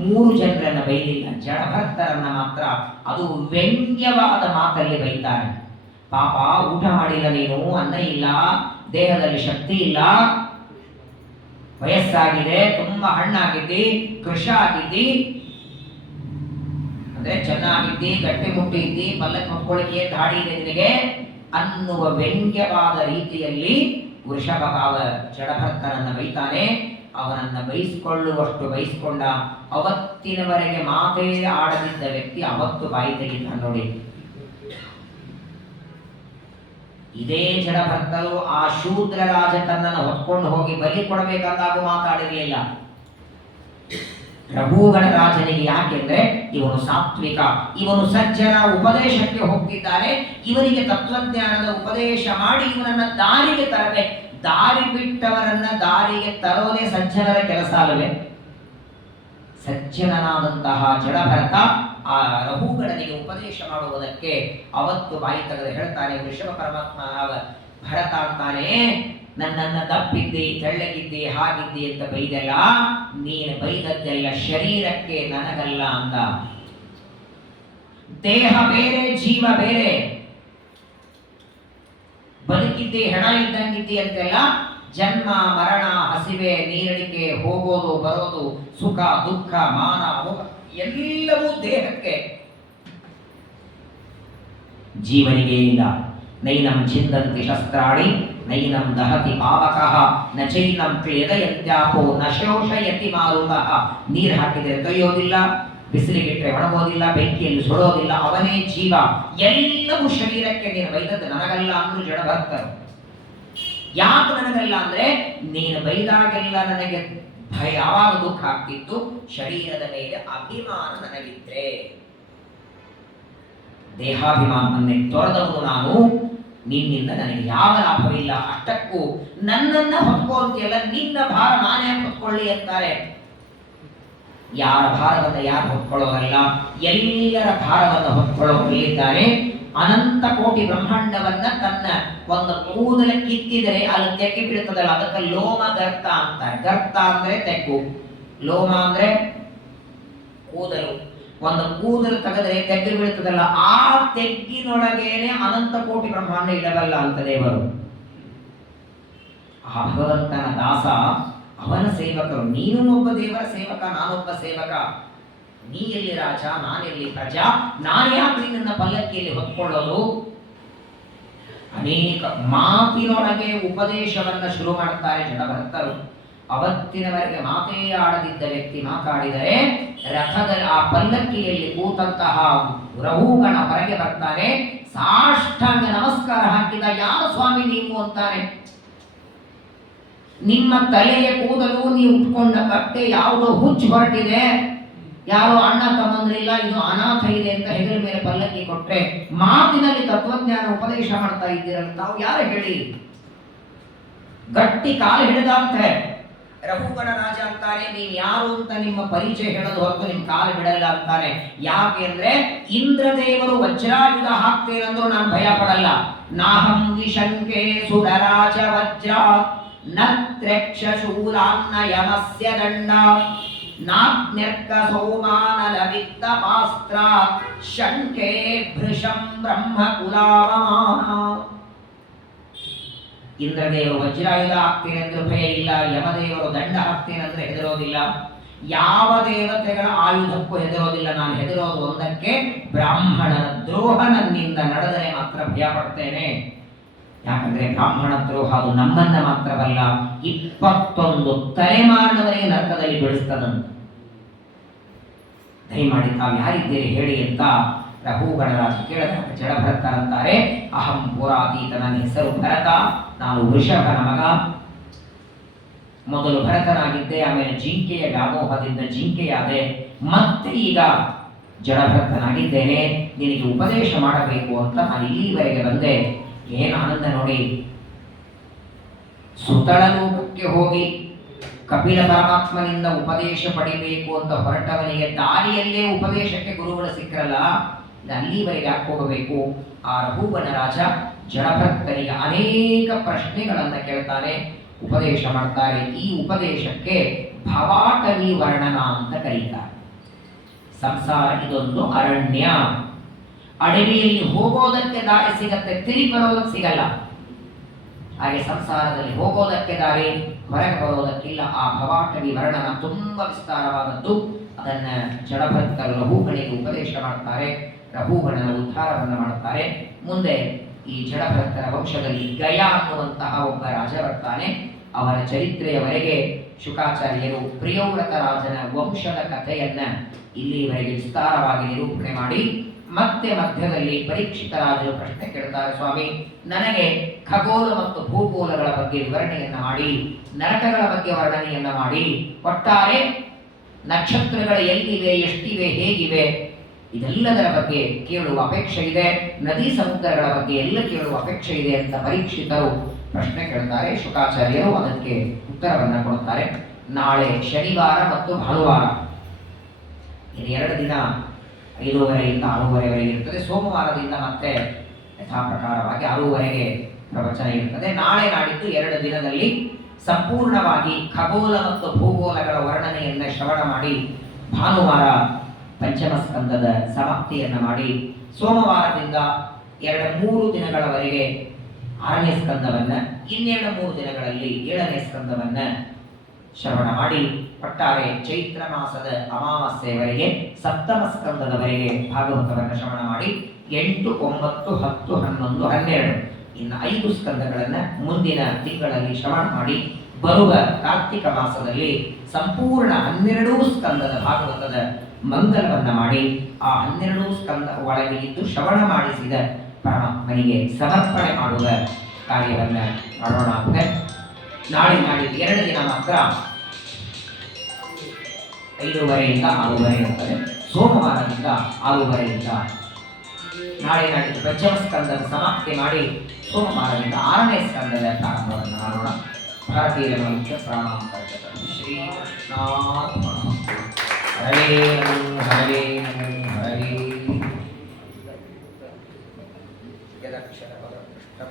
3 ಜನರನ್ನ ಬೈಲಿಲ್ಲ, ಜಡಭಕ್ತರನ್ನ ಮಾತ್ರ ಅದು ವ್ಯಂಗ್ಯವಾದ ಮಾತಲ್ಲಿ ಬೈತಾನೆ. ಪಾಪ, ಊಟ ಮಾಡಿಲ್ಲ ನೀನು, ಅನ್ನ ಇಲ್ಲ, ದೇಹದಲ್ಲಿ ಶಕ್ತಿ ಇಲ್ಲ, ವಯಸ್ಸಾಗಿದೆ, ತುಂಬಾ ಹಣ್ಣಾಗಿದ್ದಿ, ಕೃಷ ಆಗಿದ್ದಿ, ಅಂದ್ರೆ ಚೆನ್ನಾಗಿದ್ದಿ, ಗಟ್ಟಿ ಮುಟ್ಟಿ ಇದ್ದಿ, ಪಲ್ಲಕ್ಕಿ ಹೊತ್ಕೊಳ್ಳಿಕ್ಕೆ ದಾಡಿ ಇದೆ ನಿನಗೆ ಅನ್ನುವ ವ್ಯಂಗ್ಯವಾದ ರೀತಿಯಲ್ಲಿ ವೃಷಭಭಾವ ಜಡಭಕ್ತನನ್ನ ಬೈತಾನೆ. ಅವನನ್ನ ಬಯಸಿಕೊಳ್ಳುವಷ್ಟು ಬಯಸಿಕೊಂಡ. ಅವತ್ತಿನವರೆಗೆ ಮಾತೇ ಆಡದಿದ್ದ ವ್ಯಕ್ತಿ ಅವತ್ತು ಬಾಯಿ ತೆಗಿತಾನೆ ನೋಡಿ. ಇದೇ ಜಡಭಕ್ತರು ಆ ಶೂದ್ರ ರಾಜಕನ್ನನ್ನು ಹೊತ್ಕೊಂಡು ಹೋಗಿ ಬಲಿ ಕೊಡಬೇಕಂದಾಗೂ ಮಾತಾಡಿರಲಿಲ್ಲ. ರಘುಗಣ ರಾಜನಿಗೆ ಯಾಕೆಂದ್ರೆ ಇವನು ಸಾತ್ವಿಕ, ಇವನು ಸಜ್ಜನ, ಉಪದೇಶಕ್ಕೆ ಹೋಗ್ತಿದ್ದಾನೆ, ಇವನಿಗೆ ತತ್ವಜ್ಞಾನದ ಉಪದೇಶ ಮಾಡಿ ಇವನನ್ನ ದಾರಿಗೆ ತರಬೇಕು. ದಾರಿ ಬಿಟ್ಟವರನ್ನ ದಾರಿಗೆ ತರೋದೇ ಸಜ್ಜನರ ಕೆಲಸ ಅಲ್ಲವೇ? ಸಜ್ಜನನಾದಂತಹ ಜಡಭರತ ಆ ರಘುಗಣನಿಗೆ ಉಪದೇಶ ಮಾಡುವುದಕ್ಕೆ ಅವತ್ತು ಬಾಯಿ ತೆಗೆದು ಹೇಳ್ತಾನೆ. ವೃಷಭ ಪರಮಾತ್ಮ ಭರತ ಅಂತಾನೆ, ನನ್ನನ್ನ ದಪ್ಪಿದ್ದಿ, ತೆಳ್ಳಗಿದ್ದಿ, ಹಾಗಿದ್ದಿ ಅಂತ ಬೈದೆಲ್ಲ, ನೀನು ಬೈದದ್ದೆಲ್ಲ ಶರೀರಕ್ಕೆ, ನನಗಲ್ಲ ಅಂದ. ದೇಹ ಬೇರೆ, ಜೀವ ಬೇರೆ. ಬದುಕಿದ್ದಿ, ಹೆಣ ಇದ್ದಂಗಿದ್ದಿ ಅಂತೆಲ್ಲ ಜನ್ಮ, ಮರಣ, ಹಸಿವೆ, ನೀರಡಿಕೆ, ಹೋಗೋದು ಬರೋದು, ಸುಖ ದುಃಖ, ಮಾನ ಮೋಹ ಎಲ್ಲವೂ ದೇಹಕ್ಕೆ. ಜೀವನಿಗೆ ಇಲ್ಲ. ನೈನಂ ಛಿಂದಂತಿ ಶಸ್ತ್ರಾಣಿ ನೈನಂ ದಹತಿ ಪಾವಕಃ ನ ಚೈನಂ ಕ್ಲೇದಯತ್ಯಾಪೋ ನ ಶೋಷಯತಿ ಮಾರುತಃ. ನೀರು ಹಾಕಿದರೆ ತೊಯ್ಯೋದಿಲ್ಲ, ಬಿಸಿಲಿಗಿಟ್ಟರೆ ಒಣಗೋದಿಲ್ಲ, ಬೆಂಕಿಯಲ್ಲಿ ಸುಡೋದಿಲ್ಲ, ಅವನೇ ಜೀವ. ಎಲ್ಲವೂ ಶರೀರಕ್ಕೆ ನೀನು ಬೈದದ್ದು ನನಗಲ್ಲ ಅಂದ್ರು ಜಡಭಕ್ತರು. ಯಾಕೆ ನನಗಲ್ಲ ಅಂದ್ರೆ ನೀನು ಬೈದಾಗೆಲ್ಲ ನನಗೆ ಭಯ, ಯಾವಾಗ ದುಃಖ ಆಗ್ತಿತ್ತು, ಶರೀರದ ಮೇಲೆ ಅಭಿಮಾನ ನನಗಿದ್ರೆ. ದೇಹಾಭಿಮಾನವನ್ನೇ ತೊರೆದವನು ನಾನು, ನಿನ್ನಿಂದ ನನಗೆ ಯಾವ ಲಾಭವಿಲ್ಲ. ಅಷ್ಟಕ್ಕೂ ನನ್ನನ್ನ ಹೊತ್ಕೊಳ್ತಿಯಲ್ಲ, ನಿನ್ನ ಭಾರ ನಾನೇ ಹೊತ್ಕೊಳ್ಳಿ ಅಂತಾರೆ. ಯಾರ ಭಾರವನ್ನು ಯಾರು ಹೊತ್ಕೊಳ್ಳೋರಲ್ಲ, ಎಲ್ಲರ ಭಾರವನ್ನು ಹೊತ್ಕೊಳ್ಳೋರಿದ್ದಾನೆ. ಅನಂತ ಕೋಟಿ ಬ್ರಹ್ಮಾಂಡವನ್ನ ತನ್ನ ಒಂದು ಕೂದಲ ಕಿತ್ತಿದರೆ ಅಲ್ಲಿ ತೆಗೆ ಬೀಳ್ತದಲ್ಲ, ಅದಕ್ಕೆ ಲೋಮ ಗರ್ತ ಅಂತಾರೆ. ಗರ್ತ ಅಂದ್ರೆ ತೆಗ್ಗು, ಲೋಮ ಅಂದ್ರೆ ಕೂದಲು. ಒಂದು ಕೂದಲು ತೆಗೆದರೆ ತೆಗ್ಗು ಬೀಳ್ತದಲ್ಲ, ಆ ತೆಗ್ಗಿನೊಳಗೇನೆ ಅನಂತ ಕೋಟಿ ಬ್ರಹ್ಮಾಂಡ ಇಡಬಲ್ಲ ಅಂತ ದೇವರು. ಆ ಭಗವಂತನ ದಾಸ, ಅವನ ಸೇವಕರು. ನೀನು ಒಬ್ಬ ದೇವರ ಸೇವಕ, ನಾನೊಬ್ಬ ಸೇವಕ. ನೀ ಎಲ್ಲಿ ರಾಜ, ನಾನೆಲ್ಲಿ ಪ್ರಜಾ, ನಾನ್ಯಾಕೆ ನಿನ್ನ ಪಲ್ಲಕ್ಕಿಯಲ್ಲಿ ಹೊತ್ಕೊಳ್ಳೋದು? ಅನೇಕ ಮಾತಿನೊಳಗೆ ಉಪದೇಶವನ್ನ ಶುರು ಮಾಡ್ತಾರೆ ಜಡಭಕ್ತರು. ಅವತ್ತಿನವರೆಗೆ ಮಾತೇ ಆಡದಿದ್ದ ವ್ಯಕ್ತಿ ಮಾತಾಡಿದರೆ ರಥದಲ್ಲಿ ಆ ಪಲ್ಲಕ್ಕಿಯಲ್ಲಿ ಕೂತಂತಹ ರಘುಗಣ ಹೊರಗೆ ಬರ್ತಾರೆ. ಸಾಷ್ಟಾಂಗ ನಮಸ್ಕಾರ ಹಾಕಿದ, ಯಾರು ಸ್ವಾಮಿ ನೀವು ಅಂತಾರೆ. ನಿಮ್ಮ ತಲೆಯ ಕೂದಲು, ನೀವು ಉಟ್ಕೊಂಡ ಬಟ್ಟೆ ಯಾವುದೋ ಹುಚ್ಚು ಹೊರಟಿದೆ, ಯಾರೋ ಅಣ್ಣ ತಮ್ಮಂದ್ರಿಲ್ಲ, ಇದು ಅನಾಥ ಇದೆ ಅಂತ ಹೆಗಲ ಮೇಲೆ ಪಲ್ಲಕ್ಕಿ ಕೊಟ್ರೆ, ಮಾತಿನಲ್ಲಿ ತತ್ವಜ್ಞಾನ ಉಪದೇಶ ಮಾಡ್ತಾ ಇದ್ದೀರಲ್ಲ, ತಾವು ಯಾರು ಹೇಳಿ? ಗಟ್ಟಿ ಕಾಲು ಹಿಡಿದಂತೆ ರಘುಗಣ ರಾಜ ಅಂತಾನೆ, ನೀನ್ ಯಾರು ಅಂತ ನಿಮ್ಮ ಪರಿಚಯ ಹೇಳೋದು ಹೊರತು ನಿಮ್ ಕಾಲು ಬಿಡಲ್ಲ ಅಂತಾನೆ. ಯಾಕೆ ಅಂದ್ರೆ ಇಂದ್ರದೇವರು ವಜ್ರಾಯುಧ ಹಾಕ್ತೇನೆಂದ್ರು ನಾನು ಭಯ ಪಡಲ್ಲ. ನಾಹಂ ವಿಶಂಕೆ ಸುರರಾಜ ವಜ್ರ ನತ್ರೆಕ್ಷ ಶೂಲಾನ್ನ ಯಮಸ್ಯ ದಂಡ ನಾಜ್ಞರ್ಕ ಸೋಮಾನಲ ವಿತ್ತ ಪಾಸ್ತ್ರ ಶಂಕೆ ಭೃಶಂ ಬ್ರಹ್ಮ ಕುಲಾವಮಾನ. ಇಂದ್ರದೇವರು ವಜ್ರಾಯುಧ ಹಾಕ್ತೇನೆ ಅಂದ್ರೆ ಭಯ ಇಲ್ಲ, ಯಮದೇವರು ದಂಡ ಹಾಕ್ತೇನೆ ಅಂದ್ರೆ ಹೆದರೋದಿಲ್ಲ, ಯಾವ ದೇವತೆಗಳ ಆಯುಧಕ್ಕೂ ಹೆದರೋದಿಲ್ಲ. ನಾನು ಹೆದರೋದು ಒಂದಕ್ಕೆ, ಬ್ರಾಹ್ಮಣನ ದ್ರೋಹ ನನ್ನಿಂದ ನಡೆದರೆ ಮಾತ್ರ ಭಯ ಪಡ್ತೇನೆ. ಯಾಕಂದ್ರೆ ಬ್ರಾಹ್ಮಣ ದ್ರೋಹ ಅದು ನಮ್ಮನ್ನ ಮಾತ್ರವಲ್ಲ, 21 ತಲೆಮಾರಿನವರೆಗೆ ನರಕದಲ್ಲಿ ಬೆಳೆಸ್ತದಂತ. ದಯಮಾಡಿ ತಾವು ಯಾರಿದ್ದೀರಿ ಹೇಳಿ ಅಂತ ರಘುಗಣರಾಜ ಕೇಳಿದಾಗ ಜಡಭರತರಂತಾರೆ, ಅಹಂ ಪುರಾತೀತ, ನನ್ನ ಹೆಸರು ಭರತ, ನಾನು ವೃಷಭನ ಮಗ. ಮೊದಲು ಭರತನಾಗಿದ್ದೆ, ಆಮೇಲೆ ಜಿಂಕೆಯ ವ್ಯಾಮೋಹದಿಂದ ಜಿಂಕೆಯಾದೆ, ಮತ್ತೆ ಈಗ ಜಡಭರತನಾಗಿದ್ದೇನೆ. ನಿನಗೆ ಉಪದೇಶ ಮಾಡಬೇಕು ಅಂತ ನಾನು ಇಲ್ಲಿವರೆಗೆ ಬಂದೆ. ಏನು ಆನಂದ ನೋಡಿ. ಸುತಳ ಲೋಕಕ್ಕೆ ಹೋಗಿ ಕಪಿಲ ಪರಮಾತ್ಮನಿಂದ ಉಪದೇಶ ಪಡಿಬೇಕು ಅಂತ ಹೊರಟವನಿಗೆ ದಾರಿಯಲ್ಲೇ ಉಪದೇಶಕ್ಕೆ ಗುರುಗಳು ಸಿಕ್ಕರಲ್ಲ, ಅಲ್ಲಿವರೆಗೆ ಯಾಕೆ ಹೋಗಬೇಕು? ಆ ರಘುವನ ರಾಜ ಜಡಭಕ್ತನಿಗೆ ಅನೇಕ ಪ್ರಶ್ನೆಗಳನ್ನ ಕೇಳ್ತಾನೆ, ಉಪದೇಶ ಮಾಡ್ತಾರೆ. ಈ ಉಪದೇಶಕ್ಕೆ ಭವಾಟವಿ ವರ್ಣನ ಅಂತ ಕರೀತಾರೆ. ಸಂಸಾರ ಇದೊಂದು ಅರಣ್ಯ, ಅಡವಿಯಲ್ಲಿ ಹೋಗೋದಕ್ಕೆ ದಾರಿ ಸಿಗತ್ತೆ, ತಿರುಗಿ ಬರೋದಕ್ಕೆ ಸಿಗಲ್ಲ. ಹಾಗೆ ಸಂಸಾರದಲ್ಲಿ ಹೋಗೋದಕ್ಕೆ ದಾರಿ, ಹೊರಗೆ ಬರೋದಕ್ಕಿಲ್ಲ. ಆ ಭವಾಟವಿ ವರ್ಣನ ತುಂಬಾ ವಿಸ್ತಾರವಾದದ್ದು. ಅದನ್ನ ಜಡಭಕ್ತರು ರಘುಗಣಿಗೆ ಉಪದೇಶ ಮಾಡ್ತಾರೆ, ರಘುಗಣನ ಉದ್ಧಾರವನ್ನು ಮಾಡುತ್ತಾರೆ. ಮುಂದೆ ಈ ಜಡಭಕ್ತರ ವಂಶದಲ್ಲಿ ಗಯ ಅನ್ನುವಂತಹ ಒಬ್ಬ ರಾಜ ಬರ್ತಾನೆ. ಅವರ ಚರಿತ್ರೆಯವರೆಗೆ ಶುಕಾಚಾರ್ಯರು ಪ್ರಿಯವ್ರತ ರಾಜನ ವಂಶದ ಕಥೆಯನ್ನ ಇಲ್ಲಿವರೆಗೆ ವಿಸ್ತಾರವಾಗಿ ನಿರೂಪಣೆ ಮಾಡಿ, ಮತ್ತೆ ಮಧ್ಯದಲ್ಲಿ ಪರೀಕ್ಷಿತ ರಾಜರು ಪ್ರಶ್ನೆ ಕೇಳ್ತಾರೆ, ಸ್ವಾಮಿ ನನಗೆ ಖಗೋಳ ಮತ್ತು ಭೂಗೋಳಗಳ ಬಗ್ಗೆ ವಿವರಣೆಯನ್ನ ಮಾಡಿ, ನರಕಗಳ ಬಗ್ಗೆ ವರ್ಣನೆಯನ್ನ ಮಾಡಿ, ಒಟ್ಟಾರೆ ನಕ್ಷತ್ರಗಳು ಎಲ್ಲಿವೆ, ಎಷ್ಟಿವೆ, ಹೇಗಿವೆ, ಇದೆಲ್ಲದರ ಬಗ್ಗೆ ಕೇಳುವ ಅಪೇಕ್ಷೆ ಇದೆ, ನದಿ ಸಮುದ್ರಗಳ ಬಗ್ಗೆ ಎಲ್ಲ ಕೇಳುವ ಅಪೇಕ್ಷೆ ಇದೆ ಅಂತ ಪರೀಕ್ಷಿತರು ಪ್ರಶ್ನೆ ಕೇಳ್ತಾರೆ. ಶುಕಾಚಾರ್ಯರು ಅದಕ್ಕೆ ಉತ್ತರವನ್ನ ಕೊಡುತ್ತಾರೆ. ನಾಳೆ ಶನಿವಾರ ಮತ್ತು ಭಾನುವಾರ, ಇದು 2 ದಿನ 5:30ಯಿಂದ 6:30ವರೆಗೆ ಇರ್ತದೆ. ಸೋಮವಾರದಿಂದ ಮತ್ತೆ ಯಥಾ ಪ್ರಕಾರವಾಗಿ 6:30ಗೆ ಪ್ರವಚನ ಇರ್ತದೆ. ನಾಳೆ ನಾಡಿದ್ದು 2 ದಿನದಲ್ಲಿ ಸಂಪೂರ್ಣವಾಗಿ ಖಗೋಳ ಮತ್ತು ಭೂಗೋಳಗಳ ವರ್ಣನೆಯನ್ನ ಶ್ರವಣ ಮಾಡಿ, ಭಾನುವಾರ ಪಂಚಮ ಸ್ಕಂದದ ಸಮಾಪ್ತಿಯನ್ನ ಮಾಡಿ, ಸೋಮವಾರದಿಂದ 2-3 ದಿನಗಳವರೆಗೆ 6ನೇ ಸ್ಕಂದವನ್ನ, ಇನ್ನೆರಡು 3 ದಿನಗಳಲ್ಲಿ 7ನೇ ಸ್ಕಂದವನ್ನ ಶ್ರವಣ ಮಾಡಿ, ಒಟ್ಟಾರೆ ಚೈತ್ರ ಮಾಸದ ಅಮಾವಾಸ್ಯೆಯವರೆಗೆ ಸಪ್ತಮ ಸ್ಕಂದದವರೆಗೆ ಭಾಗವತವನ್ನು ಶ್ರವಣ ಮಾಡಿ 8, 9, 10, 11, 12 ಇನ್ನು 5 ಸ್ಕಂದಗಳನ್ನು ಮುಂದಿನ ತಿಂಗಳಲ್ಲಿ ಶ್ರವಣ ಮಾಡಿ ಬರುವ ಕಾರ್ತಿಕ ಮಾಸದಲ್ಲಿ ಸಂಪೂರ್ಣ 12 ಸ್ಕಂದದ ಭಾಗವತದ ಮಂಗಲವನ್ನ ಮಾಡಿ ಆ 12 ಸ್ಕಂದ ಒಳಗೆ ಇದ್ದು ಶ್ರವಣ ಮಾಡಿಸಿದ ಪರಮಾತ್ಮನಿಗೆ ಸಮರ್ಪಣೆ ಮಾಡುವ ಕಾರ್ಯವನ್ನ ಮಾಡೋಣ ಅಂತ. ನಾಳೆ ನಾಡಿದ್ದು 2 ದಿನ ಮಾತ್ರ 5:30ಯಿಂದ 6:30 ಇರುತ್ತದೆ. ಸೋಮವಾರದಿಂದ 6:30ರಿಂದ ನಾಳೆ ನಾಡಿದ್ದು ಪಂಚಮ ಸ್ಕಂದದ ಸಮಾಪ್ತಿ ಮಾಡಿ ಸೋಮವಾರದಿಂದ 6ನೇ ಸ್ಕಂದದ ಪ್ರಾರಂಭವನ್ನು ಮಾಡೋಣ. ಭಾರತೀಯ ಮನುಷ್ಯ ಪ್ರಾಣಾಂ ಶ್ರೀ ಕೃಷ್ಣ ಹರೇ ನಮೋ ಹರೇ ನಮೋ ಹರೇ